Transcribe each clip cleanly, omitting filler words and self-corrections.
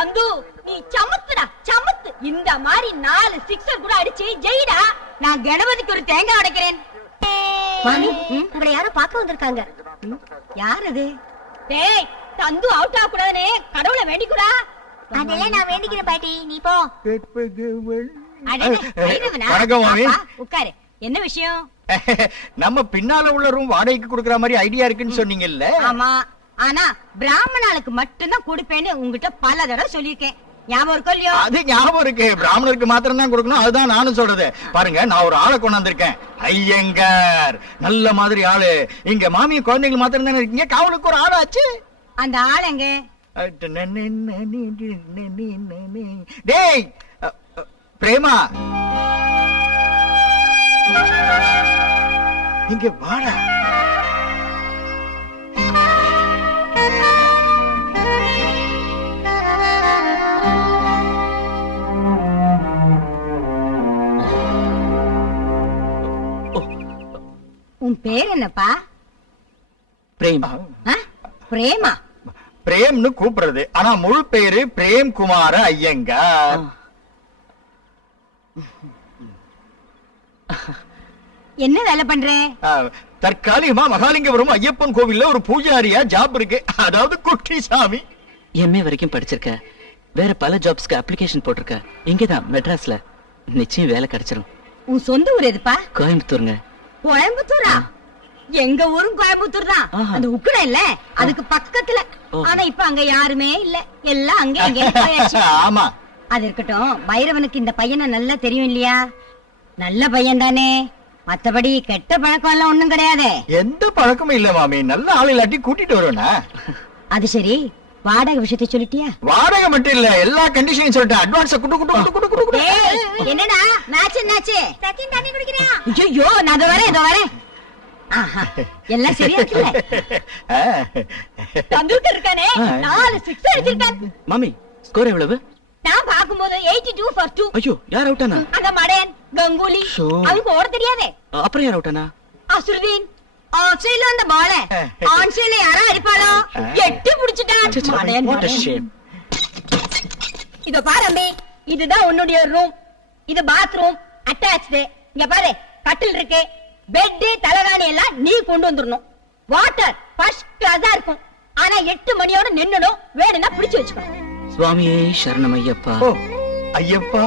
தந்து நீ சமத்துடா சமத்து. இந்த மாதிரி 4 சிக்ஸர் கூட அடிச்சு ஜெயிடா. நான் கணபதிக்கு ஒரு தேங்காய் உடைக்கிறேன். உங்களை யாரும் பார்க்க வந்திருக்காங்க. யார் அது? டேய் தந்து அவுட் ஆக கூடாதுன்னு கடவுளை வேண்டிக்குடா. அதெல்லாம் நான் வேண்டிக்கிறேன் பாட்டி, நீ போ. வணக்கம் மாமி. உட்காரு. என்ன விஷயம்? நம்ம பின்னால உள்ள ரூம் வாடகைக்கு கொடுக்கற மாதிரி ஐடியா இருக்குன்னு சொன்னீங்கல்ல? ஆமா, ஆனா பிராமணாளுக்கு மட்டும்தான் கொடுப்பேன்னு உங்ககிட்ட பல தடவை சொல்லியிருக்கேன். ஞாபகம் இருக்கோ இல்லையோ? அது ஞாபகம் இருக்கு. பிராமணருக்கு மாத்திரம் தான் கொடுக்கணும். அதுதான் நானும் சொல்றது. பாருங்க, நான் ஒரு ஆளை கொண்டு வந்திருக்கேன். ஐயங்கார் நல்ல மாதிரி ஆளு. இங்க மாமியும் குழந்தைகள் மாத்திரம் தானே இருக்கீங்க. காவலுக்கு ஒரு ஆள் ஆச்சு. அந்த ஆள் எங்க? டேய் பிரேமா, இங்க வாடா. உன் பேர் என்னப்பா? பிரேம். பிரேமா? பிரேம்னு கூப்பிடுறது, ஆனா முழு பேரு பிரேம் குமார ஐயங்கார். என்ன வேலை பண்ற? தற்காலிகமா மகாலிங்கபுரம் ஐயப்பன் கோவில்ல ஒரு பூஜாரியா ஜாப் இருக்கு. அதாவது குட்டி சாமி. எம்ஏ வரைக்கும் படிச்சிருக்க. வேற பல ஜாப்ஸ்க்கு அப்ளிகேஷன் போட்டிருக்க. இங்கதான் மெட்ராஸ்ல. நிச்சயம் வேலை கிடைச்சிரும். உன் சொந்த ஊர் எதுப்பா? கோயம்புத்தூருங்க. கோயம்புத்தூரா? எங்க ஊரும் கோயம்புத்தூர் தான். அந்த உக்கட இல்ல அதுக்கு பக்கத்துல. ஆனா இப்ப அங்க யாருமே இல்ல. எல்லாம் அங்க அங்க போயாச்சு. ஆமா, அது இருக்கட்டும். பைரவனுக்கு இந்த பையனை நல்லா தெரியும் இல்லையா? நல்ல பையன் தானே? மத்தபடி கெட்ட பழக்கம் எல்லாம் ஒண்ணும் கிடையாது. எந்த பழக்கமும் இல்ல மாமி. நல்ல ஆள் இல்லாட்டி கூட்டிட்டு வருவேனா? அது சரி, வாடகை விஷயத்தை சொல்லிட்டியா? வாடகை மட்டும் இல்ல, எல்லா கண்டிஷனையும் சொல்லிட்டேன். அட்வான்ஸ் குடு. என்னடா மேட்ச் என்னாச்சு? சச்சின் தண்ணி குடிக்கிறான். ஐயோ, நான் இதோ வரேன். எல்லாம் சரியா இருக்குல்ல? கம்ப்யூட்டர் இருக்கானே 4 சிக்ஸ் அடிச்சிருக்கான். மாமி, ஸ்கோர் எவ்வளவு? நான் பாக்கும்போது 82 for 2. ஐயோ, யார் அவுட் ஆனா? அந்த மடையன் கங்குலி. அவனுக்கு ஓட தெரியாதே. அப்புறம் யார் அவுட் ஆனா? அசுருதீன். ஆஸ்திரேலியா அந்த பால ஆன்சைல யாரா அடிப்பாளோ எட்டி புடிச்சிட்டான். மடையன். What a shame. இதோ பாரு அம்பி, இதுதான் உன்னுடைய ரூம். இது பாத்ரூம் அட்டாச்டு. இங்க பாரு, கட்டில் இருக்கு. பெட் தலகாணி எல்லாம் நீ கொண்டு வந்துடணும். வாட்டர் ஃபர்ஸ்ட் கிளாஸா இருக்கும். ஆனா 8 மணியோட நின்னணும். வேணும்னா பிடிச்சு வச்சுக்கணும். சுவாமியே சரணம் ஐயப்பா. ஐயப்பா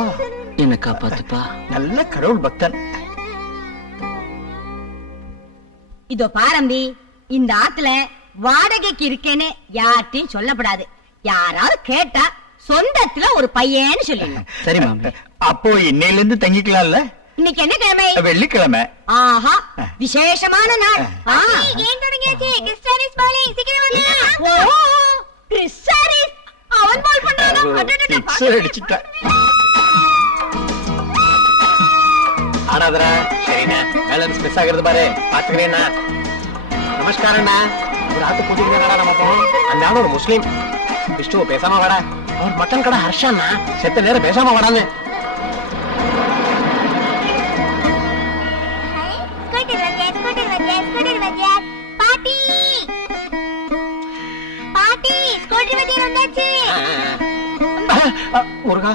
என்ன காப்பாத்துப்பா. நல்ல கடவுள் பக்தன். இதோ பாரம்பி, இந்த ஆத்துல வாடகைக்கு இருக்கேன்னு யார்ட்டையும் சொல்லப்படாது. யாராவது கேட்டா சொந்தத்துல ஒரு பையன்னு சொல்லணும். சரி மாமி. அப்போ இன்னையில இருந்து தங்கிக்கலாம்ல? இன்னைக்கு என்ன கிழமை? வெள்ளிக்கிழமை. ஆஹா, விசேஷமான நாள். அவன் பால் பண்றான். ஆடாதரா. சரிண்ணா, பேலன்ஸ் மிஸ் ஆகிறது பாரு. பாத்துக்கிறேன்னா. நமஸ்காரண்ணா. ஒரு ஆத்து கூட்டிட்டு நம்ம போவோம். அந்த ஆள் ஒரு முஸ்லீம். விஷ்ணுவ பேசாம வாடா. அவர் மட்டன் கடை ஹர்ஷாண்ணா. செத்த நேரம் பேசாம வாடான்னு. முருகா,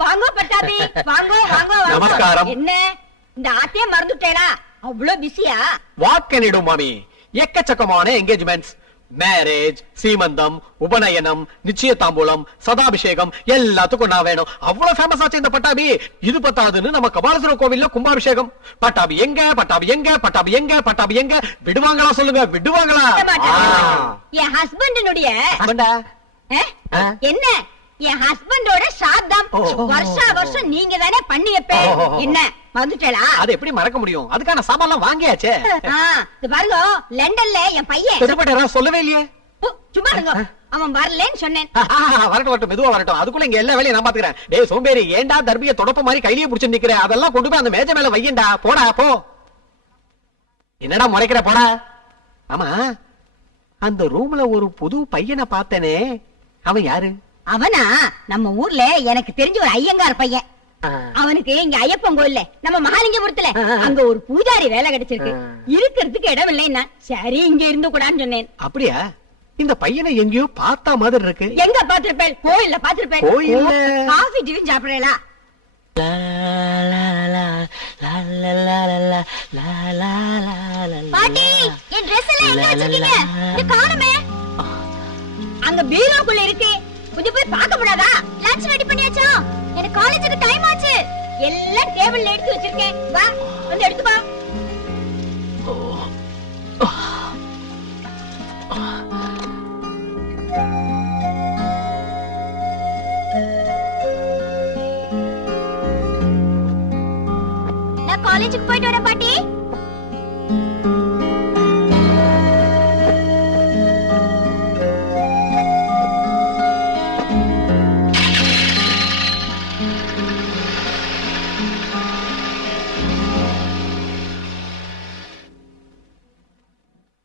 வாங்கோ பட்டாபி, வாங்கோ. நமஸ்காரம். என்ன இந்த ஆத்தையே மறந்துட்டேடா? அவ்வளவு பிஸியா? வாட் கேன் யூ டு மாமி? எக்கச்சக்கமான என்கேஜ்மெண்ட்ஸ், மேரேஜ், சீமந்தம், உபநயனம், நிச்சயதாம்பூலம், சதாபிஷேகம் எல்லாத்துக்கும் நான் வேணும். அவ்வளவு ஃபேமஸ் ஆச்சு இந்த பட்டாபி. இது பத்தாதுன்னு நம்ம கபாலீஸ்வரர் கோவில்ல கும்பாபிஷேகம். பட்டாபி எங்க? விடுவாங்களா சொல்லுங்க, விடுவாங்களா? என் ஹஸ்பண்டினுடைய ஆ? என்ன என் ஹஸ்பண்டோட சாத்தம். வருஷா வருஷம் நீங்க தானே பண்ணி வைப்பேன். என்ன மறந்துட்டா? அது எப்படி மறக்க முடியும்? அதுக்கான சாமான்லாம் வாங்கியாச்சே. பாருங்க, லண்டன்ல என் பையன் சொல்லவே இல்லையே. சும்மா இருங்க, அவன் வரலன்னு சொன்னேன். வரட்டும், மெதுவா வரட்டும். அதுக்குள்ள இங்க எல்லா வேலையும் நான் பாத்துக்கிறேன். டேய் சோம்பேறி, ஏண்டா தர்பிய தொடப்ப மாதிரி கையிலேயே புடிச்சு நிக்கிற? அதெல்லாம் கொண்டு போய் அந்த மேஜை மேல வையண்டா. போடா போ. என்னடா முறைக்கிற? போடா. ஆமா, அந்த ரூம்ல ஒரு புது பையனை பார்த்தனே, அவன் யாரு? அவனா நம்ம ஊர்ல எனக்கு தெரிஞ்ச ஒரு ஐயங்கார் பையன். அவனுக்கு இங்க ஐயப்பன் கோயில்ல நம்ம மகாலிங்கபுரத்துல அங்க ஒரு பூஜாரி வேலை கிடைச்சிருக்கு. இருக்கிறதுக்கு இடம் இல்லைன்னா சரி இங்க இருந்து கூடான்னு சொன்னேன். அப்படியா? இந்த பையனை எங்கேயோ பார்த்தா மாதிரி இருக்கு. எங்க பாத்திருப்பேன்? கோயில்ல பாத்திருப்பேன். கோயில்ல? காஃபி டீ சாப்பிடலாம். பாட்டி என் Dress எல்லாம் எங்க வச்சிருக்கீங்க? இது காணுமே. அங்க பீரோக்குள்ள இருக்கு, கொஞ்சம் போய் பார்க்க கூடாதா? லஞ்ச் ரெடி பண்ணியாச்சா? எனக்கு காலேஜுக்கு டைம் ஆச்சு. எல்லாம் டேபிள்ல எடுத்து வச்சிருக்கேன், வா வந்து எடுத்து வா. நான் காலேஜுக்கு போயிட்டு வரேன் பாட்டி.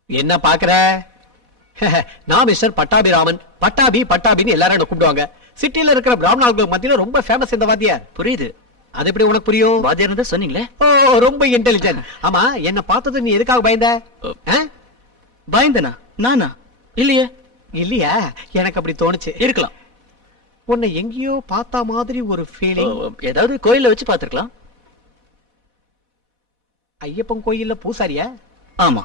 என்ன பாக்குற? நான் மிஸ்டர் பட்டாபிராமன். பட்டாபின்னு எல்லாரும் என்ன கூப்பிடுவாங்க. சிட்டில இருக்கிற பிராமணர்களுக்கு மத்தியில ரொம்ப ஃபேமஸ் இந்த வாத்தியார். புரியுது. அது எப்படி உனக்கு புரியும்? வாத்தியார் இருந்தா சொன்னீங்களே. ஓ, ரொம்ப இன்டெலிஜென்ட். ஆமா, என்ன பார்த்தது நீ எதுக்காக பயந்த? பயந்தனா? நானா? இல்லையே. இல்லையா? எனக்கு அப்படி தோணுச்சு. இருக்கலாம். உன்னை எங்கேயோ பார்த்தா மாதிரி ஒரு ஃபீலிங். ஏதாவது கோயில்ல வச்சு பாத்துருக்கலாம். ஐயப்பன் கோயில்ல பூசாரியா? ஆமா.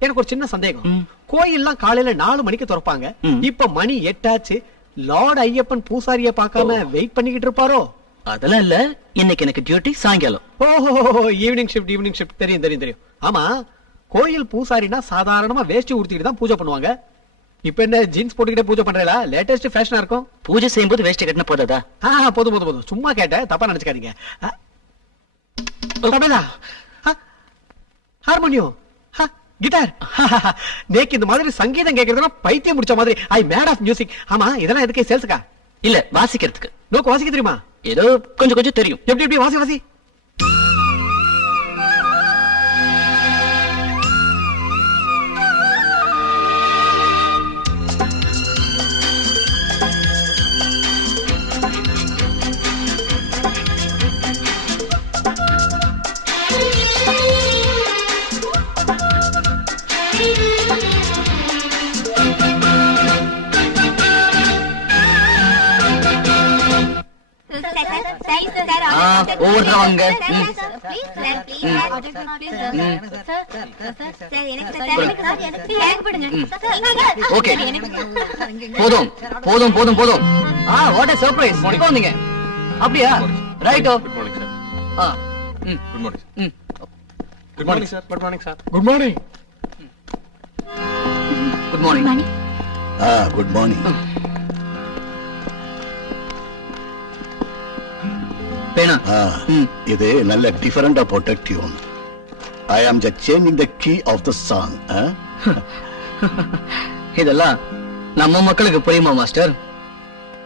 எனக்கு ஒரு சின்ன சந்தேகம். கோயில்லாம் காலையில 4 மணிக்கு திறப்பாங்க. இப்ப மணி 8 ஆச்சு. லார்ட் ஐயப்பன் பூசாரிய பார்க்காம வெயிட் பண்ணிக்கிட்டு இருப்பாரோ? அதெல்லாம் இல்ல, இன்னைக்கு எனக்கு டியூட்டி சாயங்காலம். ஓஹோ, ஈவினிங் ஷிஃப்ட். தெரியும். ஆமா, கோயில் பூசாரினா சாதாரணமா வேஷ்டி உடுத்திட்டு தான் பூஜை பண்ணுவாங்க. இப்ப என்ன ஜீன்ஸ் போட்டுக்கிட்டே பூஜை பண்றீங்களா? லேட்டஸ்ட் ஃபேஷனா இருக்கும். பூஜை செய்யும்போது வேஷ்டி கட்டின போதாதா? போதும். சும்மா கேட்டேன், தப்பா நினைச்சுக்காதீங்க. Tabla, harmonium, guitar. நேக்கு இந்த மாதிரி சங்கீதம் கேட்கறதுனா பைத்தியம் முடிச்ச மாதிரி. I mad of music. ஆமா, இதெல்லாம் எதுக்கு? சேல்ஸுக்கா? இல்ல, வாசிக்கிறதுக்கு. நோக்கு வாசிக்க தெரியுமா? ஏதோ கொஞ்சம் தெரியும். எப்படி வாசி. ஒவ்வொருத்தரும் வாங்க. ஓகே, போதும். What a surprise. எப்ப வந்தீங்க? அப்படியா? ரைட்டோ. Good morning sir. Good morning. Good morning. பேனா. இது நல்ல டிஃபரெண்டா போட்ட tune. I am just changing the key of the song. இதெல்லாம் நம்ம மக்களுக்கு புரியுமா மாஸ்டர்?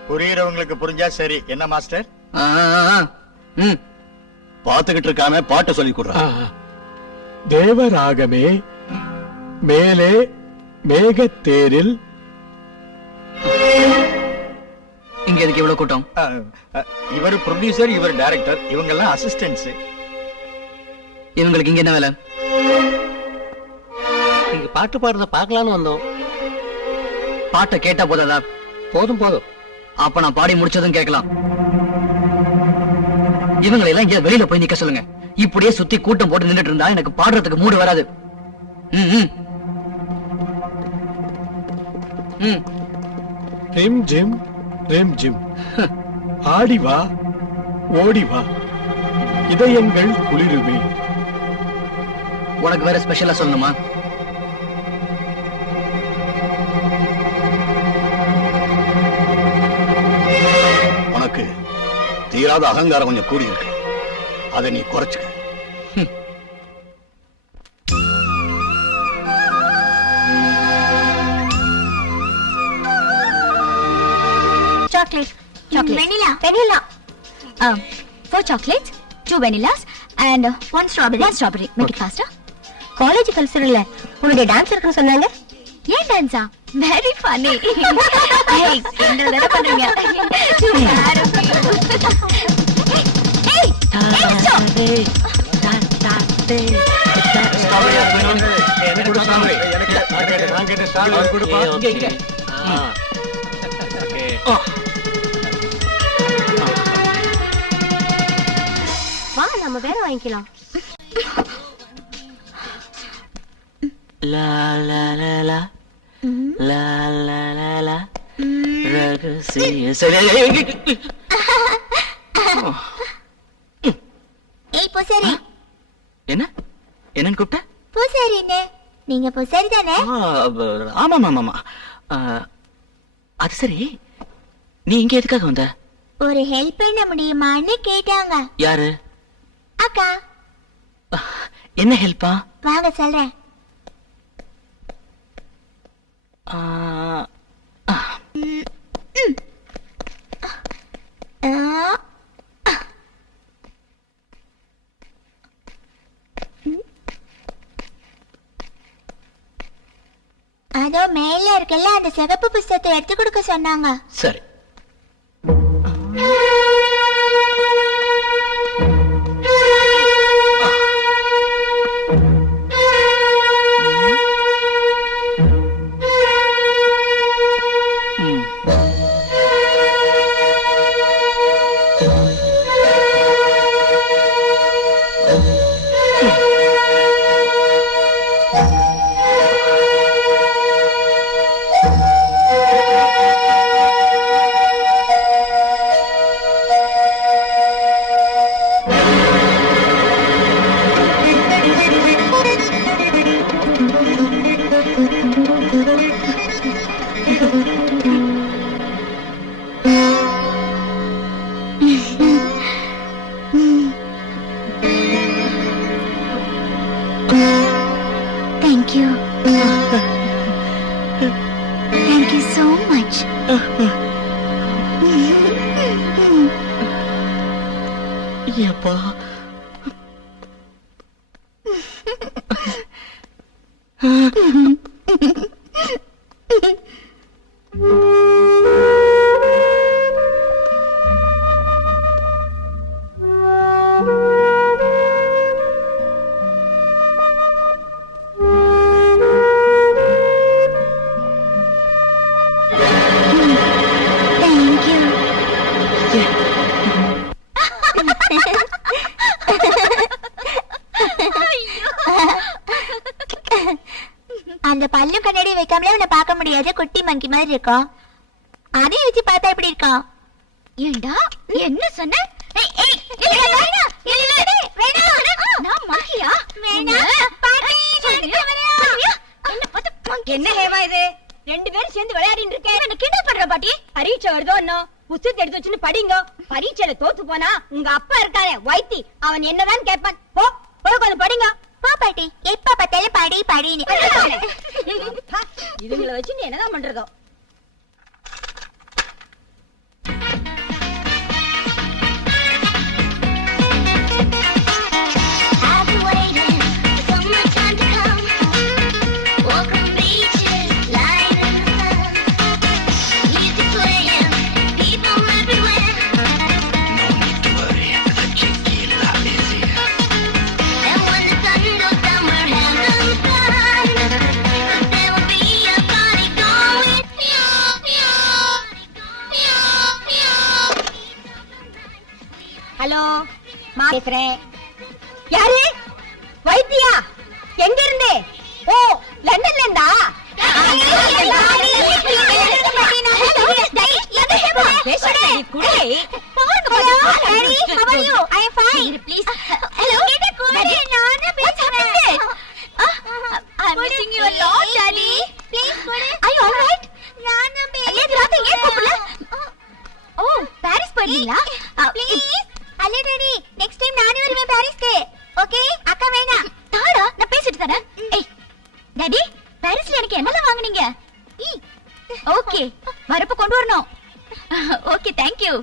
புரியறவங்களுக்கு புரிஞ்சா சரி. என்ன மாஸ்டர்? ம், பாத்துக்கிட்டு இருக்காம பாட்டு சொல்லி கொடுறான். தேவராகமே மேலே மேகத்தேரில். இங்க எதுக்கு இவ்வளவு கூட்டம்? இவர் ப்ரொடியூசர், இவர் டைரக்டர், இவங்க எல்லாம் அசிஸ்டன்ட்ஸ். இவங்களுக்கு இங்க என்ன வேலை? நீங்க பாட்டு பாடுறத பார்க்கலாம்னு வந்தோம். பாட்டை கேட்டா போதாதா? போதும். அப்ப நான் பாடி முடிச்சதும் கேட்கலாம். இவங்களை எல்லாம் இங்க வெளியில போய் நிக்க சொல்லுங்க. இப்படியே சுத்தி கூட்டம் போட்டு நின்னுட்டு இருந்தா எனக்கு பாடுறதுக்கு மூடு வராது. ரெம் ஜிம் ஆடி வா ஓடி வா இதயங்கள் குளிருமே. உனக்கு வேற ஸ்பெஷலா சொல்லணுமா? உனக்கு தீராத அகங்காரம் கொஞ்சம் கூடி இருக்கு. அதை நீ குறைச்சுக்க. Chocolate. Vanilla. 4 chocolates, 2 vanillas and 1 strawberry. Make it faster. College கல்ச்சரல்ல உன்னுடைய டான்ஸ் இருக்குன்னு சொன்னாங்க. ஏன் டான்ஸா வெரி ஃபன்னி ஏய் என்ன வேற பண்றீங்க ஏய் எனக்கு கொடு ஸ்ட்ராபெரி. நான் கேட்ட ஸ்ட்ராபெரி கொடுப்பா. இங்க. வா நம்ம வேற வாங்கிக்கலாம் லா லா லா லா லா லா லா லா ரகசிய சரி ஏய் பூசாரி என்ன என்னன்னு கூப்பிட்ட? பூசாரினே நீங்க பூசாரி தானே ஆமா ஆமா அது சரி நீ இங்க எதுக்காக வந்த? ஒரு ஹெல்ப் பண்ண முடியுமான்னு கேட்டாங்க. யாரு? அக்கா. என்ன ஹெல்ப்பா? வாங்க சொல்றேன். அதோ மேல இருக்கல அந்த சிவப்பு புஸ்தகத்தை எடுத்து கொடுக்க சொன்னாங்க. சரி. Thank you. Thank you so much. எப்பா Thank you. அந்த பல்லு கண்ணாடி வைக்காமலே உன்னை பார்க்க முடியாது, குட்டி மங்கி மாதிரி இருக்கும். அதையும் வச்சு பார்த்தா எப்படி இருக்கும்? ஏண்டா என்ன சொன்ன? என்ன ஹேமா இது? ரெண்டு பேரும் சேர்ந்து விளையாடிட்டு இருக்கேன். கிண்டல் பண்ற பாட்டி. பரீட்சை வருதோ இன்னும் புத்தகத்தை எடுத்து வச்சுன்னு படிங்க. பரீட்சையில தோத்து போனா உங்க அப்பா இருக்காரே வைத்தி, அவன் என்னதான் கேட்பான். போ போய் கொஞ்சம் படிங்க. பா பாட்டி, எப்ப பார்த்தாலும் படி படின்னு. இதுங்களை வச்சு நீ என்னதான் பண்றதோ? ஹலோ, பேசுறேன். யாரு? வைத்தியா? எங்க இருந்து? ஓ, லண்டன்ல இருந்தா? பாரிஸ் போறீங்களா? அல்லே டாடி, நெக்ஸ்ட் டைம் நானே வருவேன் பாரிஸ்க்கு. ஓகே, அக்கா வேணாம். தாடா, நான் பேசிட்டு தரேன். ஏய் டாடி, பாரிஸ்ல எனக்கு என்னலாம் வாங்குனீங்க? ஓகே, வரப்ப கொண்டு வரணும். Okay, thank you.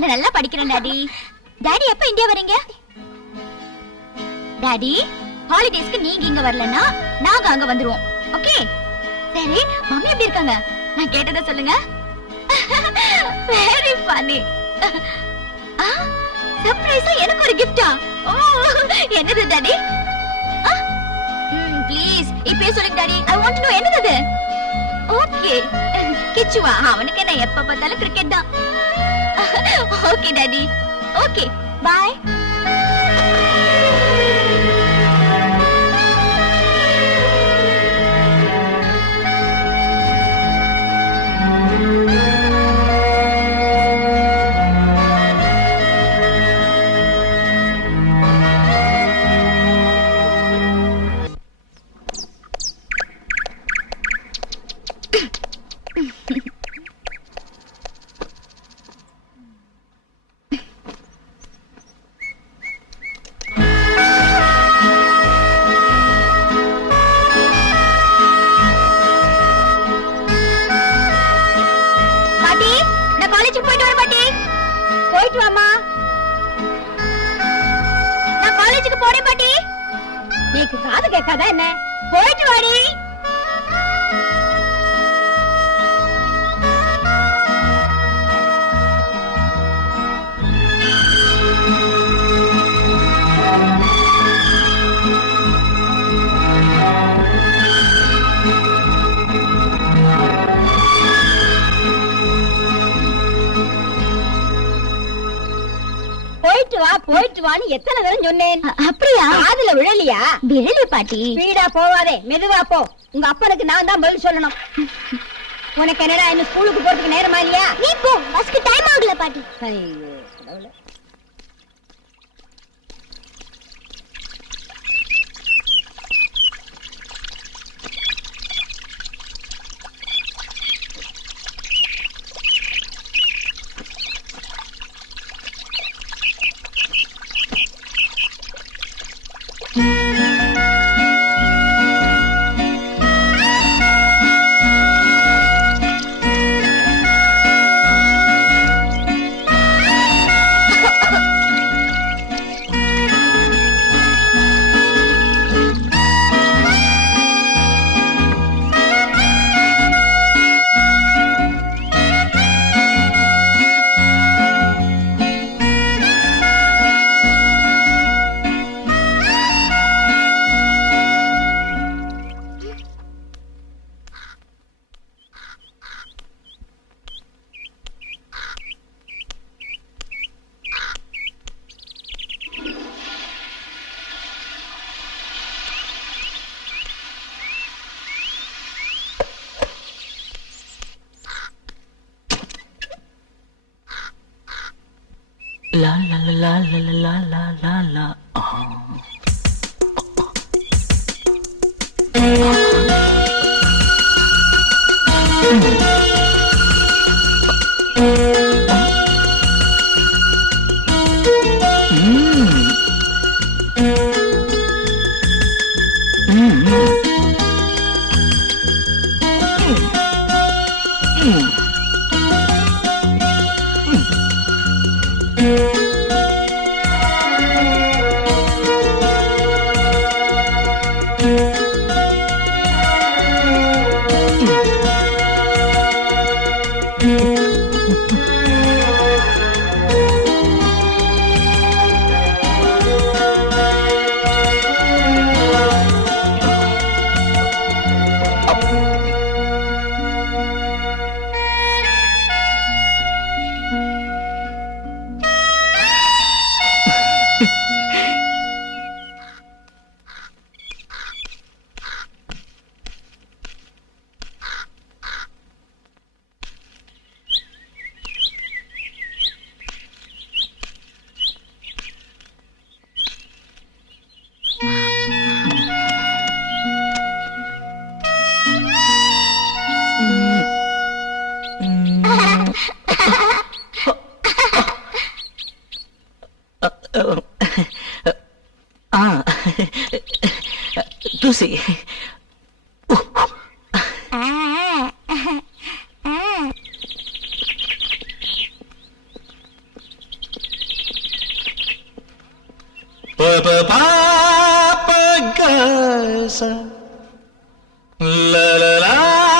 நான் நல்லா படிக்கிறேன் டாடி. டாடி எப்ப இந்தியா வரீங்க? டாடி, ஹாலிடேஸ்க்கு நீங்க இங்க வரலன்னா நாங்க அங்க வந்துருவோம். ஓகே, சரி மம்மி எப்படி இருக்காங்க? நான் கேட்டதை சொல்லுங்க. Very funny. சர்ப்ரைஸா எனக்கு ஒரு கிஃப்டா? ஓ என்னது டாடி? ப்ளீஸ் இப்பவே சொல்லுங்க daddy. I want to know என்னது? ஓகே கிச்சுவா, அவனுக்கு என்ன எப்ப பார்த்தாலும் கிரிக்கெட் தான். Okay daddy. Okay bye. பாட்டி நான் காலேஜுக்கு போயிட்டு வரேன் பாட்டி. போயிட்டு வாமா. நான் காலேஜுக்கு போறேன் பாட்டி. நீக்கு காது கேட்காதா என்ன? போயிட்டு வாடி. போயிட்டு வான்னு எத்தனை தடவை சொன்னேன். அப்படியா? காதுல விழலியா? விரலி பாட்டி. ஸ்பீடா போவாதே, மெதுவா போ. உங்க அப்பனுக்கு நான் தான் பதில் சொல்லணும். உனக்கு என்னடா இன்னும் ஸ்கூலுக்கு போறதுக்கு நேரமா இல்லையா? நீ போ, பஸ்க்கு டைம் ஆகல பாட்டி. ஐயோ கடவுளே. லா லா லா லா லா லா லா லா. தூசி. La la la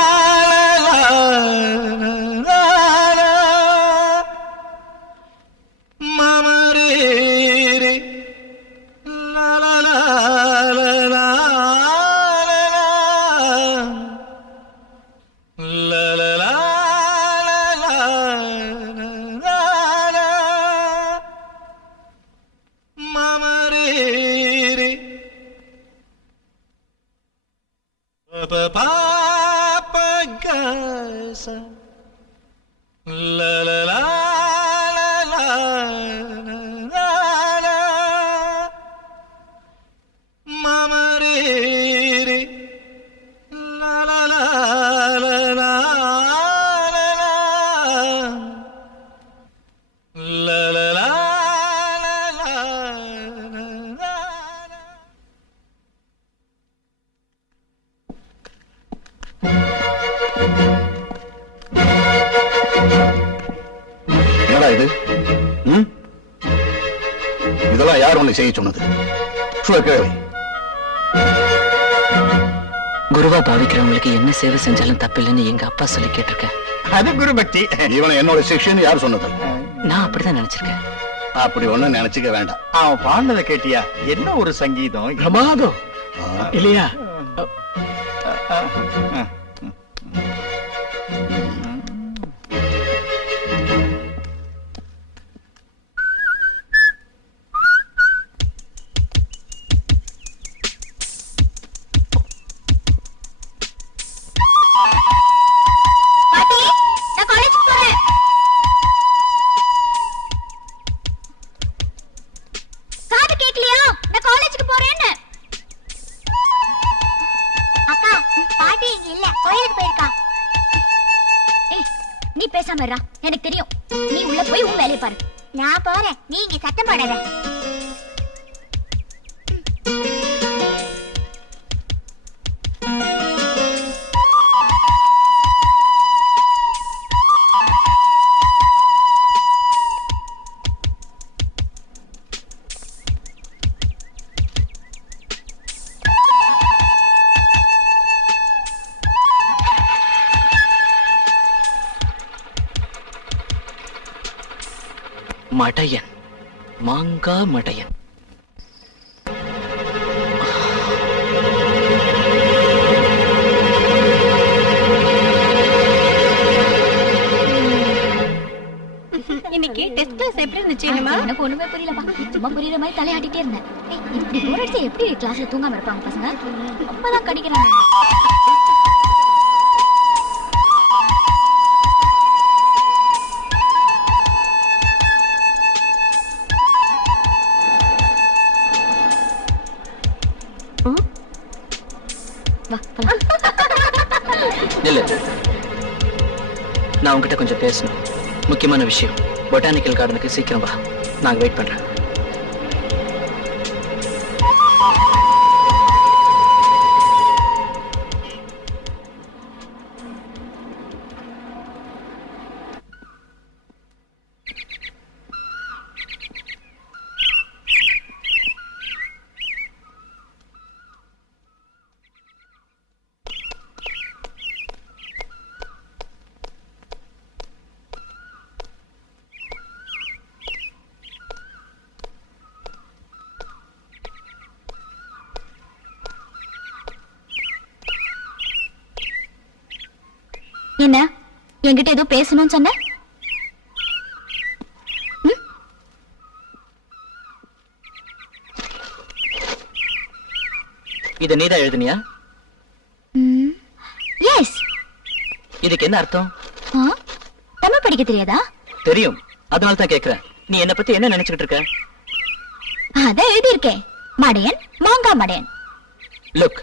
sa la la la la la la la mama re re la la la la la la la la la என்னடா இது? ம்? இதெல்லாம் யார் உன்னை செய்ய சொன்னது? கேள்வி. குருவா பாவிக்கிறவங்களுக்கு என்ன சேவை செஞ்சாலும் தப்பில்லைன்னு எங்க அப்பா சொல்லி கேட்டிருக்கேன். அது குரு பக்தி. இவனை என்னோட சிஷ்யன்னு யார் சொன்னது? நான் அப்படிதான் நினைச்சிருக்கேன். அப்படி ஒண்ணும் நினைச்சுக்க வேண்டாம். அவன் பாடினதை கேட்டியா? என்ன ஒரு சங்கீதம்! பிரமாதம் இல்லையா? பாட்டி, நான் காலேஜுக்கு போறேன். காது கேக்கலையா? நான் காலேஜுக்கு போறேன்னு. அக்கா, பாட்டி இங்க இல்ல, கோயிலுக்கு போயிருக்கா. ஏய், நீ பேசாம இருடா. எனக்கு தெரியும். நீ உள்ள போய் உன் வேலையை பாரு. நான் போறேன். நீ இங்க சத்தம் போடாத. மடையன், மாங்கா மடையன். இன்னைக்கு டெஸ்ட் கிளாஸ் எப்படி இருந்துச்சுமா? எனக்கு ஒண்ணுமே புரியலப்பா. சும்மா புரியுற மாதிரி தலையாட்டிட்டே இருந்தேன். ஏய், இப்படி போர் அடிச்சு எப்படி கிளாஸ்ல தூங்காம இருப்பாங்க பசங்க? ரொம்பதான் கடிக்கிறாங்க. வா, போலாம். இல்ல, நான் உங்ககிட்ட கொஞ்சம் பேசணும். முக்கியமான விஷயம். பொட்டானிக்கல் கார்டனுக்கு சீக்கிரம் வா. நாங்க வெயிட் பண்றேன். என்ன என்கிட்ட ஏதோ பேசணும்னு சொன்ன? இத நீதான் எழுதுனியா? எஸ். இதுக்கு என்ன அர்த்தம்? தமிழ் படிக்க தெரியாதா? தெரியும், அதனால தான் கேக்குறேன். நீ என்ன பத்தி என்ன நினைச்சுக்கிட்டு இருக்க? அதான் எழுதியிருக்கேன். மடையன், மாங்கா மடையன். லுக்,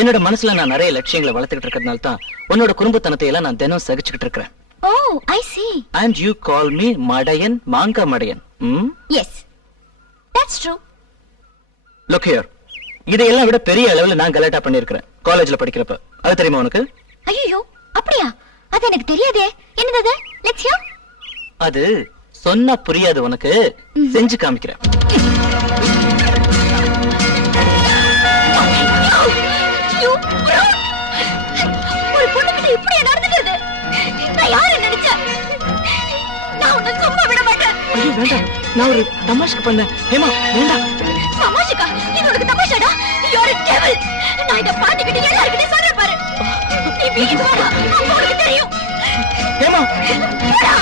என்னோட மனசுல நான் நிறைய லட்சியங்களை வளர்த்துக்கிட்டு இருக்கிறதுனால தான் உன்னோட குடும்பத்தனத்தை எல்லாம் நான் தினம் சகிச்சுக்கிட்டு இருக்கிறேன். ஓ, ஐ see. And you call me மடையன், மாங்கா மடையன். Yes, that's true. Look here, இதையெல்லாம் விட பெரிய அளவுல நான் கலாட்டா பண்ணிருக்கிறேன் காலேஜ்ல படிக்கிறப்ப. அது தெரியுமா உனக்கு? ஐயோ, அப்படியா? அது எனக்கு தெரியாதே. என்னது? Let's hear. அது சொன்னா புரியாது உனக்கு. செஞ்சு காமிக்கிறேன். ஒரு பொண்ணுகிட்ட இப்படி நடந்துக்கிறது நான் யாரை நினைச்சேன்? நான் உன்னை சும்மா விட மாட்டேன். ஐயோ வேண்டாம், நான் ஒரு தமாஷ்க்கு பண்ணேன். ஹேமா வேண்டாம். தமாஷுக்கா? இது உனக்கு தமாஷாடா? You're a devil. நான் இத பாத்துக்கிட்டு எல்லார்கிட்டயும் சொல்றேன் பாரு. நீ வீட்டுக்கு வாடா, அப்ப உனக்கு தெரியும். ஹேமா, வாடா.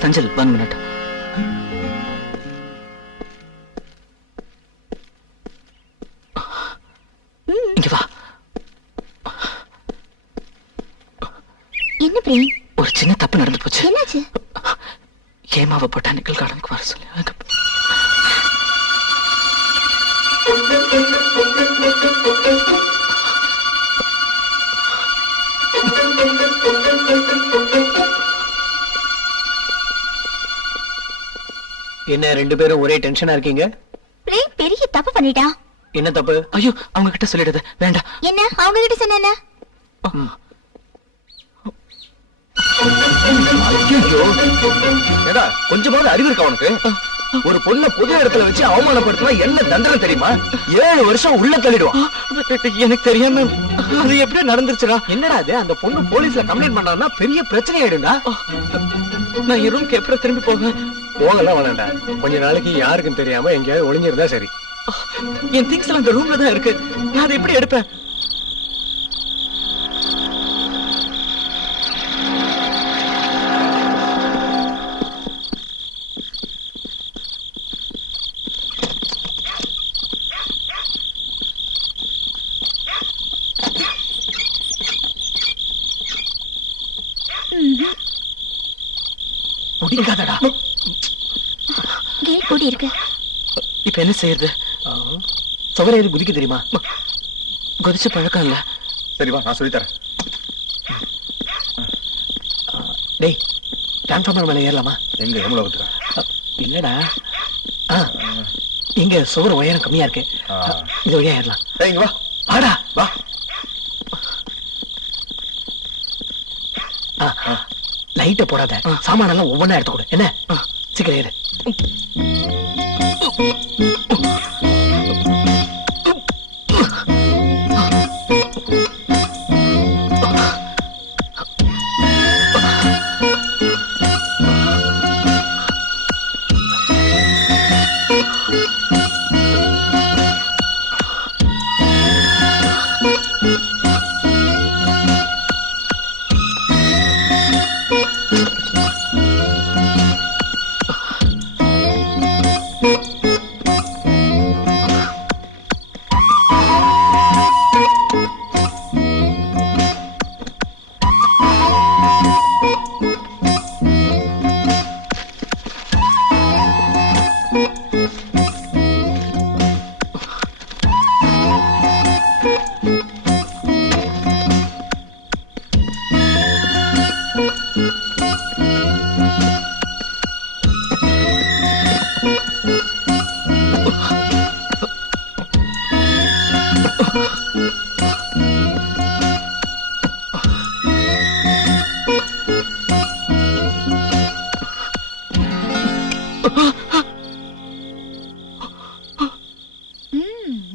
சஞ்சல் 1 minute. இங்க வா. என்ன பிரேம்? ஒரு சின்ன தப்பு நடந்து போச்சு. என்னாச்சு? ஹேமாவை பொட்டானிக்கல் கார்டனுக்கு வர சொல்லி என்ன 2 பேரும் ஒரே டென்ஷனா இருக்கீங்க? பிரேம் பெரிய தப்பு பண்ணிட்டான். என்ன தப்பு? ஐயோ அவங்க கிட்ட சொல்லிடுது. வேண்டாம். என்ன அவங்க கிட்ட சொன்ன? ஏடா கொஞ்சமாவது அறிவு இருக்கா உனக்கு? ஒரு பொண்ண பொது இடத்துல வச்சு அவமானப்படுத்தினா என்ன தண்டனை தெரியுமா? 7 வருஷம் உள்ள தள்ளிடுவான். எனக்கு தெரியாம அது எப்படி நடந்துருச்சுடா? என்னடா இது? அந்த பொண்ணு போலீஸ்ல கம்ப்ளைண்ட் பண்ணான்னா பெரிய பிரச்சனை ஆயிடும்டா. நான் என் ரூம்க்கு எப்பறம் திரும்பி போவேன்? போகலாம் வேணாண்டா. கொஞ்ச நாளைக்கு யாருக்கும் தெரியாம எங்கேயாவது ஒளிஞ்சிருந்தா சரி. என் திங்ஸ் எல்லாம் அந்த ரூம்ல தான் இருக்கு. நான் அதை எப்படி எடுப்பேன்? முடிக்காதடா. கேட் பூட்டி இருக்கு. இப்ப என்ன செய்யறது? சுவர ஏறி குதிக்க தெரியுமா? குதிச்சு பழக்கம் இல்ல. சரி வா நான் சொல்லித்தரேன். டேய் டிரான்ஸ்ஃபார்மர் மேல ஏறலாமா? எங்க எவ்வளவு? இல்லடா. இங்க சுவர் உயரம் கம்மியா இருக்கு. இது வழியா ஏறலாம். இங்க வா. வாடா வா. லைட்ட போடாத. சாமானெல்லாம் ஒவ்வொன்னா எடுத்து கொடு. என்ன? சீக்கிரம் ஏறு.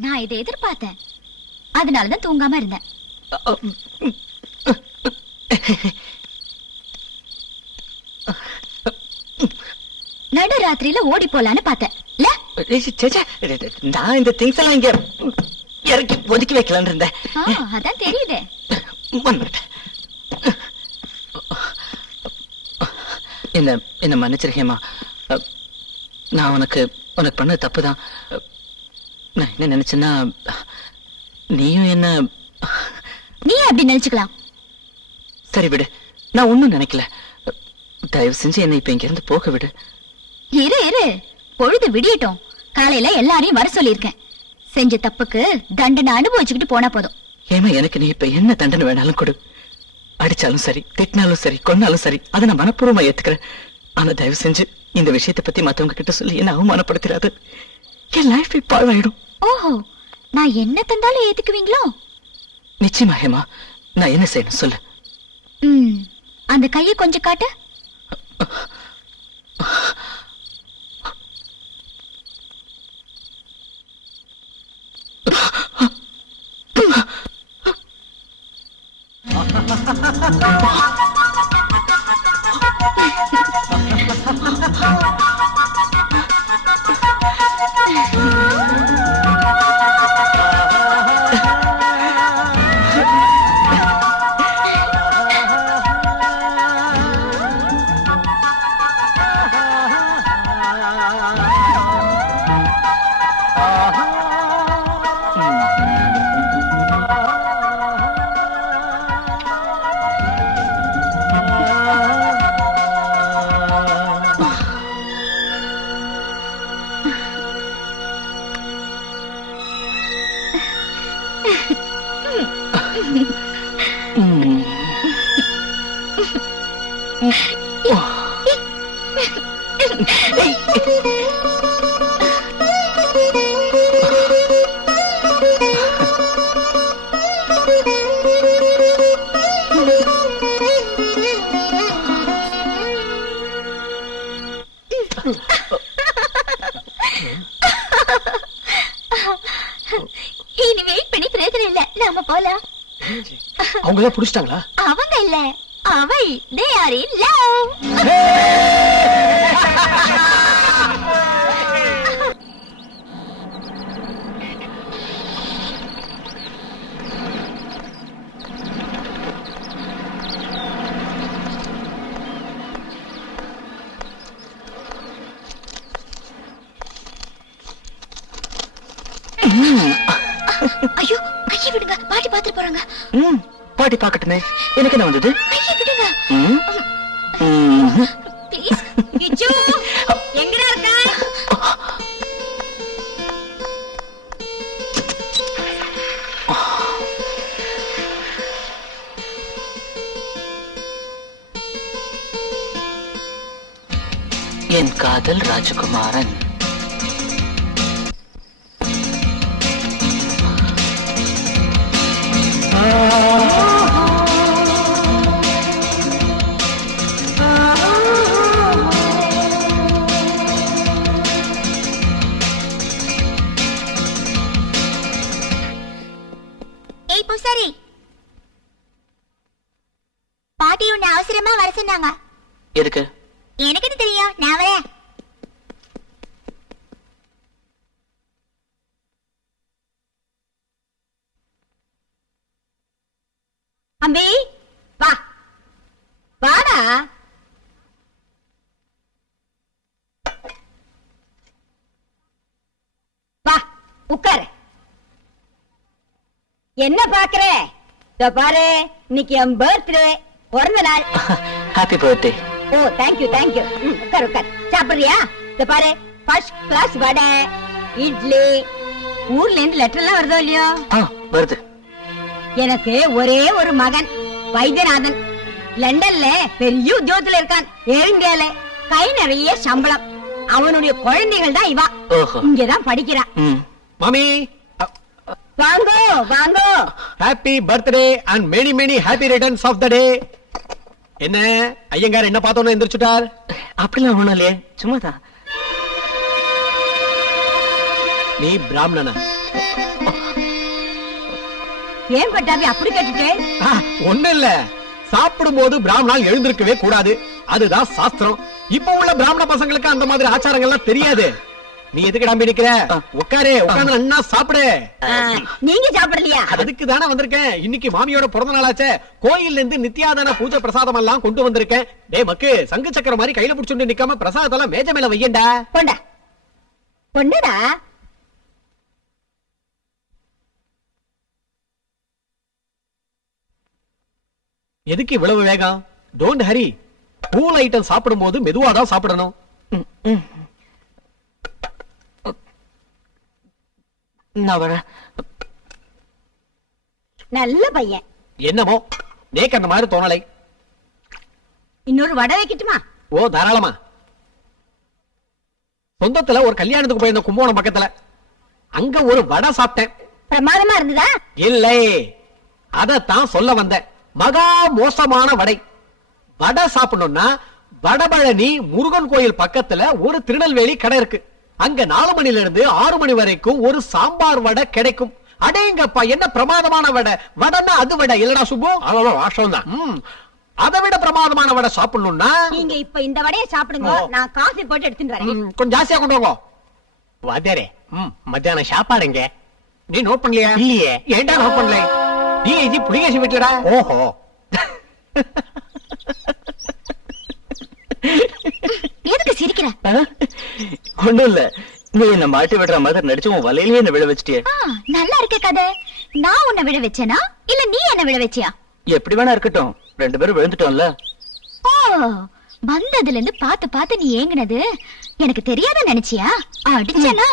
நான் இதை எதிர்பார்த்தேன். அதனாலதான் தூங்காம இருந்தேன். நடு ராத்திரியில ஓடி போலான்னு பார்த்தேன். நான் இந்த திங்ஸ் எல்லாம் இங்க இறக்கி ஒதுக்கி வைக்கலான்னு இருந்தேன். அதான் தெரியுது. என்ன மன்னிச்சிரு ஹேமா. நான் உனக்கு பண்ண தப்புதான். நான் என்ன நினைச்சேன்னா நீயும் என்ன நீ அப்படி நினைச்சுக்கலாம். சரி விடு, நான் ஒண்ணும் நினைக்கல. தயவு செஞ்சு என்னை இப்ப இங்க இருந்து போக விடு. இரு பொழுது விடியட்டும். காலையில எல்லாரையும் வர சொல்லியிருக்கேன். செஞ்ச தப்புக்கு தண்டனை அனுபவிச்சுக்கிட்டு போனா போதும். ஏமா எனக்கு நீ இப்ப என்ன தண்டனை வேணாலும் கொடு. அடிச்சாலும் சரி, திட்டினாலும் சரி, கொன்னாலும் சரி, அதை நான் மனப்பூர்வமா ஏத்துக்கிறேன். ஆனா தயவு செஞ்சு இந்த விஷயத்தை பத்தி மத்தவங்க கிட்ட சொல்லி என்ன அவமானப்படுத்திடாது. என் லைஃப் பாழாயிடும். ஓஹோ, நான் என்ன தந்தாலும் ஏத்துக்குவீங்களோ? நிச்சயமா ஹேமா. நான் என்ன செய்யணும் சொல்லு. அந்த கையை கொஞ்சம் காட்டு. இனி வெயிட் பண்ணி பிரயோஜனம் இல்ல, நாம போலாம். அவங்க தான் புடிச்சிட்டாங்களா? அவங்க இல்ல, அவள். They are in love. ஐயோ, கையை விடுங்க, பாட்டி பாத்துட்டு போறாங்க. பாட்டி பாக்கட்டுமே, எனக்கு என்ன வந்தது? கையை விடுங்க ப்ளீஸ். கிச்சு எங்கடா இருக்க? என் காதல் ராஜகுமாரன். ஏய் பூசாரி, பாட்டி உன்னை அவசரமா வர சொன்னாங்க. எதுக்கு? எனக்கு என்ன தெரியும், நான் வரேன். அம்பி வா, வாடா. வா உட்காரு. என்ன பாக்குற? இதோ பாரு, இன்னைக்கு என் பர்த்டே, பிறந்த நாள். Happy birthday. Oh thank you thank you. உட்கார் உட்கார். சாப்பிடுறியா? இதோ பாரு, ஃபர்ஸ்ட் கிளாஸ் வடை, இட்லி. ஊர்ல இருந்து லெட்டர் எல்லாம் வருதோ இல்லையோ? வருது. எனக்கு ஒரே ஒரு மகன் வைத்தியநாதன். லண்டன்ல பெரிய உத்தியோகத்துல இருக்கான். ஏர் இந்தியால கை நிறைய சம்பளம். அவனுடைய குழந்தைகள் தான் இவா. ஓஹோ. இங்கதான் படிக்கிறா. மாமி, வாங்கோ வாங்கோ. Happy birthday and many many happy returns of the day. என்ன ஐயங்கார் என்ன பார்த்தோன்னு எந்திரிச்சுட்டார்? அப்படிலாம் ஒண்ணும் இல்லையே, சும்மாதான். நீ பிராமணனா? ஏன் பட்டாபி அப்படி கேட்டுட்டே? ஒண்ணு இல்ல, சாப்பிடும் போது பிராமணால் எழுந்திருக்கவே கூடாது, அதுதான் சாஸ்திரம். இப்ப உள்ள பிராமண பசங்களுக்கு அந்த மாதிரி ஆச்சாரங்கள்லாம் தெரியாது. நீ எதுக்கு நம்பி நிக்கிற? உட்காரு, உட்கார்ந்து அண்ணா சாப்பிடு. நீங்க சாப்பிடலையா? அதுக்கு தானே வந்திருக்கேன். இன்னைக்கு மாமியோட பிறந்த நாளாச்சே, கோயில்ல இருந்து நித்யாதான பூஜை பிரசாதம் எல்லாம் கொண்டு வந்திருக்கேன். டேய் மக்கு, சங்கு சக்கரம் மாதிரி கையில புடிச்சுட்டு நிக்காம பிரசாதம் மேஜ மேல வையண்டா. கொண்டா கொண்டடா. எதுக்கு இவ்வளவு வேகம்? டோன்ட் ஹரி. கூல் ஐட்டம் சாப்பிடும் போது மெதுவா தான் சாப்பிடணும். நான் வரேன். நல்ல பையன். என்னமோ நேக்கு அந்த மாதிரி தோணலை. இன்னொரு வடை வைக்கட்டுமா? ஓ தாராளமா. சொந்தத்துல ஒரு கல்யாணத்துக்கு போயிருந்த கும்போணம் பக்கத்துல, அங்க ஒரு வடை சாப்பிட்டேன். பிரமாதமா இருந்ததா? இல்லை, அதத்தான் சொல்ல வந்தேன். மகா மோசமான வடை. வடை சாப்பிடணும்னா வடபழனி முருகன் கோயில் பக்கத்துல ஒரு திருநெல்வேலி கடை இருக்கு. அங்க 4 மணில இருந்து 6 மணி வரைக்கும் ஒரு சாம்பார் வடை கிடைக்கும். அடேங்கப்பா, என்ன பிரமாதமான வடை. வடைன்னா அது வடை இல்லடா சுப்பு. வாஷம் தான். அதை விட பிரமாதமான வடை சாப்பிடணும்னா நீங்க இப்ப இந்த வடையை சாப்பிடுங்க, நான் காஃபி போட்டு எடுத்துட்டு வரேன். கொஞ்சம் ஜாஸ்தியா கொண்டு வாங்க. வாத்தியாரே, மத்தியானம் சாப்பாடுங்க. நீ நோட் பண்ணலையா? இல்லையே. ஏன்டா நோட் பண்ணல? நீ இது புளிகேசி வீட்டுலடா. ஓஹோ. எதுக்கு சிரிக்கிற? ஒண்ணும் இல்ல, நீ என்ன மாட்டி விடுற மாதிரி நடிச்சு உன் வலையிலேயே என்ன விழ வச்சிட்டியே. நல்லா இருக்க கதை. நான் உன்னை விழ வச்சேனா இல்ல நீ என்ன விழ வச்சியா? எப்படி வேணா இருக்கட்டும், 2 பேரும் விழுந்துட்டோம்ல. ஓ, வந்ததுல இருந்து பார்த்து பார்த்து நீ ஏங்குனது எனக்கு தெரியாத நினைச்சியா? அடிச்சனா?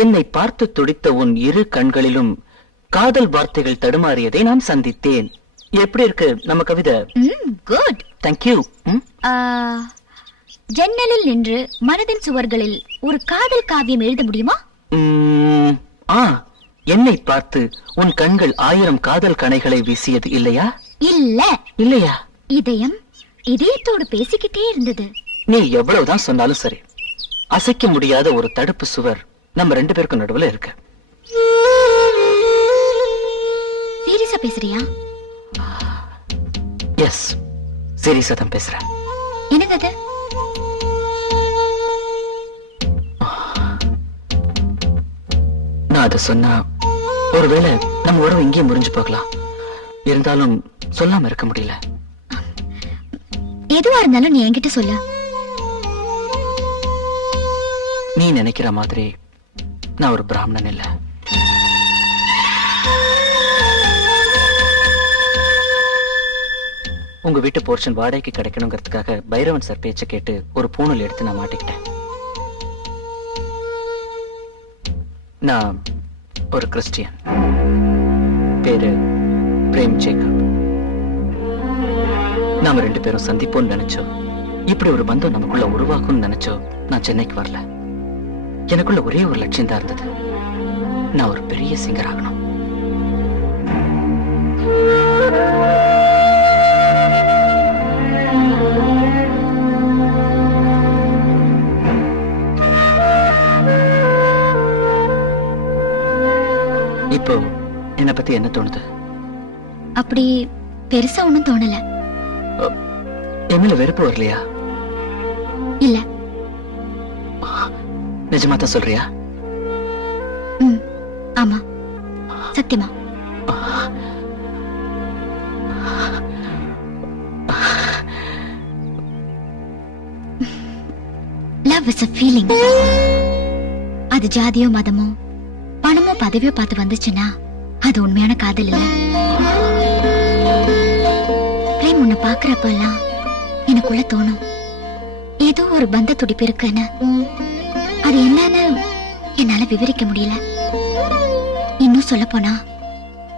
என்னை பார்த்து துடித்த உன் இரு கண்களிலும் காதல் வார்த்தைகள் தடுமாறியதை நான் சந்தித்தேன். எப்படி இருக்கு நம்ம கவிதை? குட். தேங்க்யூ. ஜன்னலில் நின்று மனதின் சுவர்களில் ஒரு காதல் காவியம் எழுத முடியுமா? என்னை பார்த்து உன் கண்கள் 1000 காதல் கணைகளை வீசியது இல்லையா? இல்ல. இல்லையா? இதயம் இதயத்தோடு பேசிக்கிட்டே இருந்தது. நீ எவ்வளவுதான் சொன்னாலும் சரி, அசைக்க முடியாத ஒரு தடுப்பு சுவர் நம்ம 2 பேருக்கும் நடுவுல இருக்கு. சீரியஸா பேசுறியா? எஸ், சீரியஸா தான் பேசுறேன். என்னது அது? நான் அதை சொன்னா ஒருவேளை நம்ம உறவு இங்கேயே முறிஞ்சு போகலாம். இருந்தாலும் சொல்லாம இருக்க முடியல. எதுவா இருந்தாலும் நீ என்கிட்ட சொல்ல. நீ நினைக்கிற மாதிரி நான் ஒரு பிராமணன் இல்ல. உங்க வீட்டு போர்ஷன் வாடகைக்கு கிடைக்கணுங்கிறதுக்காக பைரவன் சார் பேச்ச கேட்டு ஒரு பூணூல் எடுத்து நான் மாட்டிக்கிட்டேன். நான் ஒரு கிறிஸ்டியன். பேரு பிரேம் ஜேக்கப். நாம 2 பேரும் சந்திப்போம்னு நினைச்சோம். இப்படி ஒரு பந்தம் நமக்குள்ள உருவாக்கும்னு நினைச்சோம். நான் சென்னைக்கு வரல. எனக்குள்ள ஒரே ஒரு லட்சியம் தான் இருந்தது. நான் ஒரு பெரிய சிங்கர் ஆகணும். இப்போ என்னை பத்தி என்ன தோணுது? அப்படி பெருசா ஒண்ணும் தோணல. என் மேல வெறுப்பு வரலையா? இல்ல. நிஜமா தான் சொல்றியா? ஆமா, சத்தியமா. Love is a feeling. அது ஜாதியோ மதமோ பணமோ பதவியோ பார்த்து வந்துச்சுன்னா அது உண்மையான காதல் இல்ல. பிரேம் உன்னை பாக்குறப்பெல்லாம் எனக்குள்ள தோணும் ஏதோ ஒரு பந்த துடிப்பு இருக்குன்னு. அது என்னன்னு என்னால விவரிக்க முடியல. இன்னும் சொல்ல போனா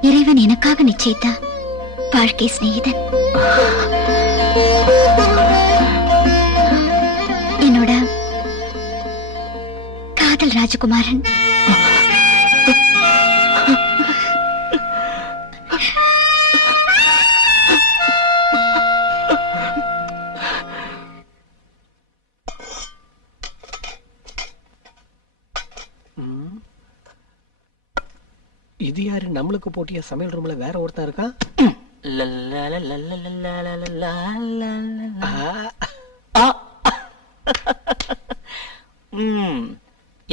இறைவன் எனக்காக நிச்சயித்த வாழ்க்கை சிநேகிதன். என்னோட காதல் ராஜகுமாரன். இது யாரு? நம்மளுக்கு போட்டிய சமையல் ரூம்ல வேற ஒருத்தன் இருக்கான்.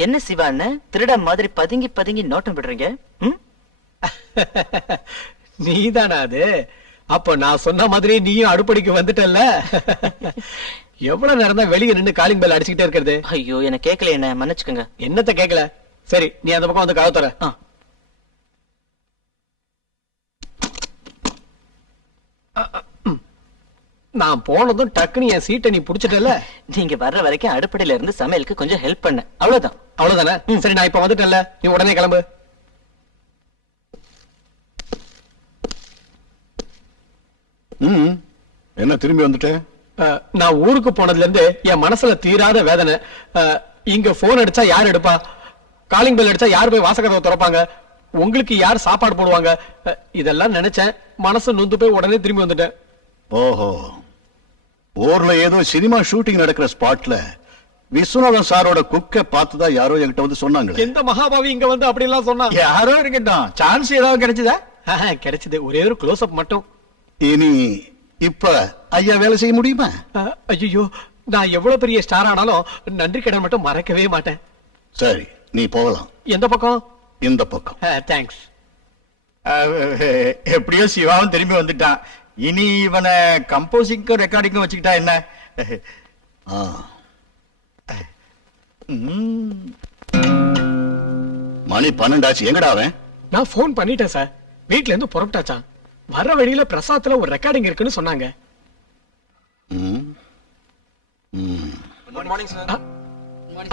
என்ன சிவான்னு திருட மாதிரி பதுங்கி பதுங்கி நோட்டம் விடுறீங்க? நீதானா அது? அப்ப நான் சொன்ன மாதிரி நீயும் அடுப்படிக்கு வந்துட்டல்ல. எவ்வளவு நேரம் தான் வெளியே நின்னு காலிங் பெல் அடிச்சுக்கிட்டே இருக்கிறது? ஐயோ, எனக்கு கேட்கல, என்ன மன்னிச்சுக்கோங்க. என்னத்த கேட்கல? சரி, நீ அந்த பக்கம் வந்து கதவு தர. நான் போனதும் டக்குன்னு என் சீட்டை நீ புடிச்சிட்டல. நீங்க வர்ற வரைக்கும் அடுப்படையில இருந்து சமையலுக்கு கொஞ்சம் ஹெல்ப் பண்ண, அவ்வளவுதான். அவ்வளவுதானே? சரி, நான் இப்ப வந்துட்டேன்ல, நீ உடனே கிளம்பு. என்ன திரும்பி வந்துட்டேன்? நான் ஊருக்கு போனதுல இருந்து என் மனசுல தீராத வேதனை. இங்க போன் அடிச்சா யார் எடுப்பா? காலிங் பெல் அடிச்சா யார் போய் வாசகதவை திறப்பாங்க? உங்களுக்கு யார் சாப்பாடு போடுவாங்க? இதெல்லாம் நினைச்சேன். மனசு நொந்து போய் உடனே திரும்பி வந்துட்டேன். ஓஹோ, ஊர்ல ஏதோ சினிமா ஷூட்டிங் நடக்கிற ஸ்பாட்ல விஸ்வநாதன் சாரோட குக்க பார்த்துதான் யாரோ என்கிட்ட வந்து சொன்னாங்க. எந்த மகாபாவி இங்க வந்து அப்படி எல்லாம் சொன்னா? யாரோ இருக்கட்டும், சான்ஸ் ஏதாவது கிடைச்சதா? கிடைச்சது, ஒரே ஒரு க்ளோஸ் அப் மட்டும். இனி இப்ப ஐயா வேலை செய்ய முடியுமா? ஐயோ, நான் எவ்வளவு பெரிய ஸ்டார் ஆனாலும் நன்றி கடன் மட்டும் மறக்கவே மாட்டேன். சரி, நீ போகலாம். எந்த பக்கம்? இந்த பக்கம். தேங்க்ஸ். எப்படியோ சிவாவும் திரும்பி வந்துட்டான். இனி இவனை கம்போசிங்கும் ரெக்கார்டிங்கும் வச்சுக்கிட்டா என்ன? மணி 12 ஆச்சு. எங்கடா அவன்? நான் போன் பண்ணிட்டேன் சார். வீட்ல இருந்து புறப்பட்டாச்சான். வர்ற வழியில பிரசாத்ல ஒரு ரெக்கார்டிங் இருக்குன்னு சொன்னாங்க.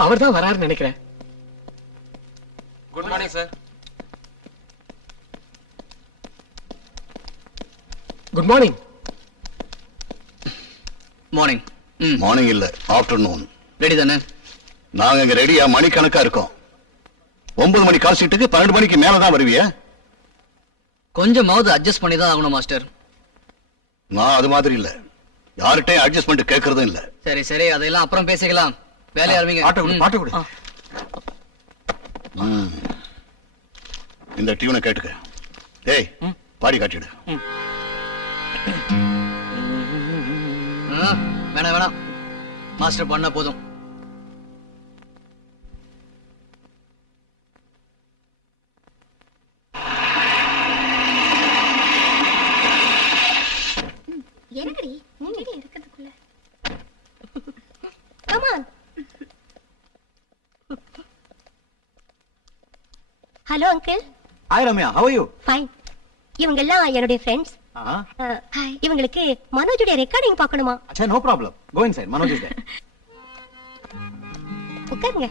அவர் தான் வராருன்னு நினைக்கிறேன். Good morning sir. Good morning. Morning. Morning இல்ல, ஆஃப்டர்நூன். ரெடி தானே? நாங்க இங்க ரெடியா மணிக்கணக்கா இருக்கோம். 9 மணி கால் சீட்டுக்கு 12 மணிக்கு மேலதான் வருவியா? கொஞ்சமாவது அட்ஜஸ்ட் பண்ணி தான் ஆகணும் மாஸ்டர். நான் அது மாதிரி இல்ல, யார்கிட்டயும் அட்ஜஸ்ட்மெண்ட் கேட்கறதும் இல்ல. சரி சரி, அதையெல்லாம் அப்புறம் பேசிக்கலாம். வேலையை ஆரம்பிங்க. பாட்டு கொடு, பாட்டு கொடு. இந்த டியூனை கேட்டுக்க. டேய், பாடி காட்டிடு. வேணாம் வேணாம், மாஸ்டர் பண்ண போதும். எனக்குடி நீங்க இருக்கிறதுக்குள்ள come on. Hello uncle. Hi Ramya, how are you? Fine. இவங்க எல்லாம் என்னுடைய ஃப்ரெண்ட்ஸ். இவங்களுக்கு மனோஜுடைய ரெக்கார்டிங் பார்க்கணுமா? अच्छा, no problem. Go inside. Manoj is there. உட்காருங்க.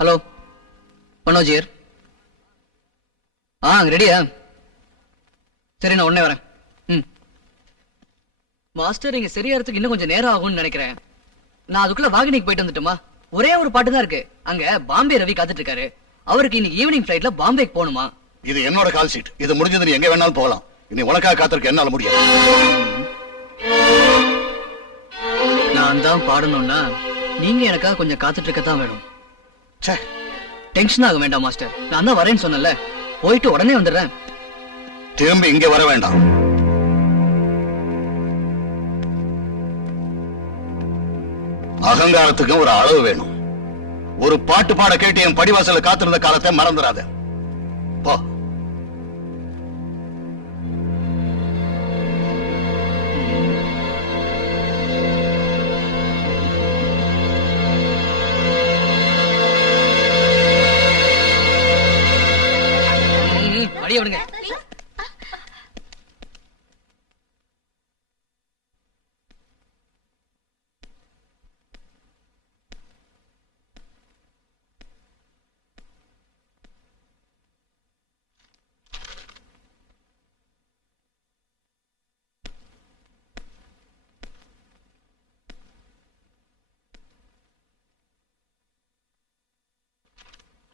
Hello Manoj here. ரெடியா? சரி, நான் உடனே வரேன். மாஸ்டர், இங்க சரியாறதுக்கு இன்னும் கொஞ்சம் நேரம் ஆகும்னு நினைக்கிறேன். நான் அதுக்குள்ள வாகினிக்கு போயிட்டு வந்துட்டுமா? ஒரே ஒரு பாட்டு தான் இருக்கு. அங்க பாம்பே ரவி காத்துட்டு இருக்காரு. அவருக்கு இன்னைக்கு ஈவினிங் ஃபிளைட்ல பாம்பேக்கு போகணுமா? இது என்னோட கால் சீட். இது முடிஞ்சது, நீ எங்க வேணாலும் போகலாம். இனி உனக்காக காத்திருக்க என்னால முடியாது. நான் தான் பாடணும்னா நீங்க எனக்காக கொஞ்சம் காத்துட்டு இருக்கத்தான் வேணும். ச்சே, டென்ஷன் ஆக வேண்டாம் மாஸ்டர். நான் தான் வரேன்னு சொன்னல, போயிட்டு உடனே வந்துடுறேன். திரும்பி இங்க வர வேண்டாம். அகங்காரத்துக்கு ஒரு அளவு வேணும். ஒரு பாட்டு பாட கேட்டு என் படிவாசல காத்திருந்த காலத்தை மறந்துடாத. போ. அடிய விடுங்க.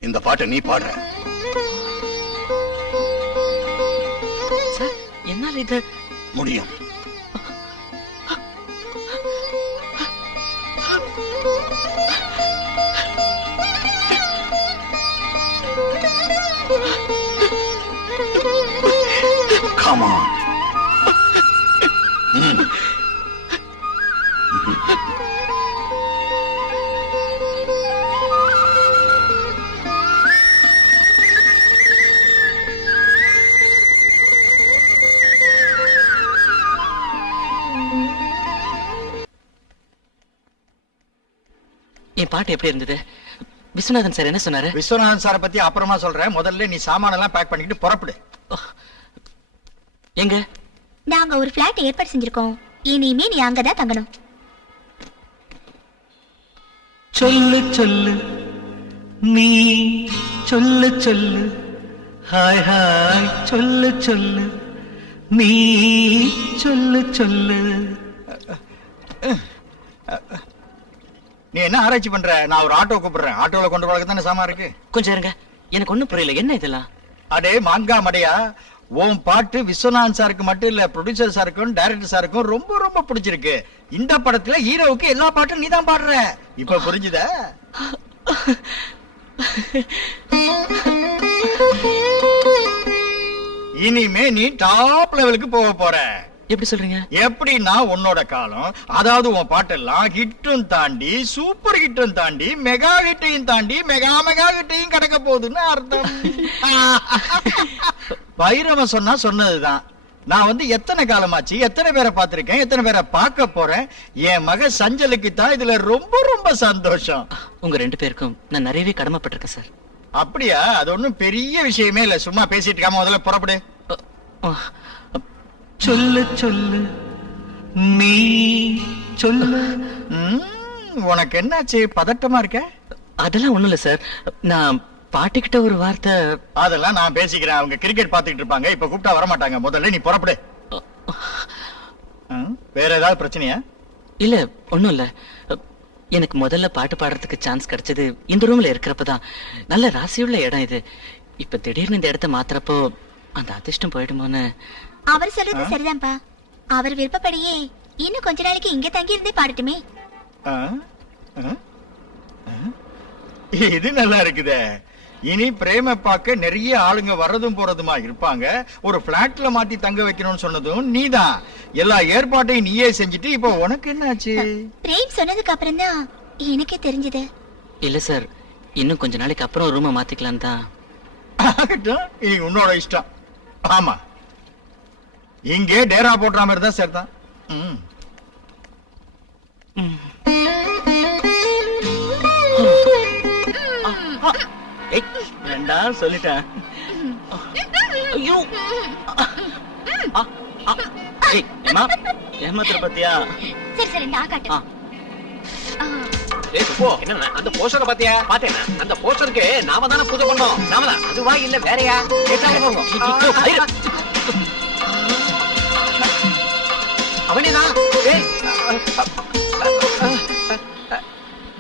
இந்த பாட்டை நீ பாடுற. சார், என்னால இது முடியும். Come on. என் பாட்டு எப்படி இருந்தது? விஸ்வநாதன் சார் என்ன சொன்னாரு? விஸ்வநாதன் சாரை பத்தி அப்புறமா சொல்றேன். முதல்ல நீ சாமானெல்லாம் பேக் பண்ணிக்கிட்டு புறப்படு. எங்க? நாங்க ஒரு பிளாட் ஏற்பாடு செஞ்சிருக்கோம். இனிமே நீ அங்கதான் தங்கணும். சொல்லு சொல்லு நீ சொல்லு சொல்லு ஹாய் ஹாய் சொல்லு சொல்லு நீ சொல்லு சொல்லு. நீ என்ன ஆராய்ச்சி பண்ற? நான் ஒரு ஆட்டோ கூப்பிடுறேன். ஆட்டோல கொண்டு போறதுக்கு தானே சாமான் இருக்கு. கொஞ்சம் இருங்க, எனக்கு ஒண்ணும் புரியல. என்ன இதெல்லாம்? அடே மாங்கா மடையா, உன் பாட்டு விஸ்வநாதன் சாருக்கு மட்டும் இல்ல, ப்ரொடியூசர் சாருக்கும் டைரக்டர் சாருக்கும் ரொம்ப ரொம்ப பிடிச்சிருக்கு. இந்த படத்துல ஹீரோவுக்கு எல்லா பாட்டும் நீதான் பாடுற. இப்ப புரிஞ்சுதா? இனிமே நீ டாப் லெவலுக்கு போக போற. எப்படி சொல்றீங்க? எப்படின்னா உன்னோட காலம், அதாவது உன் பாட்டெல்லாம் ஹிட்டும் தாண்டி சூப்பர் ஹிட்டும் தாண்டி மெகா ஹிட்டையும் தாண்டி மெகா மெகா ஹிட்டையும் கிடக்க போகுதுன்னு அர்த்தம். பைரவன் சொன்னா சொன்னதுதான். நான் வந்து எத்தனை காலமாச்சு, எத்தனை பேரை பார்த்திருக்கேன், எத்தனை பேரை பார்க்க போறேன். என் மக சஞ்சலுக்கு தான் இதுல ரொம்ப ரொம்ப சந்தோஷம். உங்க ரெண்டு பேருக்கும் நான் நிறையவே கடமைப்பட்டிருக்கேன் சார். அப்படியா? அது ஒண்ணும் பெரிய விஷயமே இல்ல. சும்மா பேசிட்டு இருக்காம முதல்ல புறப்படு. சொல்லு சொல்லு நீ சொல்லு. உனக்கு என்னாச்சு? பதட்டமா இருக்க? அதெல்லாம் ஒண்ணும் இல்ல சார். நான் பாட்டிக்கிட்ட ஒரு வார்த்தை. அதெல்லாம் நான் பேசிக்கிறேன். அவங்க கிரிக்கெட் பாத்துக்கிட்டு இருப்பாங்க. இப்ப கூப்பிட்டா வர மாட்டாங்க. முதல்ல நீ புறப்படு. வேற ஏதாவது பிரச்சனையா? இல்ல ஒண்ணும் இல்ல. எனக்கு முதல்ல பாட்டு பாடுறதுக்கு சான்ஸ் கிடைச்சது இந்த ரூம்ல இருக்கிறப்பதான். நல்ல ராசியுள்ள இடம் இது. இப்ப திடீர்னு இந்த இடத்த மாத்துறப்போ அந்த அதிர்ஷ்டம் போயிடுமோன்னு. அவர் சொல்றது சரிதான்ப்பா. அவர் விருப்பப்படியே இன்னும் கொஞ்ச நாளைக்கு இங்க தங்கி இருந்தே பாடட்டுமே. ஆ? ஆ? ஆ? இது நல்லா இருக்குதே. இனி பிரேம பார்க்க நிறைய ஆளுங்க வர்றதும் போறதுமா இருப்பாங்க. ஒரு பிளாட்ல மாட்டி தங்க வைக்கணும்னு சொன்னதும் நீதான். எல்லா ஏற்பாட்டையும் நீயே செஞ்சுட்டு இப்ப உனக்கு என்னாச்சு? பிரேம் சொன்னதுக்கு அப்புறம் தான் எனக்கே தெரிஞ்சது. இல்ல சார், இன்னும் கொஞ்ச நாளைக்கு அப்புறம் ரூமை மாத்திக்கலாம் தான். ஆகட்டும், இனி உன்னோட இஷ்டம். ஆமா, இங்கே டேரா போடுற மாதிரி தான் சார் தான். வேண்டாம் சொல்லிட்டேன். ஐயோ, ஏமாத்திர பத்தியா? சரி சரி நான் காட்டுறேன். ஏய் சுப்பு, என்னண்ணா அந்த போஸ்டரை பாத்தியா? பாத்தேனா? அந்த போஸ்டருக்கு நாம தானே பூஜை பண்ணோம். நாம தான். அதுவா இல்ல வேறயா? கேட்டாங்க போங்க. அவனேதான்.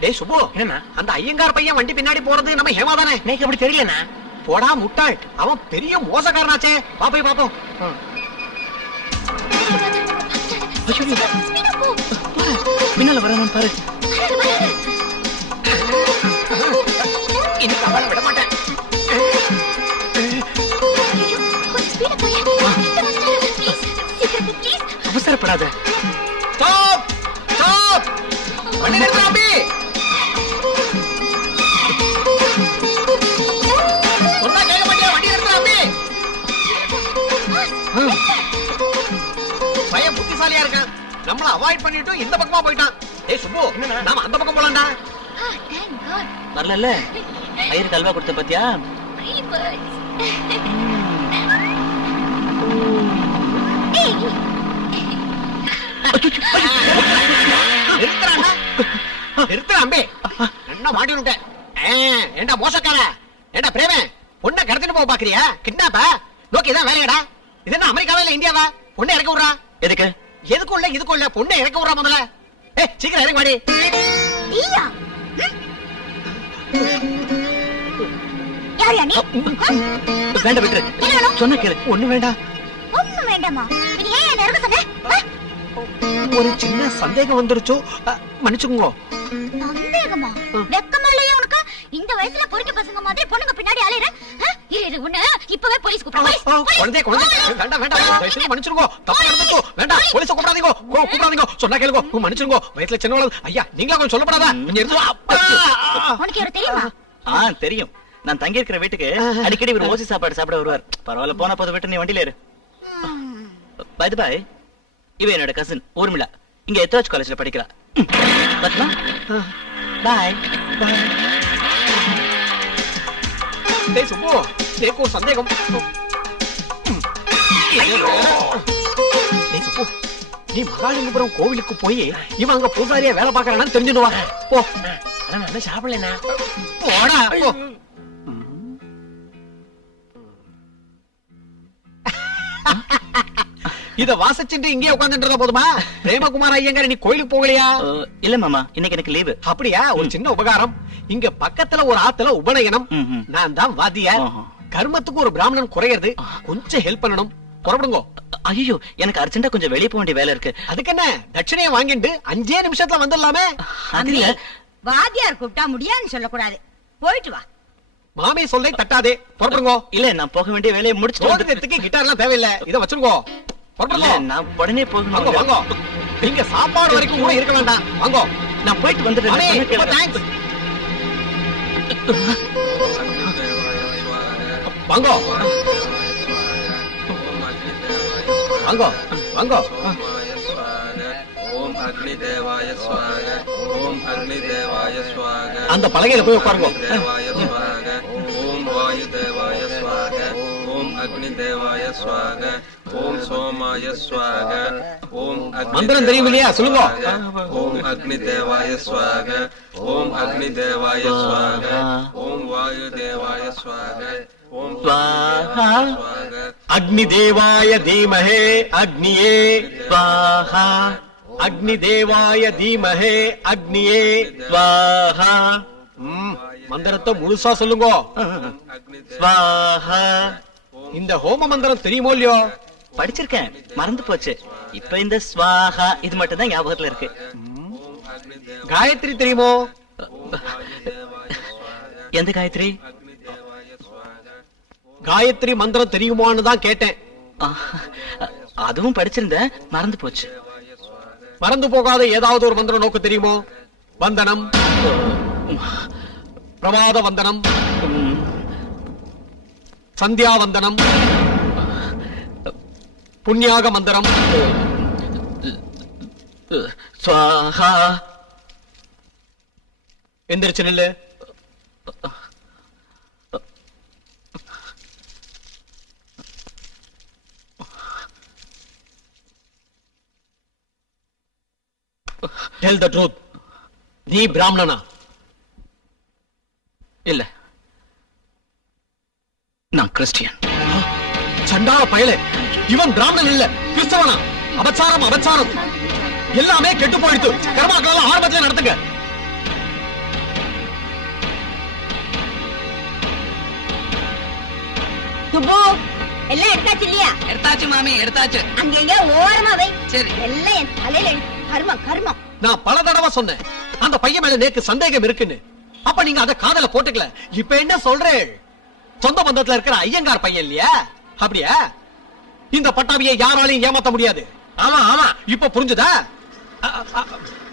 டேய் சுப்பு, என்னண்ணா அந்த ஐயங்கார் பையன் வண்டி பின்னாடி போறது நம்ம ஹேமா தானே? எனக்கு அப்படி தெரியலண்ணா. போடா முட்டாள், அவன் பெரிய மோசக்காரனாச்சே. வா போய் பாப்போம். பின்னால வரணும் பாரு. இன்னைக்கு அவளை விட மாட்டேன். அவசரப்படாத. ஸ்டாப் ஸ்டாப், வண்டி நிறுத்து அம்பி. சொன்னா கேட்க மாட்டியா? வண்டி நிறுத்து அம்பி. பையன் புத்திசாலியா இருக்கான். நம்மள அவாய்ட் பண்ணிட்டு இந்த பக்கமா போயிட்டான். ஏய் சுப்பு, நாம அந்த பக்கம் போலாம்டா. வரல ஐயருக்கு அல்வா கொடுத்த பத்தியா? நிறுத்துறா அம்பி. என்ன மாட்டி விட்டேன். ஏண்டா மோசக்கார, ஏண்டா பிரேமே, பொண்ணை கடத்திட்டு போக பாக்குறியா? கிட்னாப்பா நோக்கி இதான் வேலையடா. இது என்ன அமெரிக்காவா இல்ல இந்தியாவா? பொண்ணை இறக்க விடுறா. எதுக்கு? எதுக்கும் இல்ல இதுக்கும் இல்ல, பொண்ணை இறக்க விடுறா முதல்ல. சீக்கிரம் இறங்க மாடி. வேண்டாம் விட்டுரு. சொன்ன கேளு. ஒண்ணு வேண்டாம். ஒண்ணும் வேண்டாமா? நீ ஏன் என்ன இருக்க சொன்ன? ஒரு சின்ன சந்தேகம் வந்துருச்சோ, மன்னிச்சுக்கோங்க. சந்தேகமா? வெக்கமா இல்லையா உனக்கு? இந்த வயசுல பொறுக்கி பசங்க மாதிரி பொண்ணுங்க பின்னாடி அலையற? இரு உன்னை இப்பவே போலீஸ் கூப்பிடுறேன். குழந்தை வேண்டாம் வேண்டாம், தயவுசெய்து மன்னிச்சிருங்க. தப்பு நடந்துச்சு. வேண்டாம், போலீஸ கூப்பிடாதீங்க. கூப்பிடாதீங்க, சொன்னா கேளுங்க. மன்னிச்சிருங்க. வயசுல சின்னவள. ஐயா நீங்களா கொஞ்சம் சொல்லப்படாதா? கொஞ்சம் இருந்து. உனக்கு யாரு தெரியுமா? தெரியும். நான் தங்கி இருக்கிற வீட்டுக்கு அடிக்கடி ஒரு ஓசி சாப்பாடு சாப்பிட வருவார். பரவாயில்ல, போன போது விட்டு நீ வண்டியில இரு. பை தி பை, இவ என்னோட கசின் ஊர்மிளா. இங்க எத்ராஜ் காலேஜ்ல படிக்கிறா. பத்மா பாய். டேய் சுப்பு, எனக்கு ஒரு சந்தேகம். டேய் சுப்பு, நீ மகாலிங்கபுரம் கோவிலுக்கு போய் இவன் அங்க பூசாரியா வேலை பாக்குறான்னு தெரிஞ்சுடுவா. போ. நான் சாப்பிடலண்ணா. போடா போ. இத வாசிச்சுட்டு இங்கே உட்கார்ந்துட்டு போதுமா? பிரேமகுமார் ஐயங்கார் நீ கோயிலுக்கு போகலையா? இல்ல மாமா, இன்னைக்கு எனக்கு லீவு. அப்படியா? ஒரு சின்ன உபகாரம். இங்க பக்கத்துல ஒரு ஆத்துல உபநயனம். நான் தான் வாத்தியார். கர்மத்துக்கு ஒரு பிராமணன் குறையிறது. கொஞ்சம் ஹெல்ப் பண்ணணும். புறப்படுங்க. ஐயோ, எனக்கு அர்ஜென்ட்டா கொஞ்சம் வெளியே போக வேண்டிய வேலை இருக்கு. அதுக்கு என்ன, தட்சணையை வாங்கிட்டு 5 நிமிஷத்துல வந்துடலாமே. அது இல்ல, வாத்தியார் கூப்பிட்டா முடியாதுன்னு சொல்லக்கூடாது. போயிட்டு வா. மாமி சொல்லை தட்டாதே. புறப்படுங்க. இல்ல, நான் போக வேண்டிய வேலையை முடிச்சுட்டு. கிட்டார் எல்லாம் தேவையில்லை. இத வச்சிருக்கோ. நான் உடனே போகணும். வாங்க வாங்க. நீங்க சாப்பாடு வரைக்கும் கூட இருக்க வேண்டாம். வாங்க, நான் போயிட்டு வந்துடுறேன். வாங்க வாங்க வாங்க. ஓம் அக்னி தேவாய ஸ்வாக. ஓம் அக்னி தேவாய ஸ்வாக. அந்த பலகையில போய் உட்காருங்க. தேவாய ஸ்வாக. वायुदेवाय स्वाहा ओम अग्निदेवाय स्वाहा ओम सोमाय स्वाहा ओम மந்திரம் தெரியும் இல்லையா? சொல்லுங்க. ओम अग्निदेवाय स्वाहा ओम अग्निदेवाय स्वाहा ओम वायुदेवाय स्वाहा ओम स्वाहा स्वाहा அக்னிதேவாய தீமஹே அக்னியே ஸ்வாஹா அக்னிதேவாய தீமஹே அக்னியே स्वाहा மந்திரத்தை முழுசா சொல்லுங்க. स्वाहा இந்த ஹோம மந்திரம் தெரியுமோ இல்லையோ? படிச்சிருக்கேன், மறந்து போச்சு. இப்ப இந்த ஸ்வாஹா இது மட்டும் தான் ஞாபகத்துல இருக்கு. காயத்ரி தெரியுமோ? எந்த காயத்ரி? காயத்ரி மந்திரம் தெரியுமான்னு தான் கேட்டேன். ஆ, அதுவும் படிச்சிருந்தேன், மறந்து போச்சு. மறந்து போகாத ஏதாவது ஒரு மந்திரம் நோக்கு தெரியுமோ? வந்தனம், பிரமாத வந்தனம், சந்தியா வந்தனம், புண்ணியாக மந்திரம். ஸ்வாஹா. எந்திரிச்சு நில்லு. Tell the truth. நீ பிராமணனா? இல்ல, நான் கிறிஸ்டியன். சண்டாள பயலே, இவன் பிராமணன் இல்ல, கிறிஸ்தவனா? அபச்சாரம், அபச்சாரம். எல்லாமே கெட்டு போயிடுத்து. கர்மாக்கள் ஆரம்பத்துல நடத்துங்க. சுப்பு எல்லாம் எடுத்தாச்சு இல்லையா? எடுத்தாச்சு மாமி, எடுத்தாச்சு. அங்க எங்க ஓரமா வை. சரி. எல்லாம் என் தலையில கர்மம் கர்மம். நான் பல தடவை சொன்னேன் அந்த பையன் மேல நேக்கு சந்தேகம் இருக்குன்னு. அப்ப நீங்க அத காதல போட்டுக்கல. இப்ப என்ன சொல்றேன்? சொந்த பந்தத்துல இருக்கிற ஐயங்கார் பையன் இல்லையா? அப்படியா? இந்த பட்டாபியை யாராலையும் ஏமாத்த முடியாது. ஆமா ஆமா, இப்ப புரிஞ்சுதா?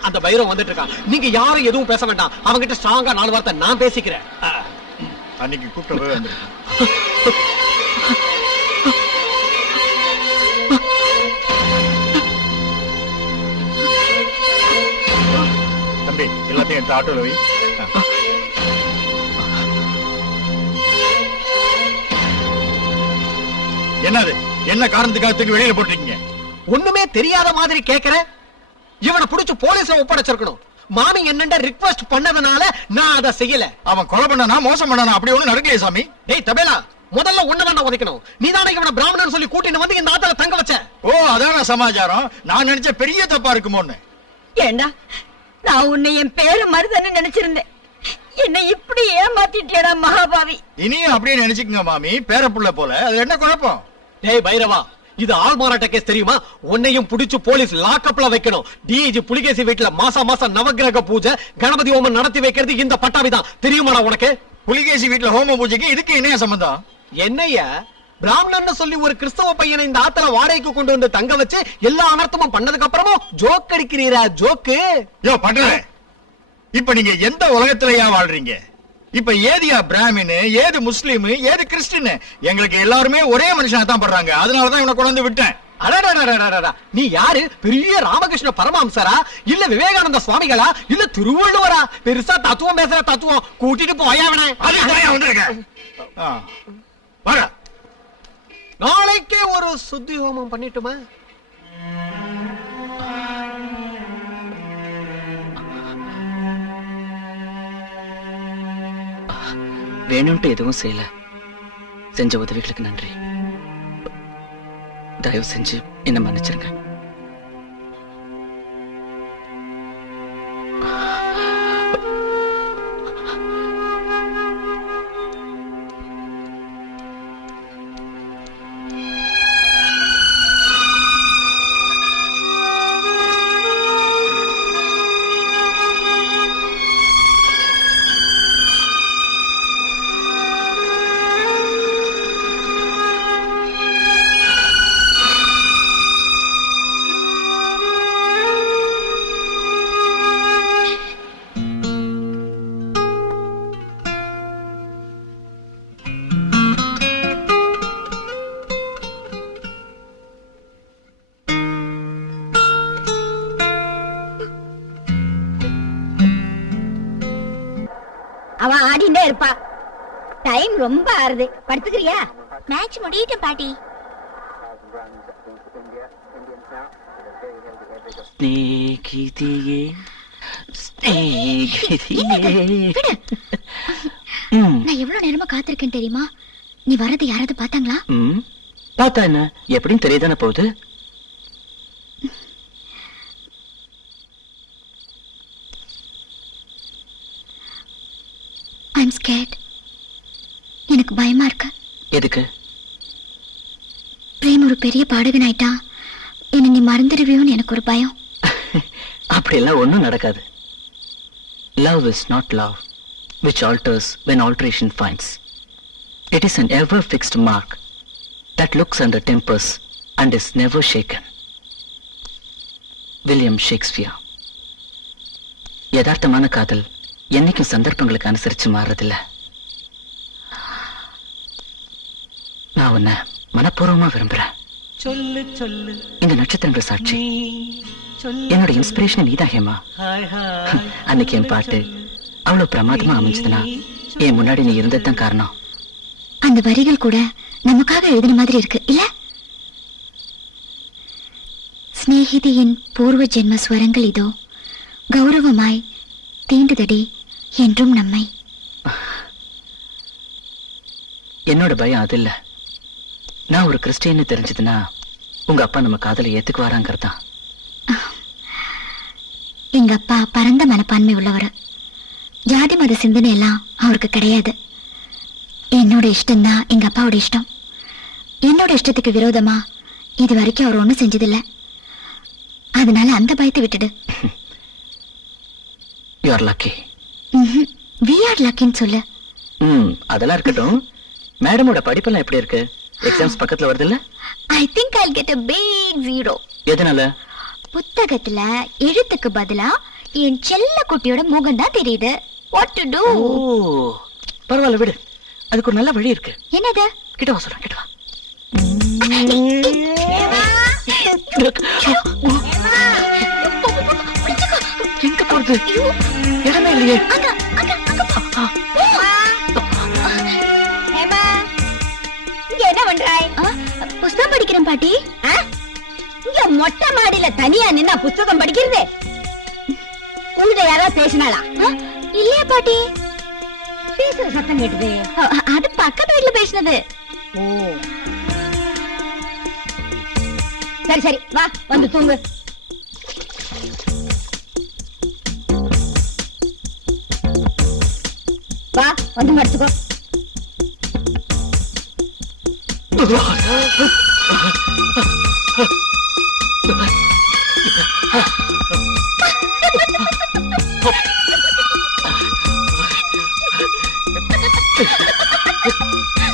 அந்த பைரவன் வந்துட்டு இருக்கான். நீங்க யாரும் எதுவும் பேச வேண்டாம். அவங்கிட்ட ஸ்ட்ராங்கா 4 வார்த்தை நான் பேசிக்கிறேன். அன்னைக்கு கூப்பிட்டு வந்து தம்பி எல்லாத்தையும் எடுத்து ஆட்டோல வை. என்னது? என்ன காரணத்துக்காக தூக்கி வெளியில போட்டிருக்கீங்க? ஒண்ணுமே தெரியாத மாதிரி கேக்குற. இவனை புடிச்சு போலீஸ்ல ஒப்படைச்சிருக்கணும். மாமி என்னண்ட ரிக்வெஸ்ட் பண்ணதுனால நான் அதை செய்யல. அவன் கொலை பண்ணனா மோசம் பண்ணனா அப்படி ஒண்ணு நடக்கலையே சாமி. டேய் தபேலா, முதல்ல உன்னதான உதைக்கணும். நீதானே இவனை பிராமணன் சொல்லி கூட்டிட்டு வந்து இந்த ஆத்துல தங்க வச்ச. ஓ, அதான சமாச்சாரம். நான் நினைச்ச பெரிய தப்பா இருக்குமோன்னு. ஏண்டா, நான் உன்னை என் பேரு மருதன்னு நினைச்சிருந்தேன். என்னை இப்படி ஏமாத்திட்டியடா மகாபாவி. இனியும் அப்படியே நினைச்சுக்கங்க மாமி, பேரப்புள்ள போல. அது என்ன குழப்பம்? டேய் பைரவா, இது ஆள் மாறாட்ட கேஸ் தெரியுமா? உன்னையும் புடிச்சு போலீஸ் லாக்அப்ல வைக்கணும். டிஜி புலிகேசி வீட்டுல மாசம் நவக்கிரக பூஜை கணபதி ஹோமம் நடத்தி வைக்கிறது இந்த பட்டாபி தான். தெரியுமாடா உனக்கு? புலிகேசி வீட்டுல ஹோம பூஜைக்கு இதுக்கு என்ன சம்பந்தம்? என்னையா பிராமணன் சொல்லி ஒரு கிறிஸ்தவ பையனை இந்த ஆத்துல வாடகைக்கு கொண்டு வந்து தங்க வச்சு எல்லா அனர்த்தமும் பண்ணதுக்கு அப்புறமும் ஜோக் அடிக்கிறீரா? ஜோக்கு யோ பண்ற. இப்ப நீங்க எந்த உலகத்திலயா வாழ்றீங்க? இப்ப ஏதியா பிராமின், ஏது முஸ்லீம், ஏது கிறிஸ்டின்? எங்களுக்கு எல்லாருமே ஒரே மனுஷனா தான் படுறாங்க. அதனாலதான் இவனை கொண்டு வந்து விட்டேன். அடடடடடடடா, நீ யாரு? பெரிய ராமகிருஷ்ண பரமஹம்சரா, இல்ல விவேகானந்த சுவாமிகளா, இல்ல திருவள்ளுவரா? பெருசா தத்துவம் பேசுற தத்துவம் கூட்டிட்டு போயாவன. அதுதான் வந்திருக்க. வர நாளைக்கே ஒரு சுத்தி ஹோமம் பண்ணிட்டுமா? வேணும்ட்டு எதுவும் செய்யல. செஞ்ச உதவிகளுக்கு நன்றி. தயவு செஞ்சு என்ன மன்னிச்சிருங்க. அவன் ஆடிண்டே இருப்பா. டைம் ரொம்ப ஆறுது, படுத்துக்கிறியா? மேட்ச் முடியட்டும் பாட்டி. ஸ்நேகிதியே ஸ்நேகிதியே. விடு. நான் எவ்வளவு நேரமா காத்திருக்கேன் தெரியுமா? நீ வரது யாராவது பார்த்தாங்களா? பார்த்தா என்ன, எப்படின்னு தெரியதானே போகுது. I'm scared. எனக்கு பயமா இருக்கு. எதுக்கு? பிரேம் ஒரு பெரிய பாடகன் ஆயிட்டா, என்ன நீ மறந்துடுவியோன்னு எனக்கு ஒரு பயம். அப்படியெல்லாம் ஒண்ணும் நடக்காது. Love is not love, which alters when alteration finds. It is an ever fixed mark that looks under tempers and is never shaken. William Shakespeare. யதார்த்தமான காதல் என்னைக்கும் சந்தர்ப்பங்களுக்கு அனுசரிச்சு மாறுறதில்ல. நான் உன்னை மனப்பூர்வமா விரும்புறேன். சொல்லு சொல்லு இந்த நட்சத்திரங்கள் சாட்சி. நீ சொல்லு. என்னோட இன்ஸ்பிரேஷன் நீதான் ஹேமா. Hi hi. அன்னைக்கு என் பாட்டு அவ்வளவு பிரமாதமா அமைஞ்சதுன்னா என் முன்னாடி நீ இருந்ததுதான் காரணம். அந்த வரிகள் கூட நமக்காக எழுதின மாதிரி இருக்கு இல்ல? ஸ்நேகிதியின் பூர்வ ஜென்ம ஸ்வரங்கள் இதோ கௌரவமாய் தீண்டுதடி என்றும் நம்மை. என்னோட பயம் அது இல்ல. நான் ஒரு கிறிஸ்டியன்னு தெரிஞ்சதுன்னா உங்க அப்பா நம்ம காதலை ஏத்துக்குவாராங்கிறதான். எங்க அப்பா பரந்த மனப்பான்மை உள்ளவர். ஜாதி மத சிந்தனை எல்லாம் அவருக்கு கிடையாது. என்னோட இஷ்டம்தான் எங்க அப்பாவோட இஷ்டம். என்னோட இஷ்டத்துக்கு விரோதமா இது வரைக்கும் அவர் ஒண்ணும் செஞ்சதில்ல. அதனால அந்த பயத்தை விட்டுடு. You are lucky. We are லக்கின்னு சொல்லு. அதெல்லாம் இருக்கட்டும். மேடமோட படிப்பெல்லாம் எப்படி இருக்கு? எக்ஸாம்ஸ் பக்கத்துல வருது இல்ல? I think Jal get a big zero. எதனால? புத்தகத்துல எழுத்துக்கு பதிலா என் செல்ல குட்டியோட முகம் தான் தெரியுது. What to do? ஓ பரவாயில்ல விடு. அதுக்கு ஒரு நல்ல வழி இருக்கு. என்னது? கிட்ட வா சொல்றேன், கிட்ட வா. எங்க போறது? இடமே இல்லையே. ஹேமா, இங்க என்ன பண்றாய்? புஸ்தகம் படிக்கிறேன் பாட்டி. ஆ? இங்க மொட்டை மாடியில தனியா நின்னா புஸ்தகம் படிக்கிறது? உங்ககிட்ட யாராவது பேசினாளா? இல்லையா பாட்டி? பேசுற சத்தம் கேட்டுது. அது பக்கத்து வீட்டுல பேசினது. ஓ சரி சரி, வா வந்து தூங்கு. வா வந்து மடிச்சுக்கோ.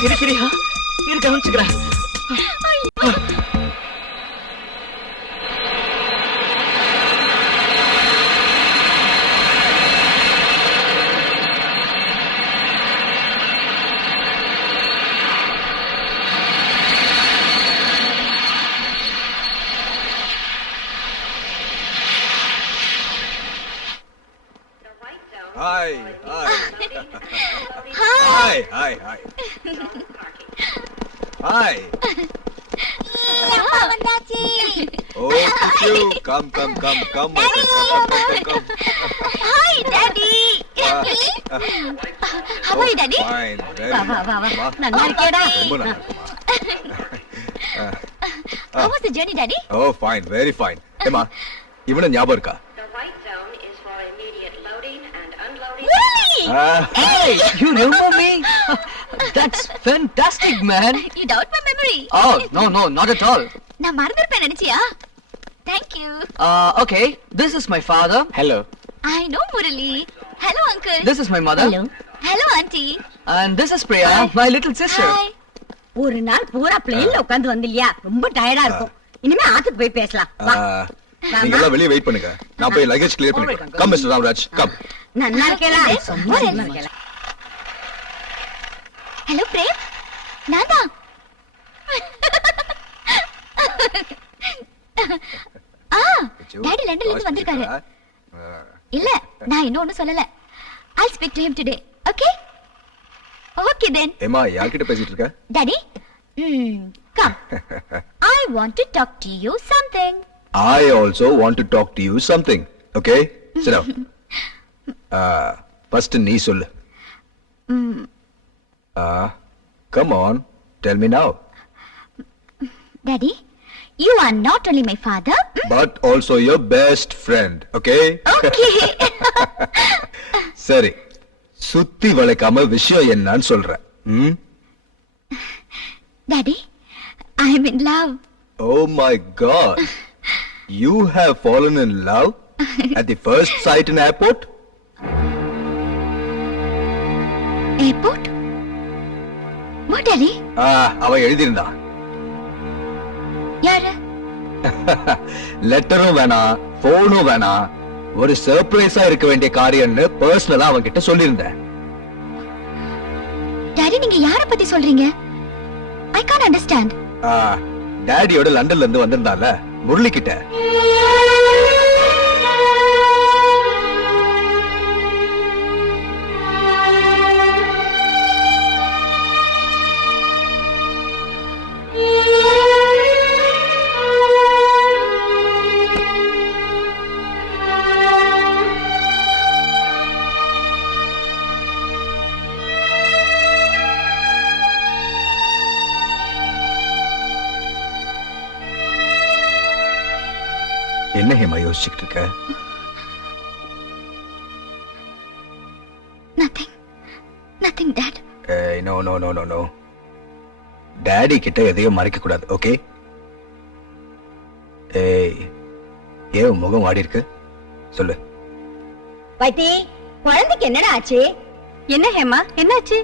இருக்கிறியா? இரு கவனிச்சுக்கிறேன். Hi, hi. Hi, hi, hi. Hi. அப்பா வந்தாச்சு. Oh, Kishu. Come, come, come, come, my friend. Come, come, come, come. Hi, Daddy. How are you, Daddy? Fine, very வா வா வா வா. good. நல்லா இருக்கேடா. ரொம்ப நல்லா இருக்குமா? How was the journey, Daddy? Oh, fine, very fine. ஏமா, இவன ஞாபகம் இருக்கா? The white zone is for immediate loading and unloading. Really? Hey, you remember me? That's fantastic, man. You doubt my memory. Oh, no, no, not at all. நான் மறந்துருப்பேன் நினைச்சியா? Thank you. Okay, this is my father. Hello. I know Murali. Hello, uncle. This is my mother. Hello. Hello, auntie. And this is Priya, my little sister. Hi. ஒரு நாள் பூரா பிளேன்ல உட்கார்ந்து வந்து இல்லையா, ரொம்ப டயர்டா இருக்கும். இனிமே ஆத்துக்கு போய் பேசலாம். வா. நீங்க எல்லாம் வெளியே வெயிட் பண்ணுங்க. நான் போய் லக்கேஜ் கிளியர் பண்ணிக்கிறேன். Come mister Ramraj, come. நல்லா இருக்கேடா. ரொம்ப நல்லா இருக்கேடா. ஹலோ பிரேம், நான் தான். டாடி லண்டன்ல இருந்து வந்திருக்காரு. இல்ல, நான் இன்னும் ஒண்ணும் சொல்லல. I'll speak to him today. Okay? Okay. Okay then. ஏமா யார்கிட்ட பேசிட்டு இருக்க? Daddy, come. I want to talk to you something. I also want to talk to you something. Okay? Sit down. First நீ சொல்லு. Come on. Tell me now. Daddy, you are not only my father. But also your best friend. Okay? Okay. சரி. சுத்தி வளைக்காம விஷயம் என்னன்னு சொல்றேன். Daddy, I am in love. Oh my God. You have fallen in love at the first sight in airport? Airport? What, Daddy? அவன் எழுதியிருந்தான். யாரு? லெட்டரும் வேணாம், போனும் வேணாம், ஒரு சர்ப்ரைஸா இருக்க வேண்டிய காரியம்னு பர்சனலா அவன் கிட்ட சொல்லியிருந்தேன். Daddy, நீங்க யார பத்தி சொல்றீங்க? I can't understand. டாடியோட லண்டன்ல இருந்து வந்திருந்தால முரளி கிட்ட. என்ன ஹேமா யோசிச்சுக்கிட்டு இருக்க? Nothing, Dad. நோ. டாடி கிட்ட எதையும் மறைக்க கூடாது, ஓகே? ஏன் முகம் வாடி இருக்கு? சொல்லு. வைத்தி, குழந்தைக்கு என்னடா ஆச்சு? என்ன ஹேமா, என்னாச்சு?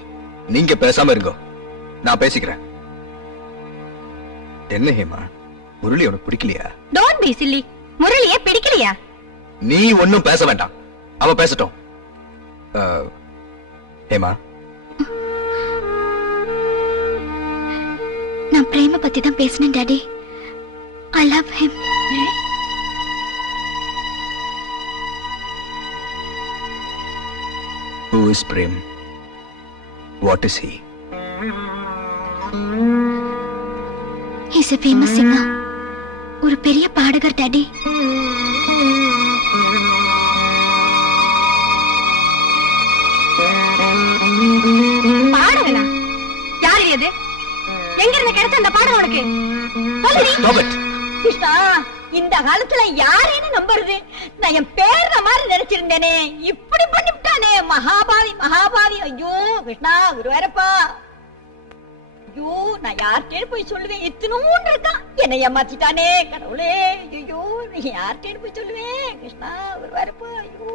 நீங்க பேசாம இருங்க, நான் பேசிக்கிறேன். என்ன ஹேமா, முரளி உனக்கு பிடிக்கலையா? Don't B chilli. முரளியே பிடிக்கலையா? நீ ஒன்னும் பேச வேண்டாம், அவ பேசட்டும். ஹேமா, நான் பிரேம பத்தி தான் பேசினேன் daddy. I love him. Who is Prem? What is he? He's a famous singer. ஒரு பெரிய பாடகர் டாடி. பாடகனா? யாரு இது? எங்க இருந்து கிடைச்ச அந்த பாடம் உனக்கு? Stop it. கிருஷ்ணா, இந்த காலத்துல யாரேன்னு நம்புறது? நான் என் பேர்ற மாதிரி நினைச்சிருந்தேனே, இப்படி பண்ணிவிட்டானே. மகாபாவி. ஐயோ கிருஷ்ணா, குருவாரப்பா. ஐயோ, நான் யார்கிட்ட போய் சொல்லுவேன்? இத்தனூண்டு இருக்கான், என்னை ஏமாத்திட்டானே கடவுளே. ஐயோ, நீ யார்கிட்ட போய் சொல்லுவேன்? கிருஷ்ணா, குருவாரப்பா. ஐயோ,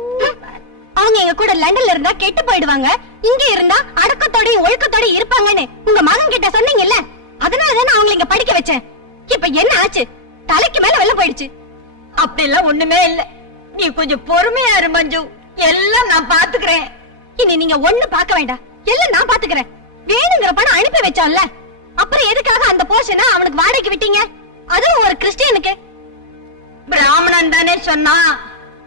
அவங்க எங்க கூட லண்டன்ல இருந்தா கெட்டு போயிடுவாங்க, இங்க இருந்தா அடக்கத்தோடயும் ஒழுக்கத்தோடயும் இருப்பாங்கன்னு உங்க மகன் கிட்ட சொன்னீங்கல்ல, அதனாலதான் அவங்களை இங்க படிக்க வச்சேன். இப்ப என்ன ஆச்சு? தலைக்கு மேல வெள்ளம் போயிடுச்சு. அப்படி எல்லாம் ஒண்ணுமே இல்ல. நீ கொஞ்சம் பொறுமையா இரு மஞ்சு, எல்லாம் நான் பாத்துக்கிறேன். இனி நீங்க ஒண்ணு பார்க்க வேண்டாம், எல்லாம் நான் பாத்துக்கிறேன். வேணுங்கிற பணம் அனுப்பி வச்சோம்ல, அப்புறம் எதுக்காக அந்த போர்ஷனை அவனுக்கு வாடகைக்கு விட்டீங்க? அதுவும் ஒரு கிறிஸ்டியனுக்கு. பிராமணன் தானே சொன்னா,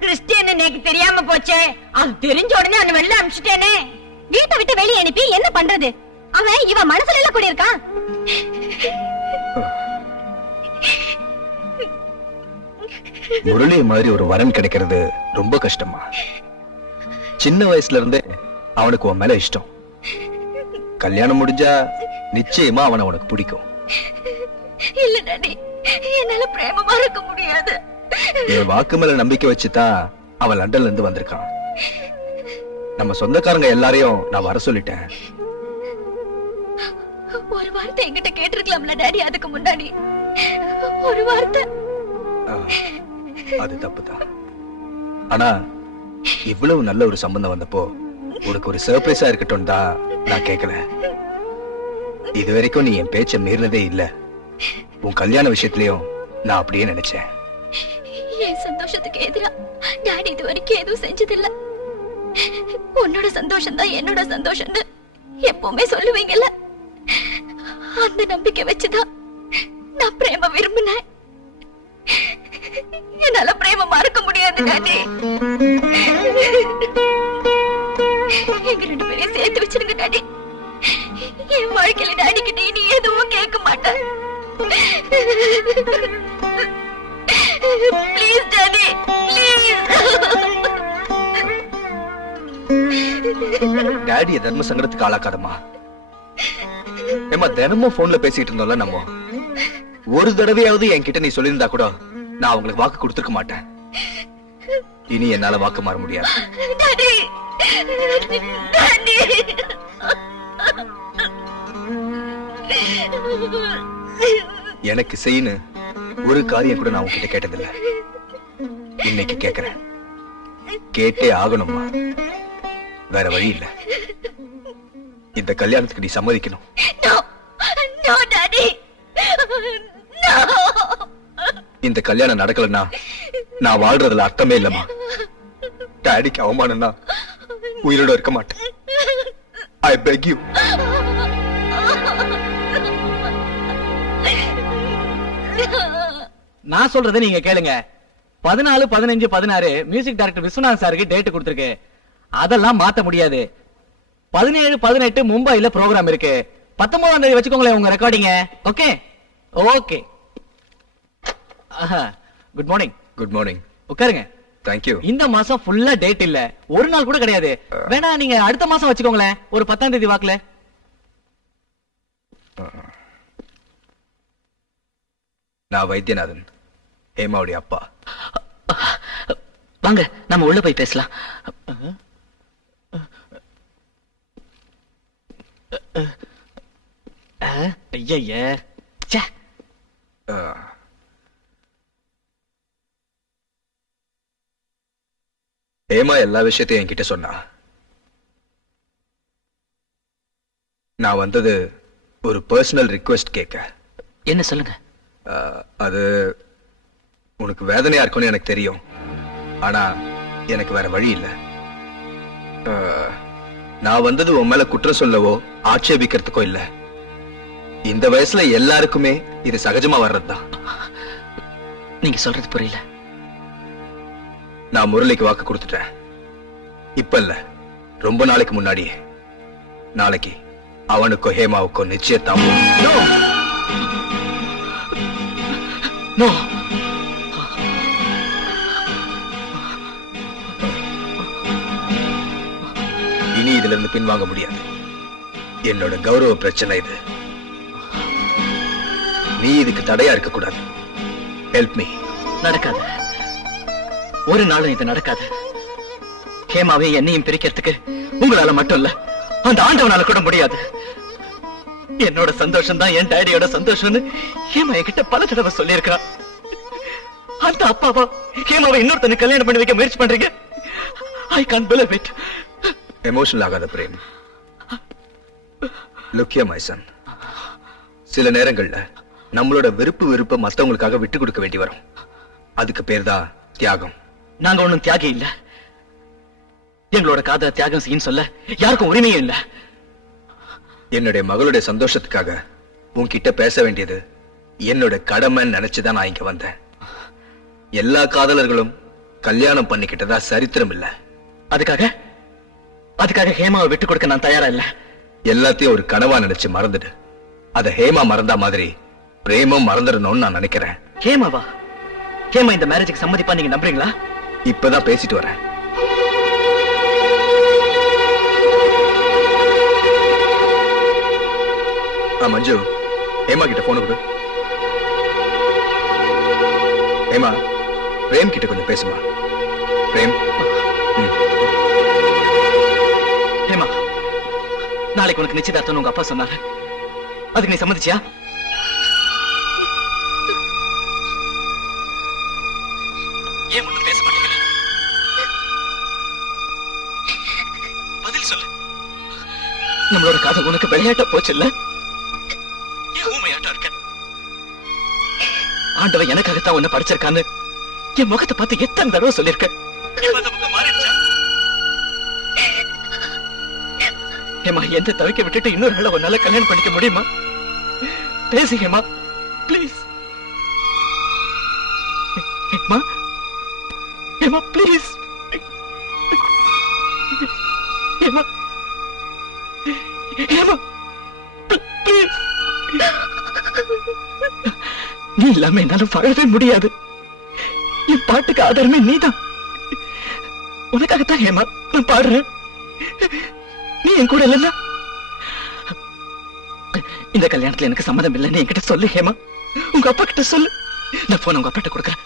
கிறிஸ்டியன் எனக்கு தெரியாம போச்சே. அது தெரிஞ்ச உடனே அவன் வெளில அனுப்பிச்சிட்டேனே. வீட்டை விட்டு வெளியே அனுப்பி என்ன பண்றது? அவன் இவ மனசுல எல்லாம் கூடியிருக்கான். முரளி மாதிரி ஒரு வரன் கிடைக்கிறது ரொம்ப கஷ்டமா. சின்ன வயசுல இருந்தே அவனுக்கு உன் மேல இஷ்டம். கல்யாணம் முடிஞ்சா நிச்சயமா அவனை உனக்கு பிடிக்கும். இல்ல டாடி, என்னால பிரேமமா இருக்க முடியாது. என் வாக்கு மேல நம்பிக்கை வச்சுதான் அவன் லண்டன்ல இருந்து வந்திருக்கான். நம்ம சொந்தக்காரங்க எல்லாரையும் நான் வர சொல்லிட்டேன். ஒரு வார்த்தை என்கிட்ட கேட்டிருக்கலாம்ல டாடி, அதுக்கு முன்னாடி ஒரு வார்த்தை. அது தப்புதான். ஆனா இவ்வளவு நல்ல ஒரு சம்பந்தம் வந்தப்போ உனக்கு ஒரு சர்ப்ரைஸா இருக்கட்டும் தான் நான் கேட்கல. இது வரைக்கும் நீ என் பேச்ச மீறினதே இல்ல. உன் கல்யாண விஷயத்திலயும் நான் அப்படியே நினைச்சேன். என் சந்தோஷத்துக்கு எதிரா டாடி இது வரைக்கும் எதுவும் செஞ்சதில்ல. உன்னோட சந்தோஷம் தான் என்னோட சந்தோஷம்னு எப்பவுமே சொல்லுவீங்கல்ல, அந்த நம்பிக்கை வச்சுதான் நான் பிரேம விரும்பினேன். என்னால பிரேம மறக்க முடியாது டாடி. எங்க ரெண்டு பேரையும் சேர்த்து வச்சிருங்க டாடி. வாழ்க்கையில டாடி கிட்ட இனி எதுவும் கேட்க மாட்டேன். Please daddy, please. டாடிய தர்ம சங்கடத்துக்கு ஆளாக்காதம்மா. ஏமா தினமும் போன்ல பேசிட்டு இருந்தோம்ல நம்ம. ஒரு தடவையாவது என்கிட்ட நீ சொல்லியிருந்தா கூட நான் உங்களுக்கு வாக்கு கொடுத்துருக்க மாட்டேன். இனி என்னால வாக்கு மாற முடியாது. Daddy, daddy. எனக்கு செய்யு ஒரு காரியம் கூட நான் உன்கிட்ட கேட்டதில்ல. இன்னைக்கு கேக்குறேன். கேட்டே ஆகணும்மா. வேற வழி இல்ல. இந்த கல்யாணத்துக்கு நீ சம்மதிக்கணும். No, no, daddy. No. இந்த கல்யாணம் நடக்கலன்னா நான் வாழ்றதுல அர்த்தமே இல்லம்மா. டாடிக்கு அவமானம்னா உயிரோட இருக்க மாட்டேன். I beg you. நான் சொல்றதை நீங்க கேளுங்க. 14, 15, 16 மியூசிக் டைரக்டர் விஸ்வநாத் சாருக்கு டேட் கொடுத்திருக்கு. அதெல்லாம் மாத்த முடியாது. 17, 18 மும்பைல ப்ரோகிராம் இருக்கு. 19ஆம் தேதி வச்சுக்கோங்களேன் உங்க ரெக்கார்டிங்க. Okay okay. Good morning. Good morning. உட்காருங்க. தேங்க்யூ. இந்த மாசம் ஃபுல்லா டேட் இல்ல. ஒரு நாள் கூட கிடையாது. வேணா நீங்க அடுத்த மாசம் வச்சுக்கோங்களேன். ஒரு 10ஆம் தேதி வாக்குல. நான் வைத்தியநாதன், ஹேமாவுடைய அப்பா. வாங்க நம்ம உள்ள போய் பேசலாம். ஐயய்ய. ச்சே. ஹேமா எல்லா விஷயத்தையும் என்கிட்ட சொன்னா. நான் வந்தது ஒரு பர்சனல் ரிக்வெஸ்ட் கேட்க. என்ன சொல்லுங்க. அது உனக்கு வேதனையா இருக்கும்னு எனக்கு தெரியும். ஆனா எனக்கு வேற வழி இல்ல. நான் வந்தது உன் மேல குற்றம் சொல்லவோ ஆட்சேபிக்கிறதுக்கோ இல்ல. இந்த வயசுல எல்லாருக்குமே இது சகஜமா வர்றதுதான். நீங்க சொல்றது புரியல. நான் முரளிக்கு வாக்கு கொடுத்துட்டேன். இப்ப இல்ல, ரொம்ப நாளைக்கு முன்னாடியே. நாளைக்கு அவனுக்கோ ஹேமாவுக்கோ நிச்சயத்தாகும். நோ. இனி இதுல இருந்து பின்வாங்க முடியாது. என்னோட கௌரவ பிரச்சனை இது. நீ இதுக்கு தடையா இருக்க கூடாது. Help me. நடக்காது. ஒரு நாளும் இது நடக்காது. ஹேமாவையும் என்னையும் பிரிக்கிறதுக்கு உங்களால மட்டும் இல்ல, அந்த ஆண்டவனால கூட முடியாது. என்னோட சந்தோஷம் தான் என் டாடியோட சந்தோஷம்னு ஹேமா என்கிட்ட பல தடவை சொல்லியிருக்கா. அந்த அப்பாவா ஹேமாவை இன்னொருத்தனை கல்யாணம் பண்ணி வைக்க முயற்சி பண்றீங்க? I can't believe it. Emotional ஆகாத Prem. Look here my son. சில நேரங்கள்ல நம்மளோட விருப்ப மத்தவங்களுக்காக விட்டு கொடுக்க வேண்டி வரும். அதுக்கு பேர் தான் தியாகம். நாங்க ஒண்ணும் தியாகி இல்ல. எங்களோட காதல தியாகம் செய்யும் சொல்ல யாருக்கும் உரிமையும் இல்ல. என்னுடைய மகளுடைய சந்தோஷத்துக்காக உன்கிட்ட பேச வேண்டியது என்னோட கடமைன்னு நினைச்சுதான் நான் இங்க வந்தேன். எல்லா காதலர்களும் கல்யாணம் பண்ணிக்கிட்டதா சரித்திரம் இல்ல. அதுக்காக ஹேமாவை விட்டு கொடுக்க நான் தயாரா இல்ல. எல்லாத்தையும் ஒரு கனவா நினைச்சு மறந்துடு. அத ஹேமா மறந்தா மாதிரி பிரேமம் மறந்துடணும்னு நான் நினைக்கிறேன். ஹேமாவா? ஹேமா இந்த மேரேஜுக்கு சம்மதிப்பா நீங்க நம்புறீங்களா? இப்பதான் பேசிட்டு வரேன். மஞ்சு, ஹேமா கிட்ட போன கொடு. ஹேமா, பிரேம் கிட்ட கொஞ்சம் பேசுமா. பிரேம். ஹேமா, நாளைக்கு உனக்கு நிச்சயதார்த்தம் உங்க அப்பா சொன்னாரு. அதுக்கு நீ சம்மதிச்சியா? ஏன் ஒண்ணும் பேச மாட்டேங்கிற? பதில் சொல்லு. நம்மளோட காதல் உனக்கு விளையாட்ட போச்சு இல்ல? ஏன் ஊமையாட்டம் இருக்க? ஆண்டவன் எனக்காகத்தான் உன்னை படிச்சிருக்கான்னு என் முகத்தை பார்த்து எத்தனை தடவை சொல்லிருக்க. ஏமா, எந்த தவிக்க விட்டுட்டு இன்னொரு வேளை உன்னால கல்யாணம் பண்ணிக்க முடியுமா? பேசு ஹேமா, ப்ளீஸ். ஹேமா, ஹேமா, ப்ளீஸ். ஹேமா, ஹேமா, நீ இல்லாம என்னால வாழவே முடியாது. என் பாட்டுக்கு ஆதாரமே நீதான். உனக்காகத்தான் ஹேமா நான் பாடுறேன். நீ என் கூட இல்ல. இந்த கல்யாணத்துல எனக்கு சம்மதம் இல்லைன்னு என்கிட்ட சொல்லு ஹேமா. உங்க அப்பா கிட்ட சொல்லு. நான் போன உங்க அப்பாட்ட கொடுக்குறேன்.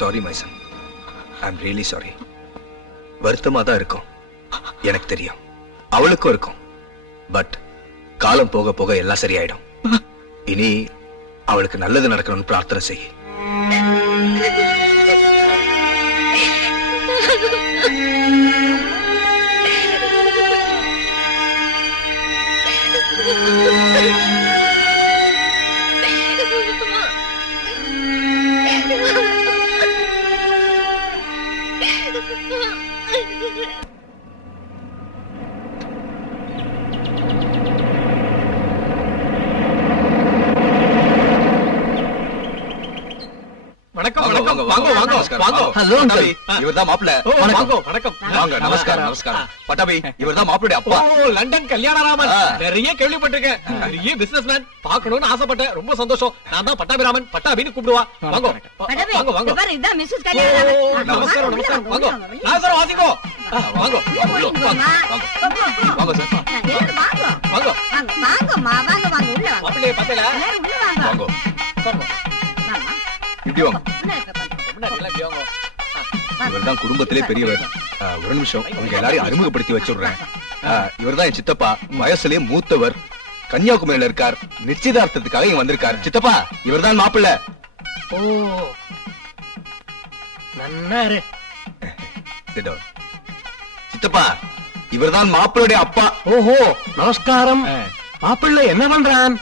Sorry my son, I am really sorry. வருத்தமா தான் இருக்கும், எனக்கு தெரியும். அவளுக்கும் இருக்கும். பட் காலம் போக போக எல்லாம் சரியாயிடும். இனி அவளுக்கு நல்லது நடக்கணும்னு பிரார்த்தனை செய். வணக்கம் வணக்கம், வாங்க வாங்க வாங்க. Hello uncle. இவர்தான் மாப்பிள்ளை. ஓ, வாங்க வணக்கம். வாங்க, நமஸ்காரம் நமஸ்காரம். பட்டாபி, இவர்தான் மாப்பிளுடைய அப்பா. ஓ, லண்டன் கல்யாணராமன். ஆ. நிறைய கேள்விப்பட்டிருக்கேன். பெரிய பிசினஸ்மேன். பார்க்கணும்னு ஆசைப்பட்டேன். ரொம்ப சந்தோஷம். நான் தான் பட்டாபிராமன். பட்டாபின்னு கூப்பிடுவா. வாங்க படவே, வாங்க வாங்க. இங்க பாரு, இதான் மிஸ்ஸஸ் ஓ, கல்யாணராமன். நமஸ்காரம் வாங்க, நமஸ்காரம். உள்ள வாங்க வாங்க, நாசரம் வாசிக்கோ. வாங்க போங்கம்மா. போ, போ, போ. வாங்க சார். எல்லாரும் வாங்க. வாங்க. வாங்க, வாங்கம்மா, வாங்க, வாங்க, உள்ள வாங்க. மாப்பிள்ளைய பார்த்தல. எல்லாரும் உள்ள வாங்க. வாங்க, வாங்க. வாங்க. இப்படி வாங்க. முன்னாடி போய் உட்காருங்க. முன்னாடி எல்லாம் இப்படி வாங்க. இவர்தான் குடும்பத்திலே பெரியவர். ஒரு நிமிஷம், உங்க எல்லாரையும் அறிமுகப்படுத்தி வச்சுடுறேன். இவர்தான் என் சித்தப்பா, வயசுலயே மூத்தவர். கன்னியாகுமரியில இருக்கார். நிச்சயதார்த்தத்துக்காக இங்க வந்திருக்கார். சித்தப்பா, இவர்தான் மாப்பிள்ளை. ஓ, நன்னாரு. Sit down. சித்தப்பா, இவர்தான் மாப்பிள்ளையுடைய அப்பா. ஓஹோ, நமஸ்காரம். மாப்பிள்ளை என்ன பண்றான்?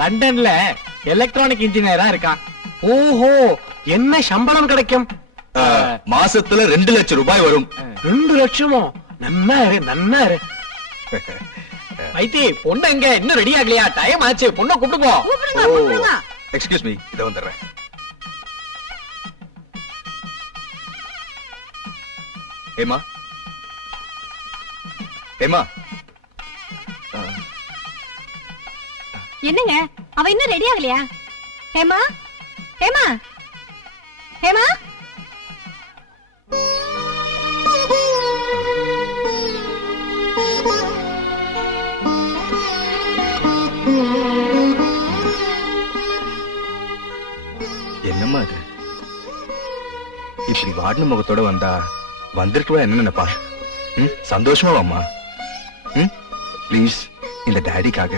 லண்டன்ல எலக்ட்ரானிக் இன்ஜினியரா இருக்கான். ஓஹோ, என்ன சம்பளம் கிடைக்கும்? மாசத்துல 2 லட்சம் ரூபாய் வரும். 2 லட்சமோ? நன்னாரு நன்னாரு. ஐத்தி, பொண்ணு எங்க? இன்னும் ரெடி ஆகலையா? டைம் ஆச்சு. பொண்ணை கூப்பிட்டு போ. கூப்பிடுங்க, கூப்பிடுங்க. எக்ஸ்கியூஸ் மீ, இத வந்துடுறேன். ஏமா ஏமா, என்னங்க, அவ இன்னும் ரெடி ஆகலையா? ஹேமா, ஹேமா, ஹேமா. என்னம்மா இது? இப்படி வாடின முகத்தோட வந்தா வந்திருக்கவா என்ன நினைப்பா? சந்தோஷமா வாம்மா. ப்ளீஸ், இந்த டாடிக்காக.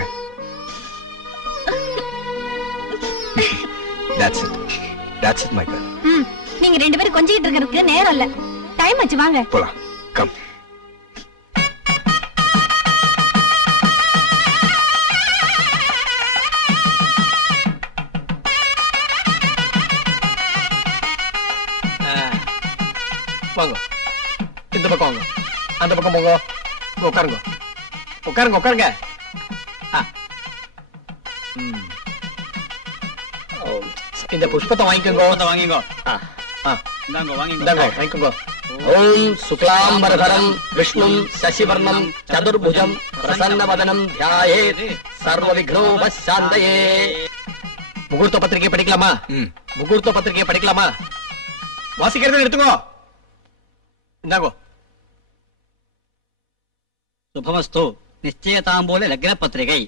That's it my girl. நீங்க 2 பேரும் கொஞ்சிட்டு இருக்கிறதுக்கு நேரம் இல்ல. டைம் ஆச்சு, வாங்க. போலாம், கம். வாங்க, இந்த பக்கம் வாங்க. அந்த பக்கம் போங்க. உட்காருங்க உட்காருங்க உட்காருங்க. இந்த புஷ்பத்தை வாங்கிக்கோங்க. வாங்கிக்கோ. வாங்கிக்கோங்க. ஓம் சுக்லாம்பரதரம் விஷ்ணும் சசிவர்ணம் சதுர்புஜம் பிரசன்னவதனம் த்யாயேத் சர்வ விக்னோபசாந்தயே. முகூர்த்த பத்திரிகை படிக்கலாமா? முகூர்த்த பத்திரிகை படிக்கலாமா? வாசிக்கிறது எடுத்துக்கோ. இந்தாங்கோ. சுபமஸ்து. நிச்சயதாம்பூல லக்ன பத்திரிகை.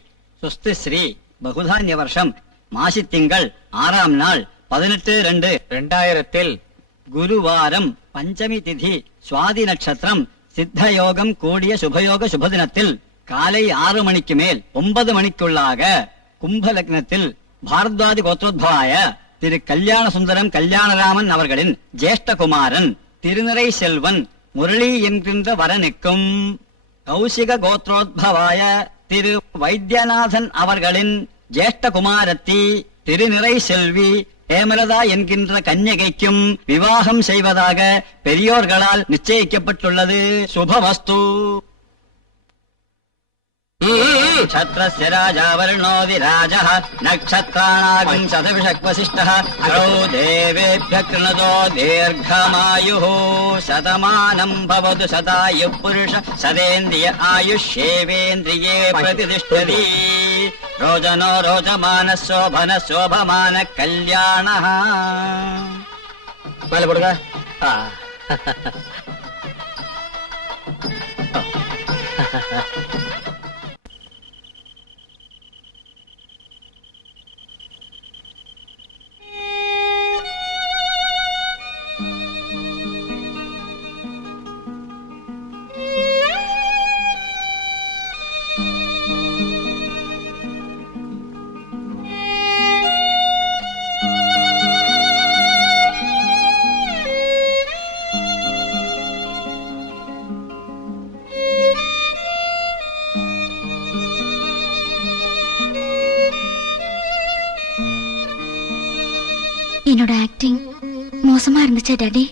சுஸ்தி ஸ்ரீ பகுதான்ய வருஷம் மாசி திங்கள் 6ஆம் நாள் 18/2/2000 குருவாரம் பஞ்சமி திதி சுவாதி நட்சத்திரம் சித்தயோகம் கூடிய சுபயோக சுபதினத்தில் காலை 6 மணிக்கு மேல் 9 மணிக்குள்ளாக கும்ப லக்னத்தில் பாரத்வாதி கோத்ரோத்பவாய திரு கல்யாண சுந்தரம் கல்யாணராமன் அவர்களின் ஜேஷ்டகுமாரன் திருநிறை செல்வன் முரளி என்கின்ற வரனுக்கும் கௌசிக கோத்ரோத்பவாய திரு வைத்தியநாதன் அவர்களின் ஜேஷ்டகுமாரத்தி திருநிறை செல்வி ஹேமலதா என்கின்ற கன்யகைக்கும் விவாகம் செய்வதாக பெரியோர்களால் நிச்சயிக்கப்பட்டுள்ளது. சுபமஸ்து. நக்ஷத்ரஸ்ய ராஜா வருணோ விராஜः நக்ஷத்ராணாகும் சதவிஷக்வசிஷ்டः கரோ தேவேभ्यः கிருணதோ தீர்घमायुः சதமானம் பவது சதாயுः புருஷ சதேந்திரிய ஆயுஷ்யேவேந்திரியே பிரதிதிஷ்டதி. ரோஜனோ ரோஜமான சோபன சோபமான கல்யாணः. மேல போடுங்க. என்னோட ஆக்டிங் மோசமா இருந்துச்சா டாடி?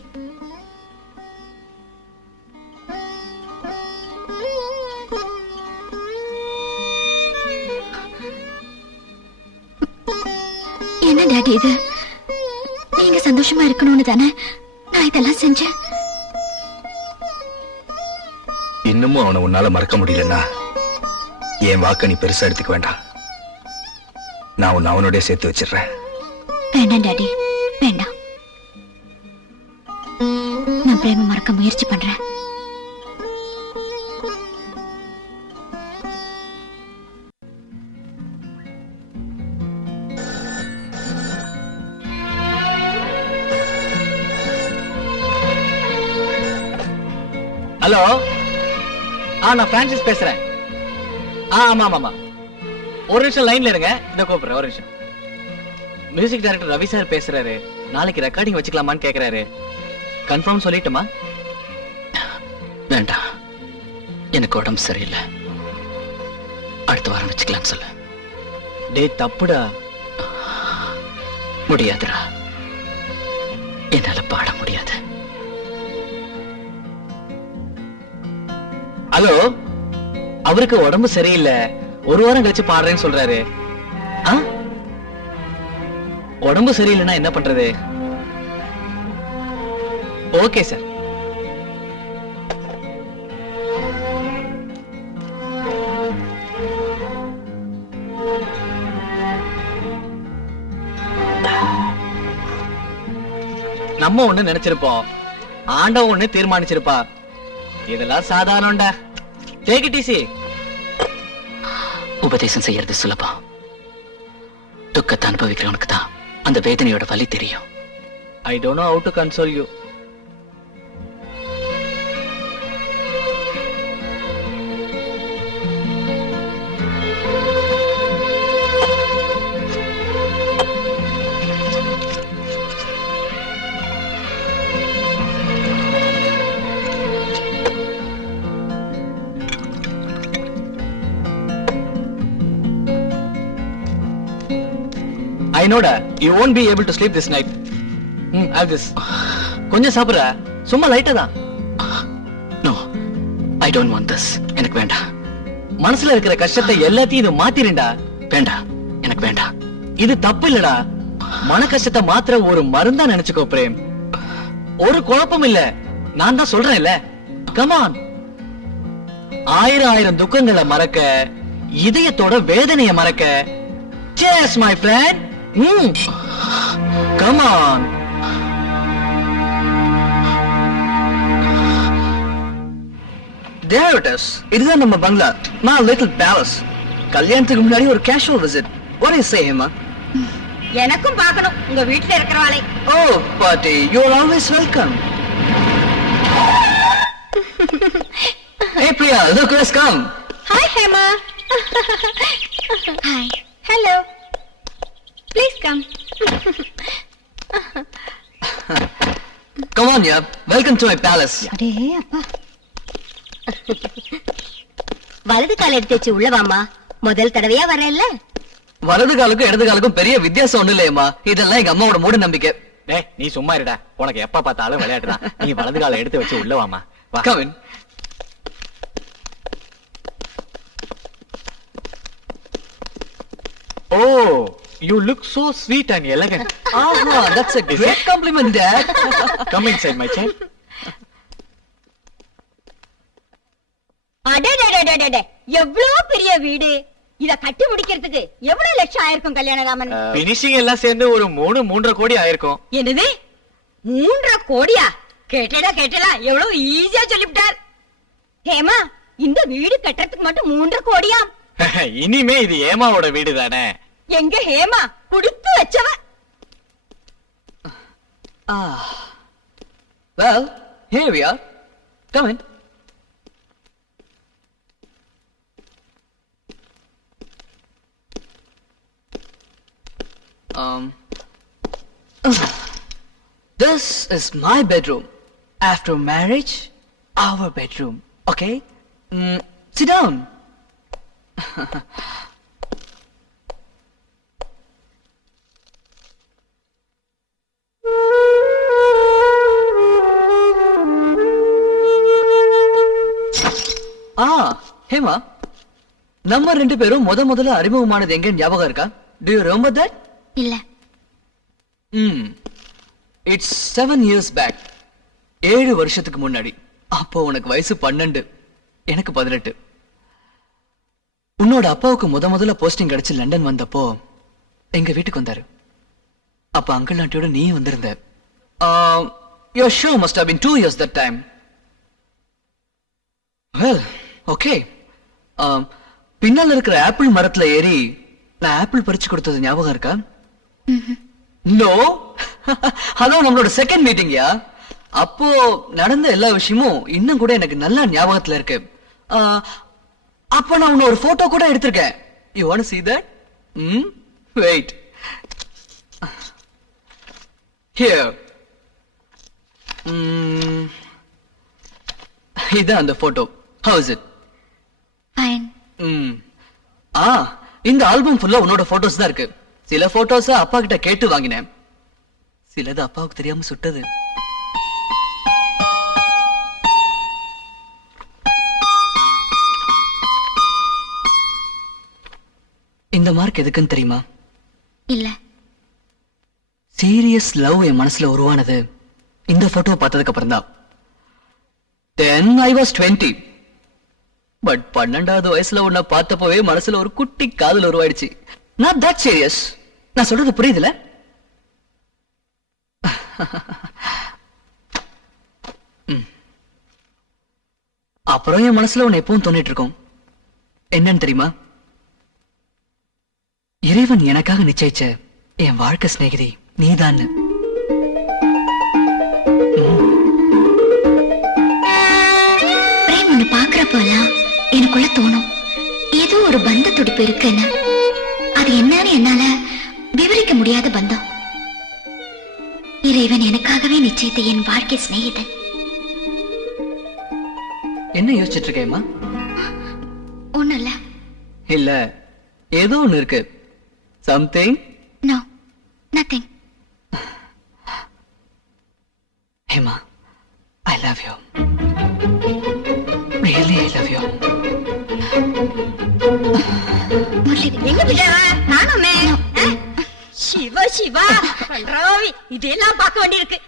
என்ன டாடி இது? நீங்க சந்தோஷமா இருக்கணும்னு தானே நான் இதெல்லாம் செஞ்சேன். இன்னமும் அவனை உன்னால மறக்க முடியலன்னா என் வாக்க நீ பெருசா எடுத்துக்க வேண்டாம். நான் உன்னை அவனோடய சேர்த்து வச்சிடுறேன். வேண்டாம் டாடி, வேண்டாம். நான் பிரேம மறக்க முயற்சி பண்றேன். ஹலோ, நான் பிரான்சிஸ் பேசுறேன். ஆமா ஆமா ஆமா, ஒரு நிமிஷம் லைன்ல இருங்க, இந்த கூப்பிடுறேன், ஒரு நிமிஷம். மியூசிக் டைரக்டர் ரவி சார் பேசுறாரு. நாளைக்கு ரெக்கார்டிங் வச்சுக்கலாமான்னு கேக்குறாரு. கன்ஃபார்ம் சொல்லிட்டுமா? வேண்டாம், எனக்கு உடம்பு சரியில்லை. அடுத்த வாரம் வச்சுக்கலாம்னு சொல்லு. டே தப்புடா. முடியாதுடா, என்னால பாட முடியாது. ஹலோ, அவருக்கு உடம்பு சரியில்லை, ஒரு வாரம் கழிச்சு பாடுறேன்னு சொல்றாரு. உடம்பு சரியில்லைன்னா என்ன பண்றது? Okay sir. நம்ம ஒண்ணு நினைச்சிருப்போம், ஆண்டவன் ஒண்ணு தீர்மானிச்சிருப்பா. இதெல்லாம் சாதாரணம்டா. Take it easy. உபதேசம் செய்யறது சுலபம், துக்கத்தை அனுபவிக்கிறவனுக்கு தான் அந்த வேதனையோட வலி தெரியும். I don't know how to console you. I know that you won't be able to sleep this night. Have this. கொஞ்சம் சாப்பிடுற, சும்மா லைட்டா தான். No, I don't want this. எனக்கு வேண்டாம். மனசுல இருக்கிற கஷ்டத்தை எல்லாத்தையும் இது மாத்திருண்டா. வேண்டாம், எனக்கு வேண்டாம். இது தப்பு இல்லடா. மன கஷ்டத்தை மாத்திர ஒரு மருந்தா நினைச்சுக்கோ பிரேம். ஒரு குழப்பம் இல்ல, நான் தான் சொல்றேன்ல. Come on. ஆயிரம் துக்கங்களை மறக்க, இதயத்தோட வேதனையை மறக்க. Cheers my friend. Come on. There it is. இதுதான் நம்ம பங்களா, my little palace. கல்யாணத்துக்கு முன்னாடி ஒரு casual visit. What do you say, Hema? எனக்கும் பார்க்கணும் உங்க வீட்டுல இருக்கிறவாளை. Oh, Patti, you're always welcome. Hey, Priya, look who's come. Hi, Hema. Hi. Hello. Please come. Come on, yeah. Welcome to my palace. அடே அப்பா. வலது கால் எடுத்து வச்சு உள்ள வாமா. முதல் தடவையா வரேன்ல. வலது காலுக்கும் இடது காலுக்கும் பெரிய வித்தியாசம் ஒண்ணு இல்லையம்மா. இதெல்லாம் எங்க அம்மாவோட மூட நம்பிக்கை. டேய் நீ சும்மா இருடா, உனக்கு எப்ப பார்த்தாலும் விளையாட்டுதான். நீ வலது காலை எடுத்து வச்சு உள்ள வாமா. வா. Come in. Oh, you look so sweet and elegant. Aha, that's a great compliment, Dad. Come inside, my child. அடடடடடட, எவ்வளவு பெரிய வீடு! இத கட்டி முடிக்கிறதுக்கு எவ்வளவு லட்சம் ஆயிருக்கும் கல்யாணராமன்? Finishing எல்லாம் சேர்ந்து ஒரு 3.5 கோடி ஆயிருக்கும். என்னது 3.5 கோடியா? கேட்டடா எவ்வளவு ஈஸியா சொல்லிவிட்டார். ஹேமா, இந்த வீடு கட்டுறதுக்கு மட்டும் 3.5 கோடியா? இனிமே இது ஏமாவோட வீடு தானே. எங்க ஹேமா குடுத்து வச்சவ. Well, here we are. Come in. This is my bedroom. After marriage, our bedroom. Okay? Sit down. Hema, நம்ம 2 பேரும் முதல்ல அறிமுகமானது எங்க ஞாபகம் இருக்கா? Do you remember that? இல்ல. It's 7 years back. 7 வருஷத்துக்கு முன்னாடி. அப்போ உனக்கு வயசு 12, எனக்கு 18. உன்னோட அப்பாவுக்கு முதல்ல போஸ்டிங் கிடைச்சு லண்டன் வந்தப்போ எங்க வீட்டுக்கு வந்தாரு. அப்ப அங்கிள் ஆண்டியோட நீ வந்திருந்த. Your show must have been 2 years that time. Well, okay. பின்னால இருக்கிற ஆப்பிள் மரத்துல ஏறி நான் ஆப்பிள் பறிச்சு கொடுத்தது ஞாபகம் இருக்கா? நோ. அதான் நம்மளோட செகண்ட் மீட்டிங்யா. அப்போ நடந்த எல்லா விஷயமும் இன்னும் கூட எனக்கு நல்லா ஞாபகத்துல இருக்கு. அப்ப நான் உன்ன ஒரு போட்டோ கூட எடுத்திருக்கேன். You want to see that? Wait. Here. இதான் அந்த photo. How is it? Fine. இந்த ஆல்பம் ஃபுல்லா உன்னோட போட்டோஸ் தான் இருக்கு. சில போட்டோஸ் அப்பா கிட்ட கேட்டு வாங்கினேன். சிலது அப்பாவுக்கு தெரியாம சுட்டது. இந்த மார்க் எதுக்குன்னு தெரியுமா? இல்ல. சீரியஸ் லவ் என் மனசுல உருவானது இந்த போட்டோ பார்த்ததுக்கு அப்புறம் தான். Then I was 20. பட் 12வது வயசுல உன்னை பார்த்தப்பவே மனசுல ஒரு குட்டி காதல் உருவாயிடுச்சு. Not that serious. நான் சொல்றது புரியுதுல? அப்புறம் என் மனசுல உன்னை எப்பவும் தோணிட்டு இருக்கும். என்னன்னு தெரியுமா? இறைவன் எனக்காக நிச்சயிச்ச என் வாழ்க்கை சிநேகிதி நீதான். பிரேம் ஒண்ணு பாக்குறப்போலாம் எனக்குள்ள தோணும் ஏதோ ஒரு பந்த துடிப்பு இருக்குன்னு. அது என்னன்னு என்னால விவரிக்க முடியாத பந்தம். இறைவன் எனக்காகவே நிச்சயித்த என் வாழ்க்கை சிநேகிதன். என்ன யோசிச்சுட்டு இருக்கேம்மா? ஒண்ணும் இல்ல. இல்ல, ஏதோ ஒண்ணு இருக்கு. Something? No, nothing. Hema, I love you. Really, I love you. எங்க விஜயவா நானுமே சிவா சிவா பண்றாவி இதெல்லாம் பார்க்க வேண்டியிருக்கு.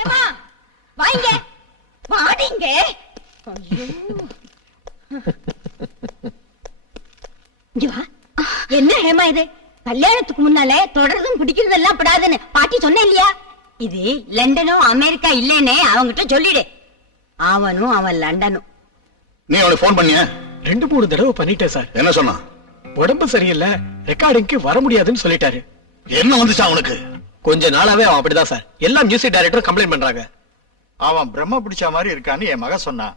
ஏமா வாங்க வாடிங்க. என்ன ஹேமா இது? கல்யாணத்துக்கு முன்னாலே தொடர்ந்தும் பிடிக்கிறதெல்லாம் படாதுன்னு பாட்டி சொன்ன இல்லையா? இது லண்டனோ அமெரிக்கா இல்லேன்னு அவங்கிட்ட சொல்லிடு. அவனும் அவன் லண்டனும். நீ அவனுக்கு போன் பண்ணிய? 2-3 தடவை பண்ணிட்டேன் சார். என்ன சொன்னா? உடம்பு சரியில்லை, ரெக்கார்டிங்க்கு வர முடியாதுன்னு சொல்லிட்டாரு. என்ன வந்துச்சா அவனுக்கு? கொஞ்ச நாளாவே அவன் அப்படிதான் சார். எல்லா மியூசிக் டைரக்டரும் கம்ப்ளைண்ட் பண்றாங்க. அவன் பிரம்ம பிடிச்ச மாதிரி இருக்கான்னு என் மக சொன்னா.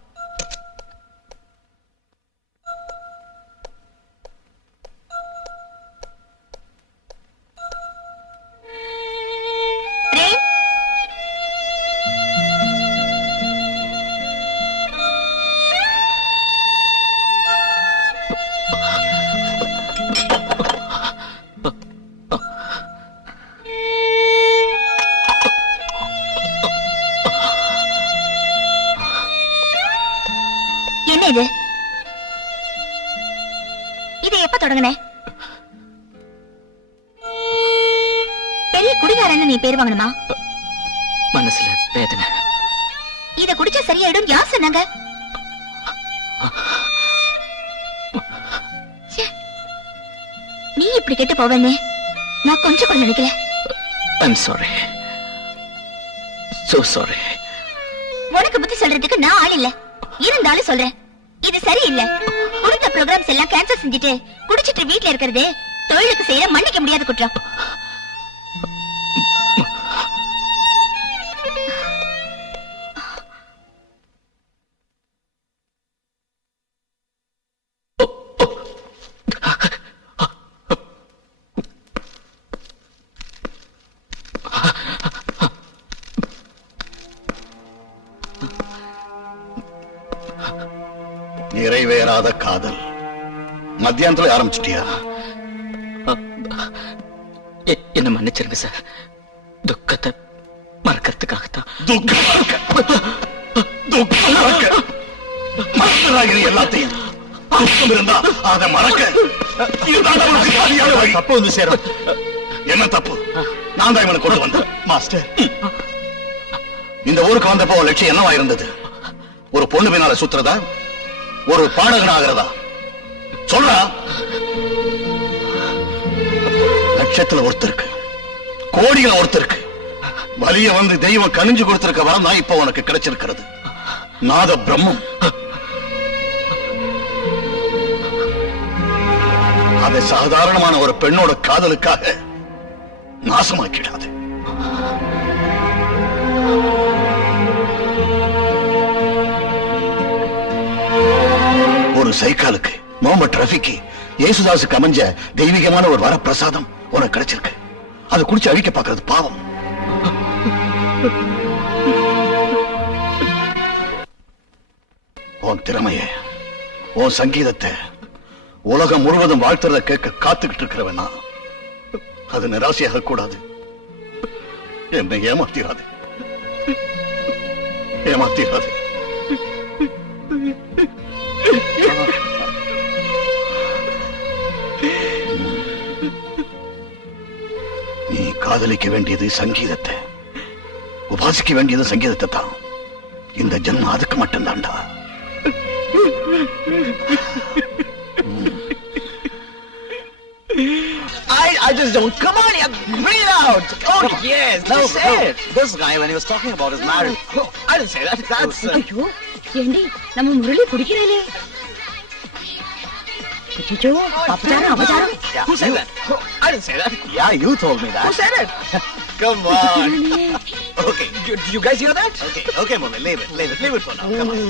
இது? இதை எப்ப தொடங்கின? பெரிய குடிகாரன்னு நீ பேர் வாங்கணுமா? மனசுல வேதனை. இத குடிச்சா சரியாயிடும் யார் சொன்னாங்க? ச்சே, நீ இப்படி கெட்டு போவேன்னு நான் கொஞ்சம் கூட நினைக்கல. I'm sorry. So sorry. உனக்கு புத்தி சொல்றதுக்கு நான் ஆள் இல்ல. இருந்தாலும் சொல்றேன், இது சரியில்லை. கொடுத்த ப்ரோகிராம்ஸ் எல்லாம் கேன்சல் செஞ்சுட்டு குடிச்சிட்டு வீட்ல இருக்கிறது தொழிலுக்கு செய்யற மன்னிக்க முடியாத குற்றம். நிறைவேறாத காதல் மத்தியானத்துல ஆரம்பிச்சிட்டியா? என்ன மன்னிச்சிருங்க சார். துக்கத்தை மறக்கிறதுக்காகத்தான். எல்லாத்தையும் துக்கம் இருந்தா அதை மறக்க தப்பு வந்து சேரும். என்ன தப்பு? நான் தான் இவனை கொண்டு வந்தேன். மாஸ்டர், இந்த ஊருக்கு வந்தப்போ லட்சியம் என்னவா இருந்தது? ஒரு பொண்ணு பின்னால சுத்துறதா, ஒரு பாடகன் ஆகிறதா? சொல்றா. லட்சத்துல ஒருத்தருக்கு, கோடிகளை ஒருத்தருக்கு வலிய வந்து தெய்வம் கணிஞ்சு கொடுத்திருக்க வரம் தான் இப்ப உனக்கு கிடைச்சிருக்கிறது. நாத பிரம்மம். அதை சாதாரணமான ஒரு பெண்ணோட காதலுக்காக நாசமாக்கிடாது. ஒரு சைக்காலுக்கு, முகமது ரஃபிக்கு, இயேசுதாசுக்கு அமைஞ்ச தெய்வீகமான ஒரு வரப்பிரசாதம் உனக்கு கிடைச்சிருக்கு. அதை குடிச்சு அழிக்க பார்க்கறது பாவம். உன் திறமைய, உன் சங்கீதத்தை உலகம் முழுவதும் வாழ்த்துறத கேட்க காத்துக்கிட்டு இருக்கிறவனா, அது நிராசையாக கூடாது. என்னை ஏமாத்திராது, ஏமாத்திராது. நீ காதலிக்க வேண்டியது சங்கீதத்தை, உபாசிக்க வேண்டியது சங்கீதத்தை தான். இந்த ஜன்மம் அதுக்கு மட்டும்தான்டா. I just don't. Come on, yeah, breathe out. Oh, yes. No, say it. this guy, when he was talking about his marriage. Oh, I didn't say that. That's. ஐயோ ஏண்டி நம்ம முரளி குடிக்கிறாளே. ஐயோ அபச்சாரம் அபச்சாரம். Who said that? Oh, I didn't say that. Yeah, you told me that. Who said it? Come on. Okay, You guys hear that? okay, mommy, leave it for now. Come on.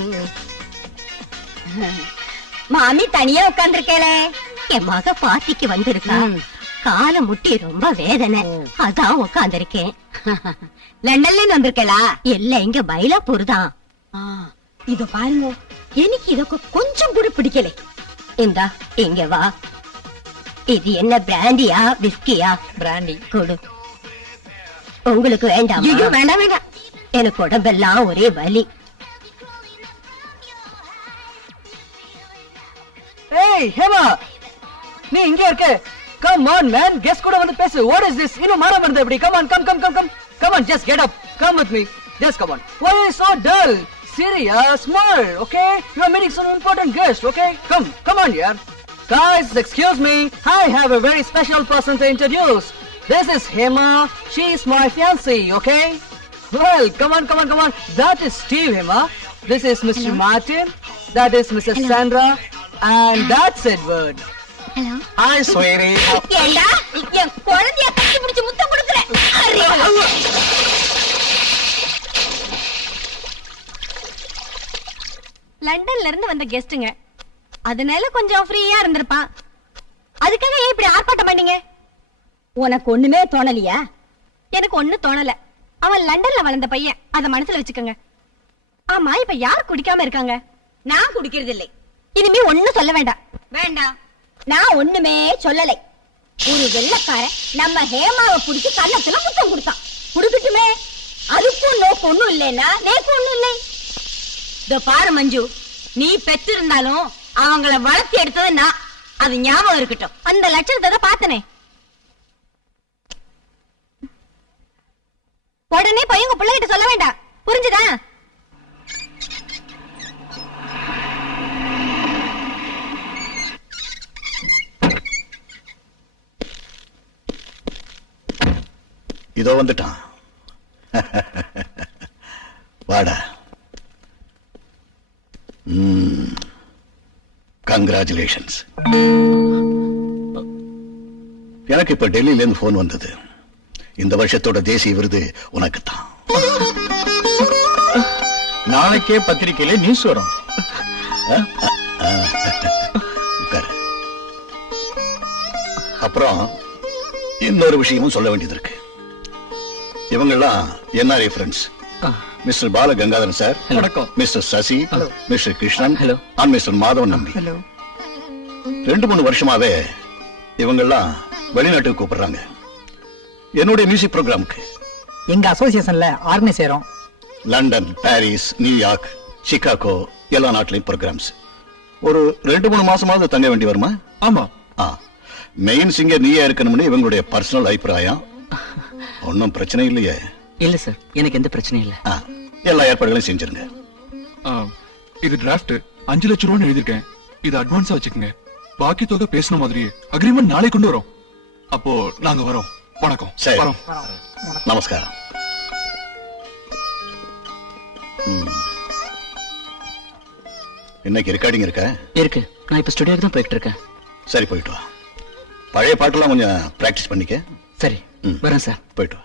மாமி தனியா உட்கார்ந்திருக்கேளே. என் மக பார்ட்டிக்கு வந்திருக்கா. கால முட்டி ரொம்ப வேதனை, அதான் உட்கார்ந்திருக்கேன். லண்டன்ல இருந்து வந்திருக்கேளா? இல்ல, இங்க மயிலாப்பூர் தான். இத பாருங்க, எனக்கு இதற்கு கொஞ்சம் கூட பிடிக்கல. இந்தா இங்க வா. இது என்ன பிராண்டியா விஸ்கியா? பிராண்டி கொடு. உங்களுக்கு வேண்டாம்? ஐயோ வேண்டாம் வேண்டாம். எனக்கு உடம்பெல்லாம் ஒரே வலி. ஏய் ஹேமா, நீ இங்க இருக்க? கம் ஆன் மேன், கெஸ் கூட வந்து பேசு. What is this? இன்னும் மாற வருது எப்படி? Come on, come on, just get up, come with me, just come on. Why are you so dull? Serious, smile, okay? You are meeting some important guest, okay? Come on, yaar. Guys, excuse me, I have a very special person to introduce. This is Hema. She is my fiancée, okay? Well, come on. That is Steve, Hema. This is Mr. Martin. That is Mrs. Sandra. And that's Edward. Hello. Hi, sweetie. ஏண்டா என் குழந்தைய கட்டி பிடிச்சு முத்தம் கொடுக்குறேன். லண்டன்ல இருந்து வந்த கெஸ்டுங்க, அதனால கொஞ்சம் ஃப்ரீயா இருந்திருப்பான். அதுக்காக ஏன் இப்படி ஆர்ப்பாட்டம் பண்ணீங்க? உனக்கு ஒண்ணுமே தோணலையா? எனக்கு ஒண்ணு தோணல. அவன் லண்டன்ல வளர்ந்த பையன், அத மனசுல வச்சுக்கோங்க. ஆமா, இப்ப யார் குடிக்காம இருக்காங்க? நான் குடிக்கிறது இல்லை. இனிமே ஒண்ணும் சொல்ல வேண்டாம். வேண்டாம், நான் ஒண்ணுமே சொல்லலை. ஒரு வெள்ளக்காரன் நம்ம ஹேமாவை புடிச்சு கன்னத்துல முத்தம் கொடுத்தான். குடுக்கட்டுமே, அதுக்கும் நோக்கு ஒண்ணும் இல்லைன்னா நேக்கு ஒண்ணும் இல்லை. இதோ பாரு மஞ்சு, நீ பெற்றிருந்தாலும் அவங்கள வளர்த்தி எடுத்தது நான். அது ஞாபகம் இருக்கட்டும். அந்த லட்சணத்தை தான் பார்த்தனே. உடனே போய் உங்க பிள்ளைகிட்ட சொல்ல வேண்டாம், புரிஞ்சுதா? இதோ வந்துட்டான். வாடா. கங்க்ராச்சுலேஷன்ஸ். எனக்கு இப்ப டெல்லியில இருந்து போன் வந்தது. இந்த வருஷத்தோட தேசிய விருது உனக்கு தான். நாளைக்கே பத்திரிக்கையில நியூஸ் வரும். உட்காரு. அப்புறம் இன்னொரு விஷயமும் சொல்ல வேண்டியது இருக்கு. இவங்கெல்லாம் NRI friends. Mister Bala Gangadharan sir, வணக்கம். Mister Sasi, mister Krishnan, Hello. And mister Madhavan Nambi. 2-3 வருஷமாவே இவங்கெல்லாம் வெளிநாட்டுக்கு கூப்பிடுறாங்க என்னுடைய மியூசிக் ப்ரோக்ராமுக்கு. எங்க அசோசியேஷன்ல ஆர்கனைஸ் செய்றோம். லண்டன், பாரிஸ், நியூயார்க், சிகாகோ எல்லா நாட்டிலையும் ப்ரோக்ராம்ஸ். ஒரு 2-3 மாசமாவது தங்க வேண்டி வருமா? ஆமா. மெயின் சிங்கர் நீயா இருக்கணும்னு இவங்களுடைய பர்சனல் அபிப்பிராயம். ஒன்னும் பிரச்சனை இல்லையே? இல்ல சார், எனக்கு எந்த பிரச்சனையும் இல்ல. எல்லா ஏற்பாடுகளையும் செஞ்சிருங்க. இது டிராஃப்ட் 5 லட்சம் ரூபான்னு எழுதிருக்கேன். இது அட்வான்ஸா வச்சுக்கோங்க. பாக்கி தொகை பேசின மாதிரியே அக்ரிமெண்ட் நாளை கொண்டு வரோம். அப்போ நாங்க வரோம். வணக்கம். சரி. வரோம். நமஸ்காரம். இன்னைக்கு ரெக்கார்டிங் இருக்கா? இருக்கு. நான் இப்ப ஸ்டுடியோக்கு தான் போயிட்டு இருக்கேன். சரி, போயிட்டு வா. பழைய பாட்டெல்லாம் கொஞ்சம் பிராக்டிஸ் பண்ணிக்க. சரி, வரேன் சார். போயிட்டு வா.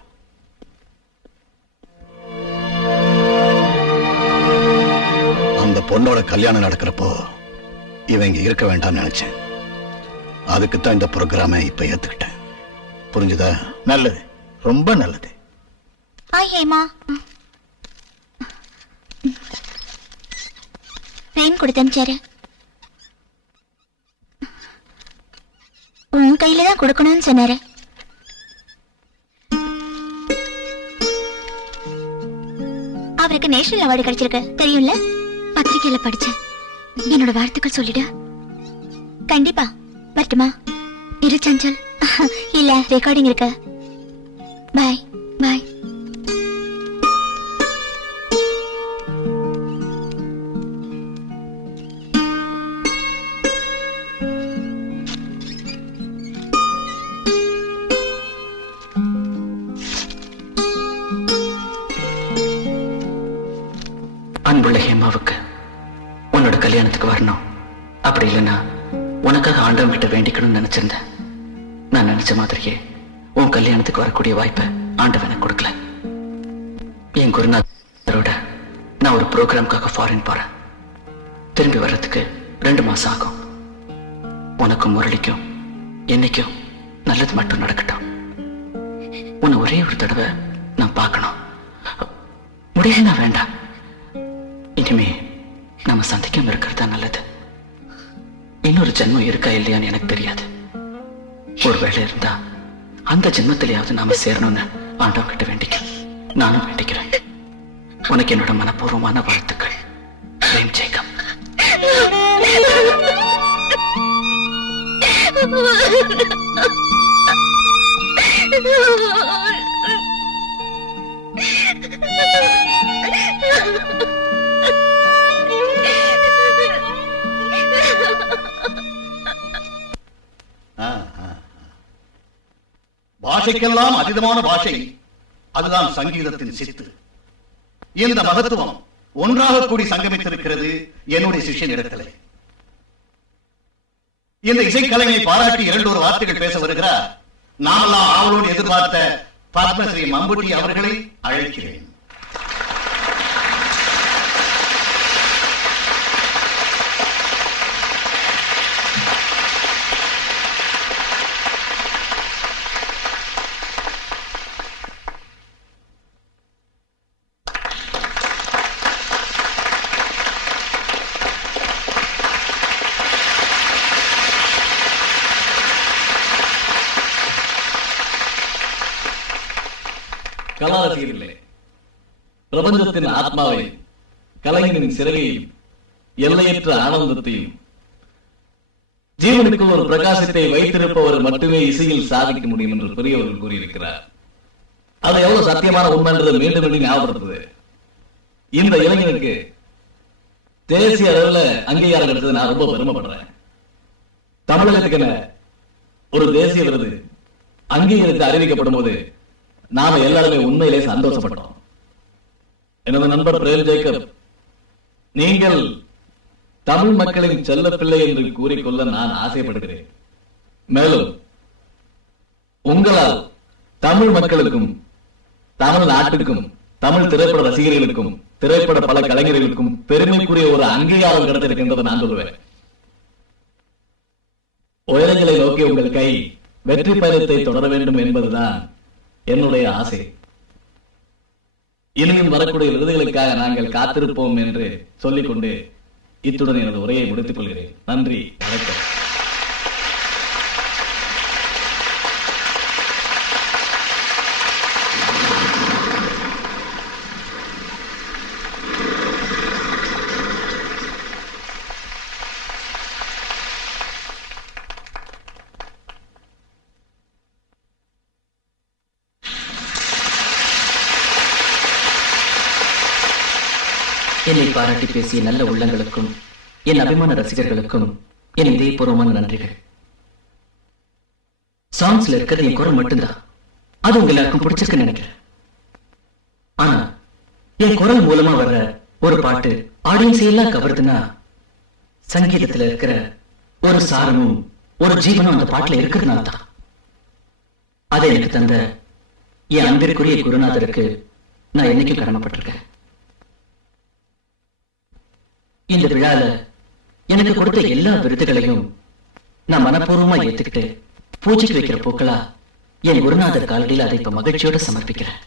அந்த பொண்ணோட கல்யாணம் நடக்கிறப்போ இவங்க இருக்க வேண்டாம்னு நினைச்சேன். அதுக்குத்தான் இந்த ப்ரோக்ராமை இப்ப ஏத்துக்கிட்டேன். புரிஞ்சுதா? நல்லது, ரொம்ப நல்லது. ஹாய் ஹேமா. ரெயின் கொடுத்து அனுப்பிச்சாரு. உன் கையில தான் கொடுக்கணும்னு சொன்னாரு. அவருக்கு நேஷனல் அவார்டு கிடைச்சிருக்கு, தெரியும்ல? பத்திரிகையில படிச்சேன். என்னோட வாழ்த்துக்கள் சொல்லிடு. கண்டிப்பா. வரட்டுமா? இரு சஞ்சல். இல்ல, ரெக்கார்டிங் இருக்கு. பாய் பாய். அன்புள்ள ஹேமாவுக்கு உன்னோட கல்யாணத்துக்கு வரணும். அப்படி இல்லைன்னா உனக்காக ஆண்டவன் கிட்ட வேண்டிக்கணும்னு நினைச்சிருந்தேன். நான் நினைச்ச மாதிரியே உன் கல்யாணத்துக்கு வரக்கூடிய வாய்ப்பை ஆண்டவன் எனக்கு கொடுக்கல. என் குருநாதரோட நான் ஒரு ப்ரோக்ராம்காக ஃபாரின் போறேன். திரும்பி வர்றதுக்கு 2 மாசம் ஆகும். உனக்கும் முரளிக்கும் என்னைக்கும் நல்லது மட்டும் நடக்கட்டும். உன்னை ஒரே ஒரு தடவை நான் பார்க்கணும். முடியலன்னா வேண்டாம். இனிமே நம்ம சந்திக்காம இருக்கிறது தான் நல்லது. இன்னொரு ஜென்மம் இருக்கா இல்லையான்னு எனக்கு தெரியாது. ஒருவேளை இருந்தா அந்த ஜென்மத்திலேயாவது நாம சேரணும்னு ஆண்டவன் கிட்ட வேண்டிக்க நானும் வேண்டிக்கிறேன். உனக்கு என்னோட மனப்பூர்வமான வாழ்த்துக்கள். Frame Jacob. பாஷைக்கெல்லாம் அதீதமான பாஷை, அதுதான் சங்கீதத்தின் சித்து. இந்த மகத்துவம் ஒன்றாக கூடி சங்கமித்திருக்கிறது என்னுடைய சிஷ்யனிடத்திலே. இந்த இசைக்கலைஞை பாராட்டி 2 வார்த்தைகள் பேச வருகிறார். நாமெல்லாம் ஆவலோடு எதிர்பார்த்த பத்மஸ்ரீ மம்புட்டி அவர்களை அழைக்கிறேன். கலாரசியர்களே, பிரபஞ்சத்தின் ஆத்மாவை, கலைஞனின் சிறகையும் எல்லையற்ற ஆனந்தத்தையும் ஜீவனுக்கு ஒரு பிரகாசத்தை வைத்திருப்பவர் மட்டுமே இசையில் சாதிக்க முடியும் என்று பெரியவர்கள் கூறியிருக்கிறார். அது எவ்வளவு சத்தியமான உண்மை என்றது மீண்டும் மீண்டும் ஞாபகப்படுத்துது. இந்த இளைஞனுக்கு தேசிய அளவில் அங்கீகாரம் கிடைத்தது நான் ரொம்ப பெருமைப்படுறேன். தமிழகத்துக்கு என ஒரு தேசிய விருது அங்கீகரித்து அறிவிக்கப்படும் போது நாம எல்லாருமே உண்மையிலே சந்தோஷப்பட்டோம். எனது நண்பர் பிரேம் ஜேக்கப், நீங்கள் தமிழ் மக்களின் செல்ல பிள்ளை என்று கூறிக்கொள்ள நான் ஆசைப்படுகிறேன். மேலும் உங்களால் தமிழ் மக்களுக்கும் தமிழ்நாட்டுக்கும் தமிழ் திரைப்பட ரசிகர்களுக்கும் திரைப்பட பல கலைஞர்களுக்கும் பெருமைக்குரிய ஒரு அங்கீகாரம் கிடைத்திருக்கின்றது நான் சொல்லுவேன். உயரங்களை நோக்கி உங்கள் கை வெற்றி பயணத்தை தொடர வேண்டும் என்பதுதான் என்னுடைய ஆசை. இனியும் வரக்கூடிய விருதுகளுக்காக நாங்கள் காத்திருப்போம் என்று சொல்லிக்கொண்டு இத்துடன் எனது உரையை முடித்துக் கொள்கிறேன். நன்றி, வணக்கம். என்னை பாராட்டி பேசிய நல்ல உள்ளங்களுக்கும் என் அபிமான ரசிகர்களுக்கும் என் இதயபூர்வமான நன்றிகள். சாங்ஸ்ல இருக்கிறது என் குரல் மட்டும்தான். அது உங்க எல்லாருக்கும் பிடிச்சிருக்குன்னு நினைக்கிறேன். ஆனா என் குரல் மூலமா வர்ற ஒரு பாட்டு ஆடியன்ஸ் எல்லாம் கவருதுன்னா சங்கீதத்துல இருக்கிற ஒரு சாரமும் ஒரு ஜீவனும் அந்த பாட்டுல இருக்கிறதுனால தான். அதை எனக்கு தந்த என் அன்பிற்குரிய குருநாதருக்கு நான் என்னைக்கும் கடமைப்பட்டிருக்கேன். இந்த விழால எனக்கு கொடுத்த எல்லா விருதுகளையும் நான் மனப்பூர்வமா ஏத்துக்கிட்டு பூஜைக்கு வைக்கிற பூக்களா என் குருநாதர் காலடியில் அதை இப்ப மகிழ்ச்சியோட சமர்ப்பிக்கிறேன்.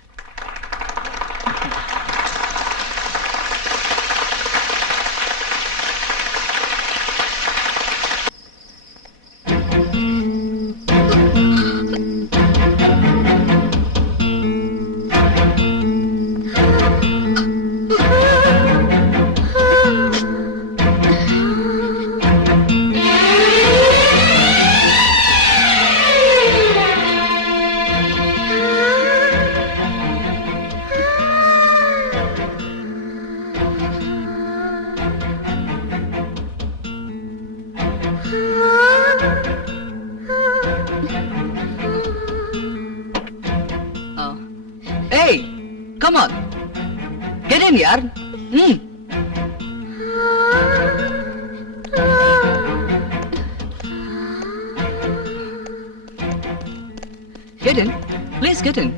Hey, come on. Get in, yaar. Get in. Please get in.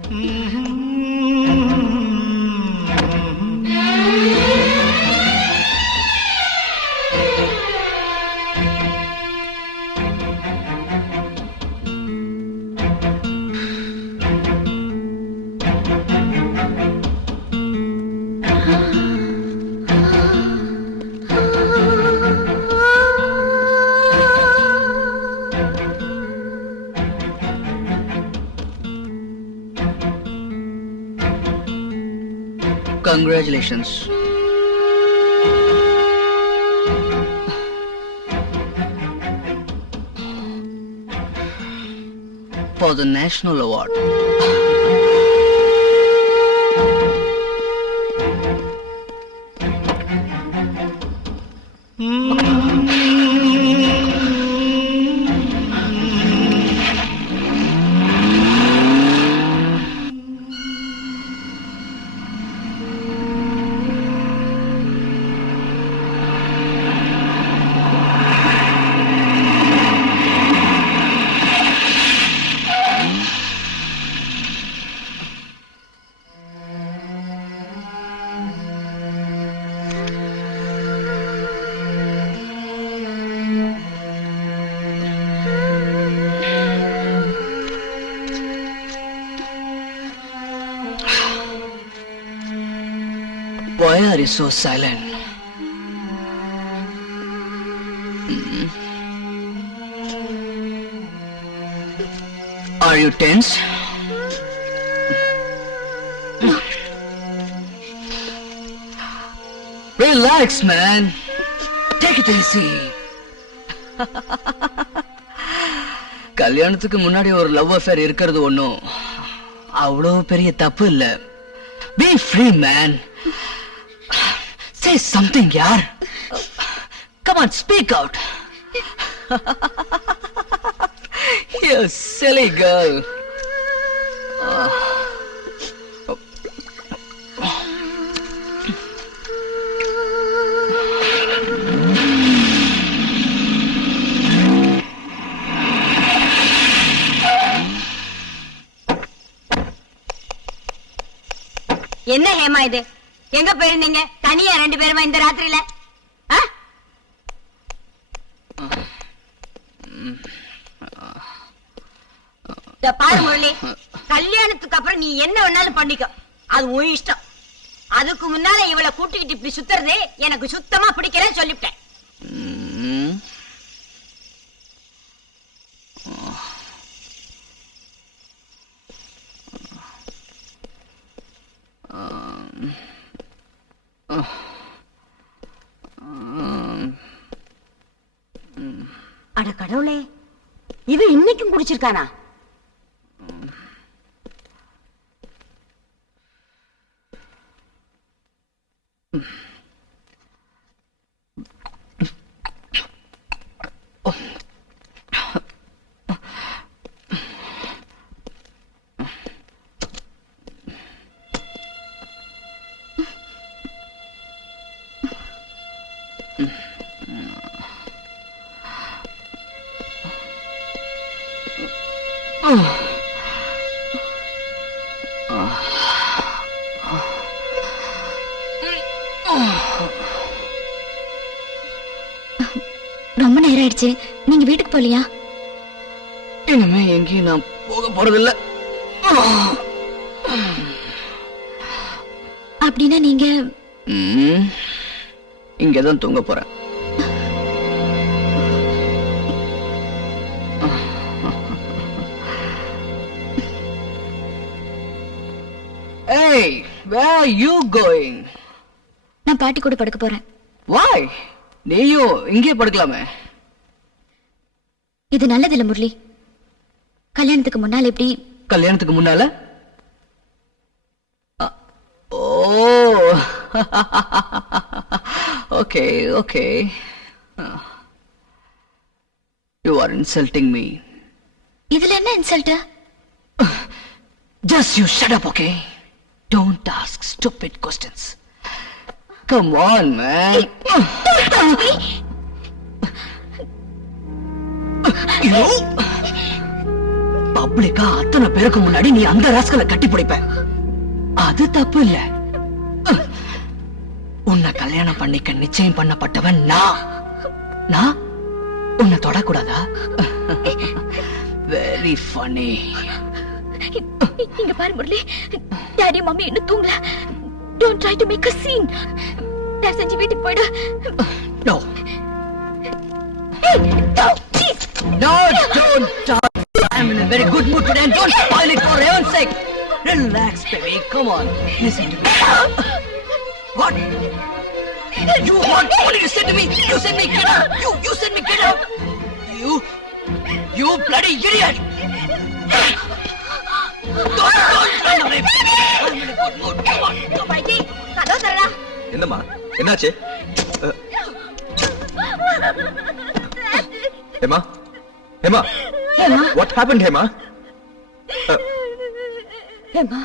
Congratulations. For the National Award. Why are you so silent? Are you tense? Relax, man. Take it easy. கல்யாணத்துக்கு முன்னாடி ஒரு லவ் அஃபேர் இருக்கிறது ஒண்ணும் அவ்வளவு பெரிய தப்பு இல்ல. Be free, man. Say something, yaar. Come on, speak out. You silly girl. என்ன ஹேமா இது? எங்க போயிருந்தீங்க தனியா 2 பேருமா இந்த ராத்திரியில? பாரு முரளி, கல்யாணத்துக்கு அப்புறம் நீ என்ன வேணாலும் பண்ணிக்க, அது உன் இஷ்டம். அதுக்கு முன்னால இவளை கூட்டிக்கிட்டு இப்படி சுத்துறது எனக்கு சுத்தமா பிடிக்கிறேன்னு சொல்லிவிட்டேன். அட கடவுளே, இது இன்னைக்கும் குடிச்சிருக்கானா? ரொம்ப நேரம் ஆயிடுச்சு, நீங்க வீட்டுக்கு போலியா? இனிமே எங்கேயும் நான் போக போறதில்ல. அப்படின்னா நீங்க இங்கதான் தூங்க போறேன். Hey, where are you going? நான் பாட்டி கூட படுக்க போறேன். Why? நீயும் இங்கே படுக்கலாமே. இது நல்லதில்ல முரளி. கல்யாணத்துக்கு முன்னால எப்படி? கல்யாணத்துக்கு முன்னால? ஓ, okay, okay. You are insulting me. இதுல என்ன insult? Just you shut up, okay? Don't ask stupid questions. Come on, man. You? பப்ளிக்கா அத்தனை பேருக்கு முன்னாடி நீ அந்த ராஸ்கலை கட்டி பிடிப்ப, அது தப்பு இல்ல. உன்னை கல்யாணம் பண்ணிக்க நிச்சயம் பண்ணப்பட்டவன் நான் உன்னை தொடக்கூடாதா? Very funny. இங்க பாரு முரளி, டாடி மம்மி இன்னும் தூங்கல. Don't try to make a scene. தயவு செஞ்சு வீட்டுக்கு போயிடு. No. Hey, no, please. No, don't. I'm in a very good mood today and don't spoil it for heaven's sake. Relax, baby. Come on. Listen to me. What? What did you say to me? You said me get up. You said me get up. You bloody idiot. Don't run away. I'm in a good mood. Come on. Come on. கதவு தரடா. என்னம்மா, என்னாச்சு? Hema, Hema, what happened, Hema? Hema,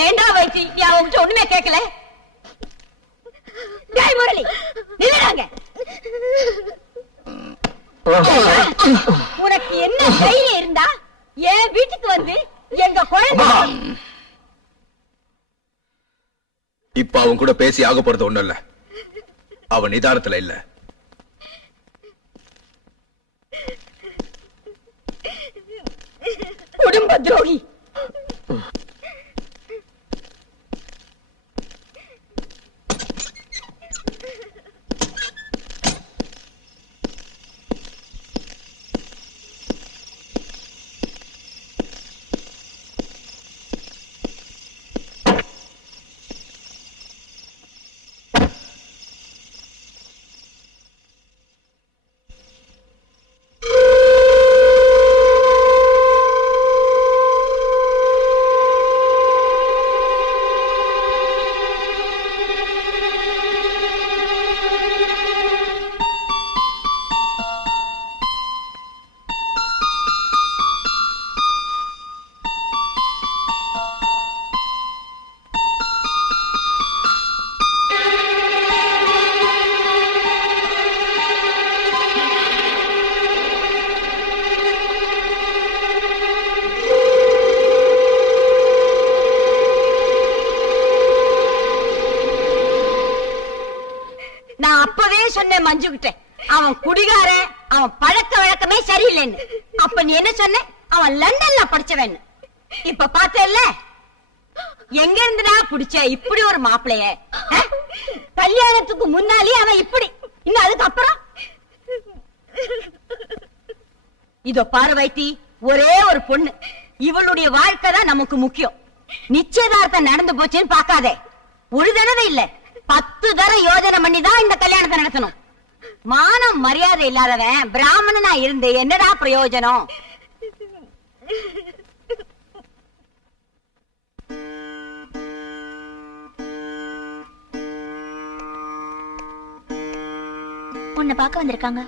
ஏண்டா வைத்தி, நீ அவங்கிட்ட ஒண்ணுமே கேட்கல? டேய் முரளி, நில்லுடாங்க. உனக்கு என்ன தைரியம் இருந்தா என் வீட்டுக்கு வந்து எங்க குழந்தை இப்ப அவன் கூட பேசி ஆக போறது ஒண்ணும் இல்ல. அவன் நிதானத்துல இல்ல. குடும்ப துரோகி. நான் அப்பவே சொன்னேன் மஞ்சுகிட்ட, அவன் குடிகாரன், அவன் பழக்க வழக்கமே சரியில்லைன்னு. அப்ப நீ என்ன சொன்ன? அவன் லண்டன்ல படிச்சவன். இப்ப பார்த்தேல்ல, எங்க இருந்துடா புடிச்ச இப்படி ஒரு மாப்பிளைய? கல்யாணத்துக்கு முன்னாலே அவன் இப்படி, இன்னும் அதுக்கப்புறம் இதோ பாரு வைத்தி, ஒரே ஒரு பொண்ணு, இவளுடைய வாழ்க்கை தான் நமக்கு முக்கியம். நிச்சயதார்த்தம் நடந்து போச்சுன்னு பாக்காதே. ஒரு தடவை இல்ல 10 தடவை யோஜனை பண்ணி தான் இந்த கல்யாணத்தை நடத்தணும். மானம் மரியாதை இல்லாதவன் பிராமணனா இருந்து என்னடா பிரயோஜனம்? உன்னை பார்க்க வந்திருக்காங்க.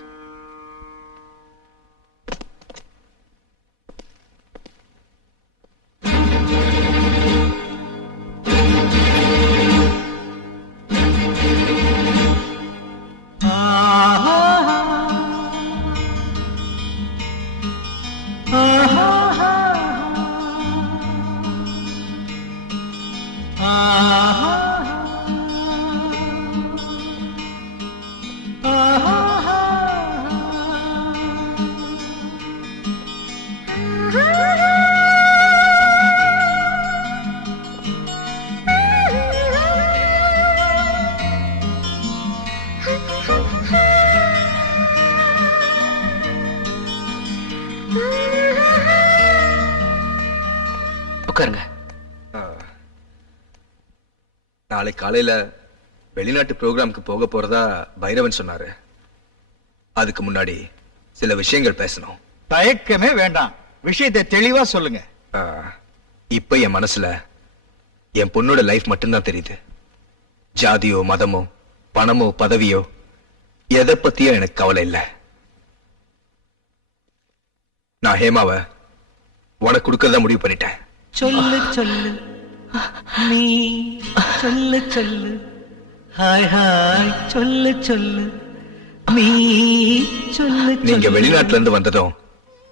உட்காருங்க. நாளை காலையில வெளிநாட்டு ப்ரோக்ராமுக்கு போக போறதா பைரவன் சொன்னாரு. அதுக்கு முன்னாடி சில விஷயங்கள் பேசணும். தயக்கமே வேண்டாம், விஷயத்தை தெளிவா சொல்லுங்க. இப்ப என் மனசுல என் பொண்ணோட லைஃப் மட்டும்தான் தெரியுது. ஜாதியோ மதமோ பணமோ பதவியோ எதை பத்தியோ எனக்கு கவலை இல்லை. நான் ஹேமாவை உனக்கு கொடுக்கறதா முடிவு பண்ணிட்டேன். சொல்லு சொல்லு நீ சொல்லு சொல்லு ஹாய் ஹாய் சொல்லு சொல்லு நீ சொல்லு. நீங்க வெளிநாட்டுல இருந்து வந்ததும்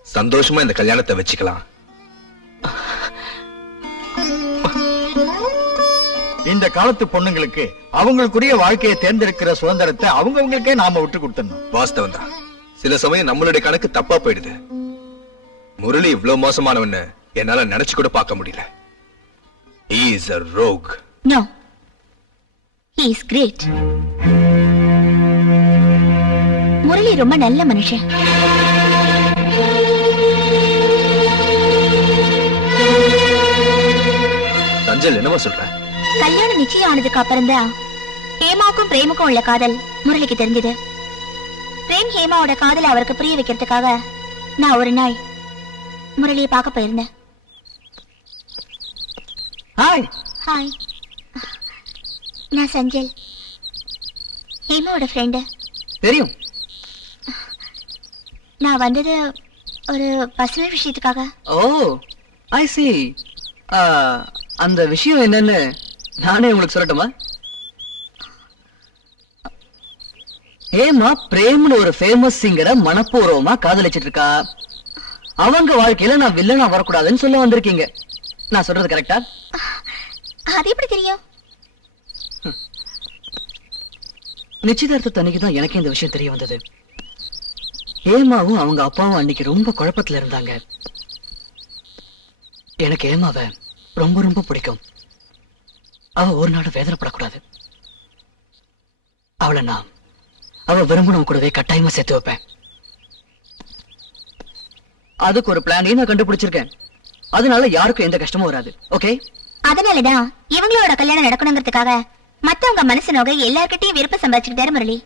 சந்தோஷமா இந்த கல்யாணத்தை வச்சுக்கலாம். இந்த காலத்து பொண்ணுங்களுக்கு அவங்களுக்குரிய வாழ்க்கையை தேர்ந்தெடுக்கிற சுதந்திரத்தை அவங்களுக்கே நாம விட்டு கொடுத்துடணும். வாஸ்தவம் தான். சில சமயம் நம்மளுடைய கணக்கு தப்பா போயிடுது. முரளி இவ்வளவு மோசமானவன்னு என்னால நினைச்சு கூட பார்க்க முடியல. He is a rogue. No, he is great. Murali ரொம்ப நல்ல மனுஷன். சஞ்சல் என்னமா சொல்ற? கல்யாணம் நிச்சயம் ஆனதுக்கு அப்புறம் தான் ஹேமாவுக்கும் பிரேமுக்கும் உள்ள காதல் முரளிக்கு தெரிஞ்சது. பிரேம் ஹேமாவோட காதலை அவருக்கு புரிய வைக்கிறதுக்காக நான் ஒரு நாள் முரளியை பார்க்க போயிருந்தேன். ஹாய். ஹாய், நான் சஞ்சல், ஹேமாவோட ஃப்ரெண்டு. தெரியும். நான் வந்தது ஒரு பர்சனல் விஷயத்துக்காக. ஓ ஐ see. அந்த விஷயம் என்னன்னு நானே உங்களுக்கு சொல்லட்டுமா? ஹேமா பிரேம்னு ஒரு ஃபேமஸ் சிங்கரை மனப்பூர்வமா காதலிச்சிட்டு இருக்கா. அவங்க வாழ்க்கையில நான் வில்லனா வரக்கூடாதுன்னு சொல்ல வந்திருக்கீங்க. நான் சொல்றது கரெக்டா? அது எப்படி தெரியும்? நிச்சயதார்த்த அன்னைக்கு தான் எனக்கு இந்த விஷயம் தெரிய வந்தது. ஹேமாவும் அவங்க அப்பாவும் அன்னைக்கு ரொம்ப குழப்பத்துல இருந்தாங்க. எனக்கு ஹேமாவை ரொம்ப ரொம்ப பிடிக்கும். அவ ஒரு நாள் வேதனைப்படக்கூடாது. அவளை நான் அவ விரும்பினவங்க கூடவே கட்டாயமா சேர்த்து வைப்பேன். அதுக்கு ஒரு பிளானையும் நான் கண்டுபிடிச்சிருக்கேன். அதனால யாருக்கும் எந்த கஷ்டமும் வராது. ஓகே? அதனாலதான் இவங்களோட கல்யாணம் நடக்கணுங்கிறதுக்காக மத்தவங்க மனசு நோக எல்லார்கிட்டயும் விருப்பம் சம்பாதிச்சுக்கிட்டாரு முரளி.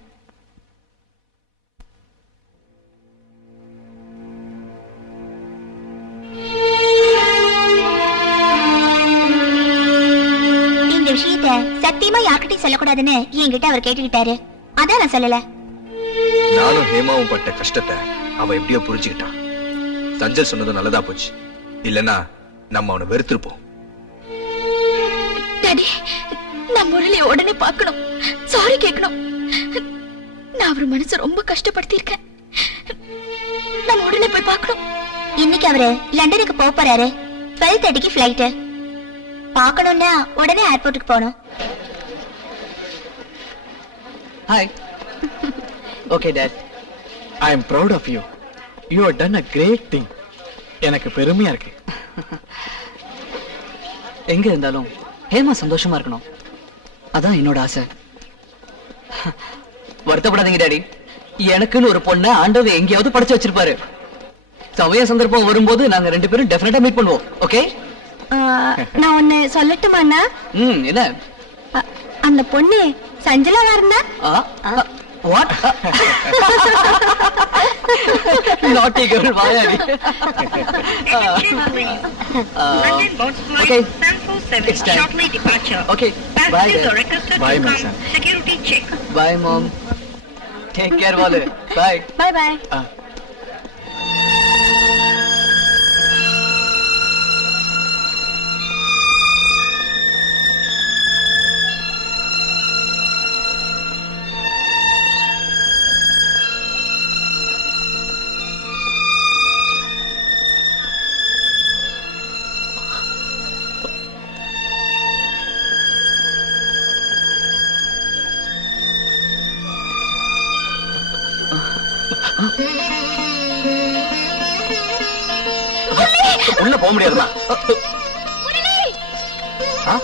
இந்த விஷயத்த சத்தியமா யார்கிட்டயும் சொல்லக்கூடாதுன்னு என்கிட்ட அவர் கேட்டுக்கிட்டாரு. அதான் நான் சொல்லல. நானும் ஹேமாவும் பட்ட கஷ்டத்தை அவ எப்படியோ புரிஞ்சுக்கிட்டான். சஞ்சல் சொன்னது நல்லதா போச்சு. இல்லனா நம்ம அவனை வெறுத்திருப்போம். டாடி, நான் முரளியை உடனே பார்க்கணும், சாரி கேட்கணும். நான் அவர் மனசு ரொம்ப கஷ்டப்படுத்தி இருக்கேன். நம்ம உடனே போய் பார்க்கணும். இன்னைக்கு அவரு லண்டனுக்கு போக போறாரு. 12:30க்கு ஃபிளைட். பார்க்கணும்னா உடனே ஏர்போர்ட்டுக்கு போகணும். Hi. Okay dad. I am proud of you. You have done a great thing. எனக்கு பெருமையா இருக்கு. எங்க இருந்தாலும் ஹேமா சந்தோஷமா இருக்கணும். அதான் என்னோட ஆசை. வருத்தப்படாதீங்க டாடி. எனக்குன்னு ஒரு பொண்ணை ஆண்டவர் எங்கேயாவது படிச்சு வச்சிருப்பாரு. சமய சந்தர்ப்பம் வரும்போது நாங்க 2 பேரும் டெஃபினட்டா மீட் பண்ணுவோம். ஓகே? நான் ஒன்னு சொல்லட்டுமாண்ணா? என்ன? அந்த பொண்ணு சஞ்சலா இருந்தா வாட்? நாட்டி girl Vayadi. London bound flight Okay. 747 It's time. shortly departure. Okay. Bye. Passengers are requested Bye, to my come son. security check. Bye mom. Take care Lalu. Bye. பாய் பாய். உள்ள போக முடியாதுமா. முரளி! ஆ?